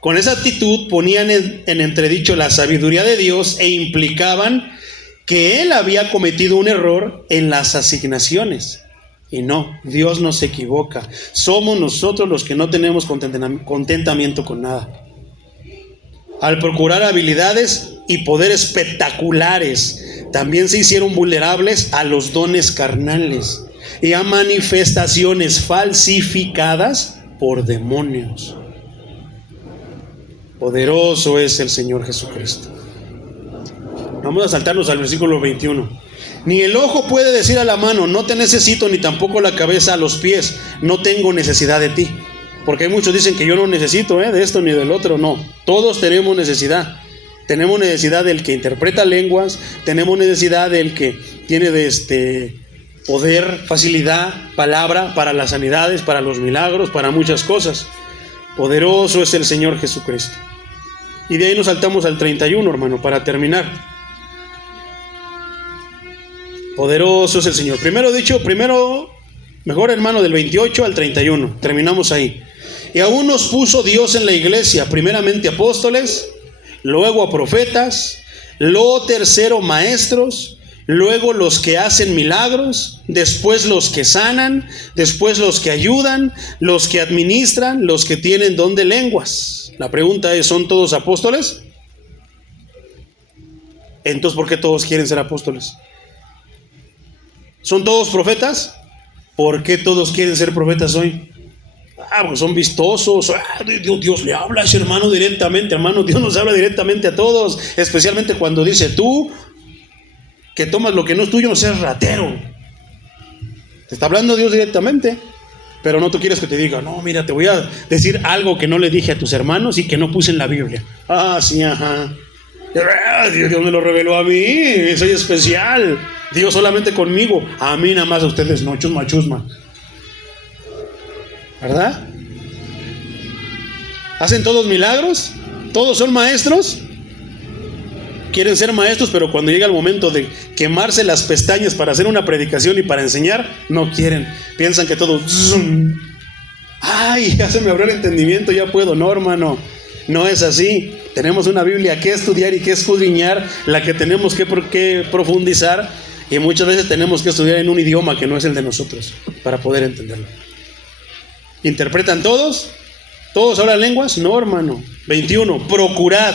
Con esa actitud ponían en entredicho la sabiduría de Dios e implicaban que Él había cometido un error en las asignaciones. Y no, Dios no se equivoca. Somos nosotros los que no tenemos contentamiento con nada. Al procurar habilidades y poder espectaculares, también se hicieron vulnerables a los dones carnales y a manifestaciones falsificadas por demonios. Poderoso es el Señor Jesucristo. Vamos a saltarnos al versículo 21. Ni el ojo puede decir a la mano, no te necesito, ni tampoco la cabeza a los pies, no tengo necesidad de ti. Porque hay muchos que dicen que yo no necesito de esto ni del otro. No, todos tenemos necesidad. Tenemos necesidad del que interpreta lenguas, tenemos necesidad del que tiene poder, facilidad, palabra para las sanidades, para los milagros, para muchas cosas. Poderoso es el Señor Jesucristo. Y de ahí nos saltamos al 31, hermano, para terminar. Poderoso es el Señor. Mejor, hermano, del 28 al 31. Terminamos ahí. Y aún nos puso Dios en la iglesia, primeramente apóstoles, luego a profetas, luego tercero maestros, luego los que hacen milagros, después los que sanan, después los que ayudan, los que administran, los que tienen don de lenguas. La pregunta es, ¿son todos apóstoles? Entonces, ¿por qué todos quieren ser apóstoles? ¿Son todos profetas? ¿Por qué todos quieren ser profetas hoy? Porque son vistosos. Dios le habla a ese hermano directamente. Hermano, Dios nos habla directamente a todos, especialmente cuando dice: tú que tomas lo que no es tuyo, no seas ratero. Te está hablando Dios directamente, pero no tú quieres que te diga: no, mira, te voy a decir algo que no le dije a tus hermanos y que no puse en la Biblia. Sí, ajá. Dios me lo reveló a mí, soy especial. Dios solamente conmigo, a mí nada más, a ustedes no, chusma, chusma. ¿Verdad? ¿Hacen todos milagros? ¿Todos son maestros? Quieren ser maestros, pero cuando llega el momento de quemarse las pestañas para hacer una predicación y para enseñar, no quieren. Piensan que todo... ¡Ay! Ya se me abrió el entendimiento, ya puedo. No, hermano, no es así. Tenemos una Biblia que estudiar y que escudriñar, la que tenemos que profundizar, y muchas veces tenemos que estudiar en un idioma que no es el de nosotros para poder entenderlo. ¿Interpretan todos? ¿Todos hablan lenguas? No, hermano. 21. Procurad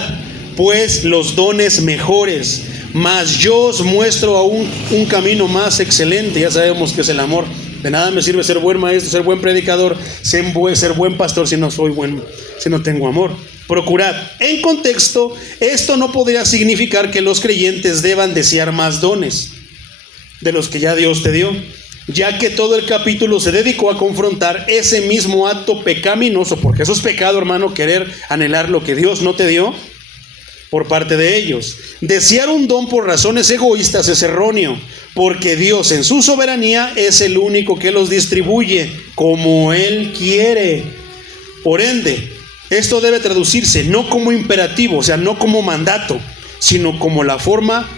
pues los dones mejores, mas yo os muestro aún un camino más excelente. Ya sabemos que es el amor. De nada me sirve ser buen maestro, ser buen predicador, ser buen pastor si no tengo amor. Procurad. En contexto, esto no podría significar que los creyentes deban desear más dones de los que ya Dios te dio, ya que todo el capítulo se dedicó a confrontar ese mismo acto pecaminoso, porque eso es pecado, hermano, querer anhelar lo que Dios no te dio por parte de ellos. Desear un don por razones egoístas es erróneo, porque Dios en su soberanía es el único que los distribuye como Él quiere. Por ende, esto debe traducirse no como imperativo, o sea, no como mandato, sino como la forma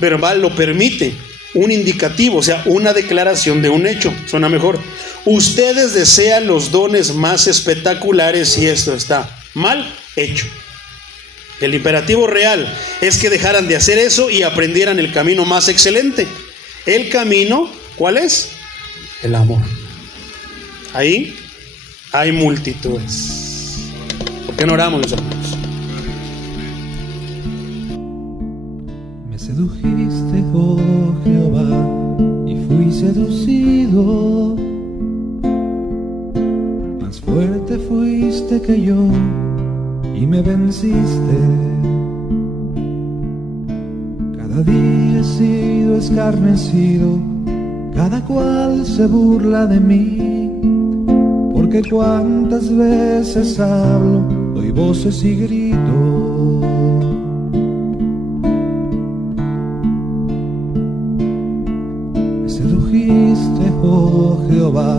verbal lo permite. Un indicativo, o sea, una declaración de un hecho. Suena mejor. Ustedes desean los dones más espectaculares y esto está mal hecho. El imperativo real es que dejaran de hacer eso y aprendieran el camino más excelente. El camino, ¿cuál es? El amor. Ahí hay multitudes. ¿Por qué no oramos, mis hermanos? Me sedujiste, oh Jehová, y fui seducido. Más fuerte fuiste que yo y me venciste. Cada día he sido escarnecido, cada cual se burla de mí, porque cuántas veces hablo, doy voces y grito. Me sedujiste, oh Jehová,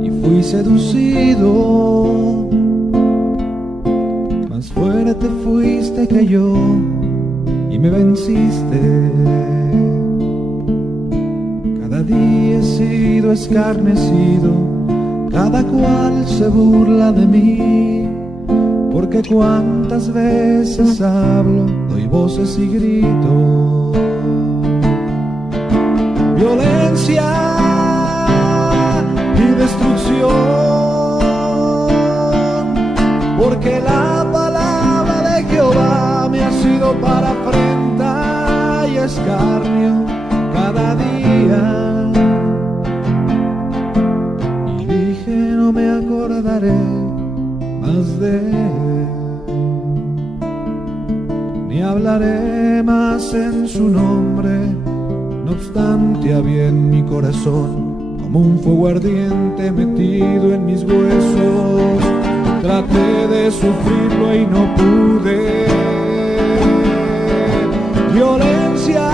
y fui seducido. Más fuerte fuiste que yo y me venciste. Cada día he sido escarnecido, cada cual se burla de mí, porque cuántas veces hablo, doy voces y grito. Violencia y destrucción, porque la palabra de Jehová me ha sido para afrenta y escarnio cada día. Y dije, no me acordaré más de él, ni hablaré más en su nombre. No obstante, había en mi corazón como un fuego ardiente metido en mis huesos. Traté de sufrirlo y no pude. Violencia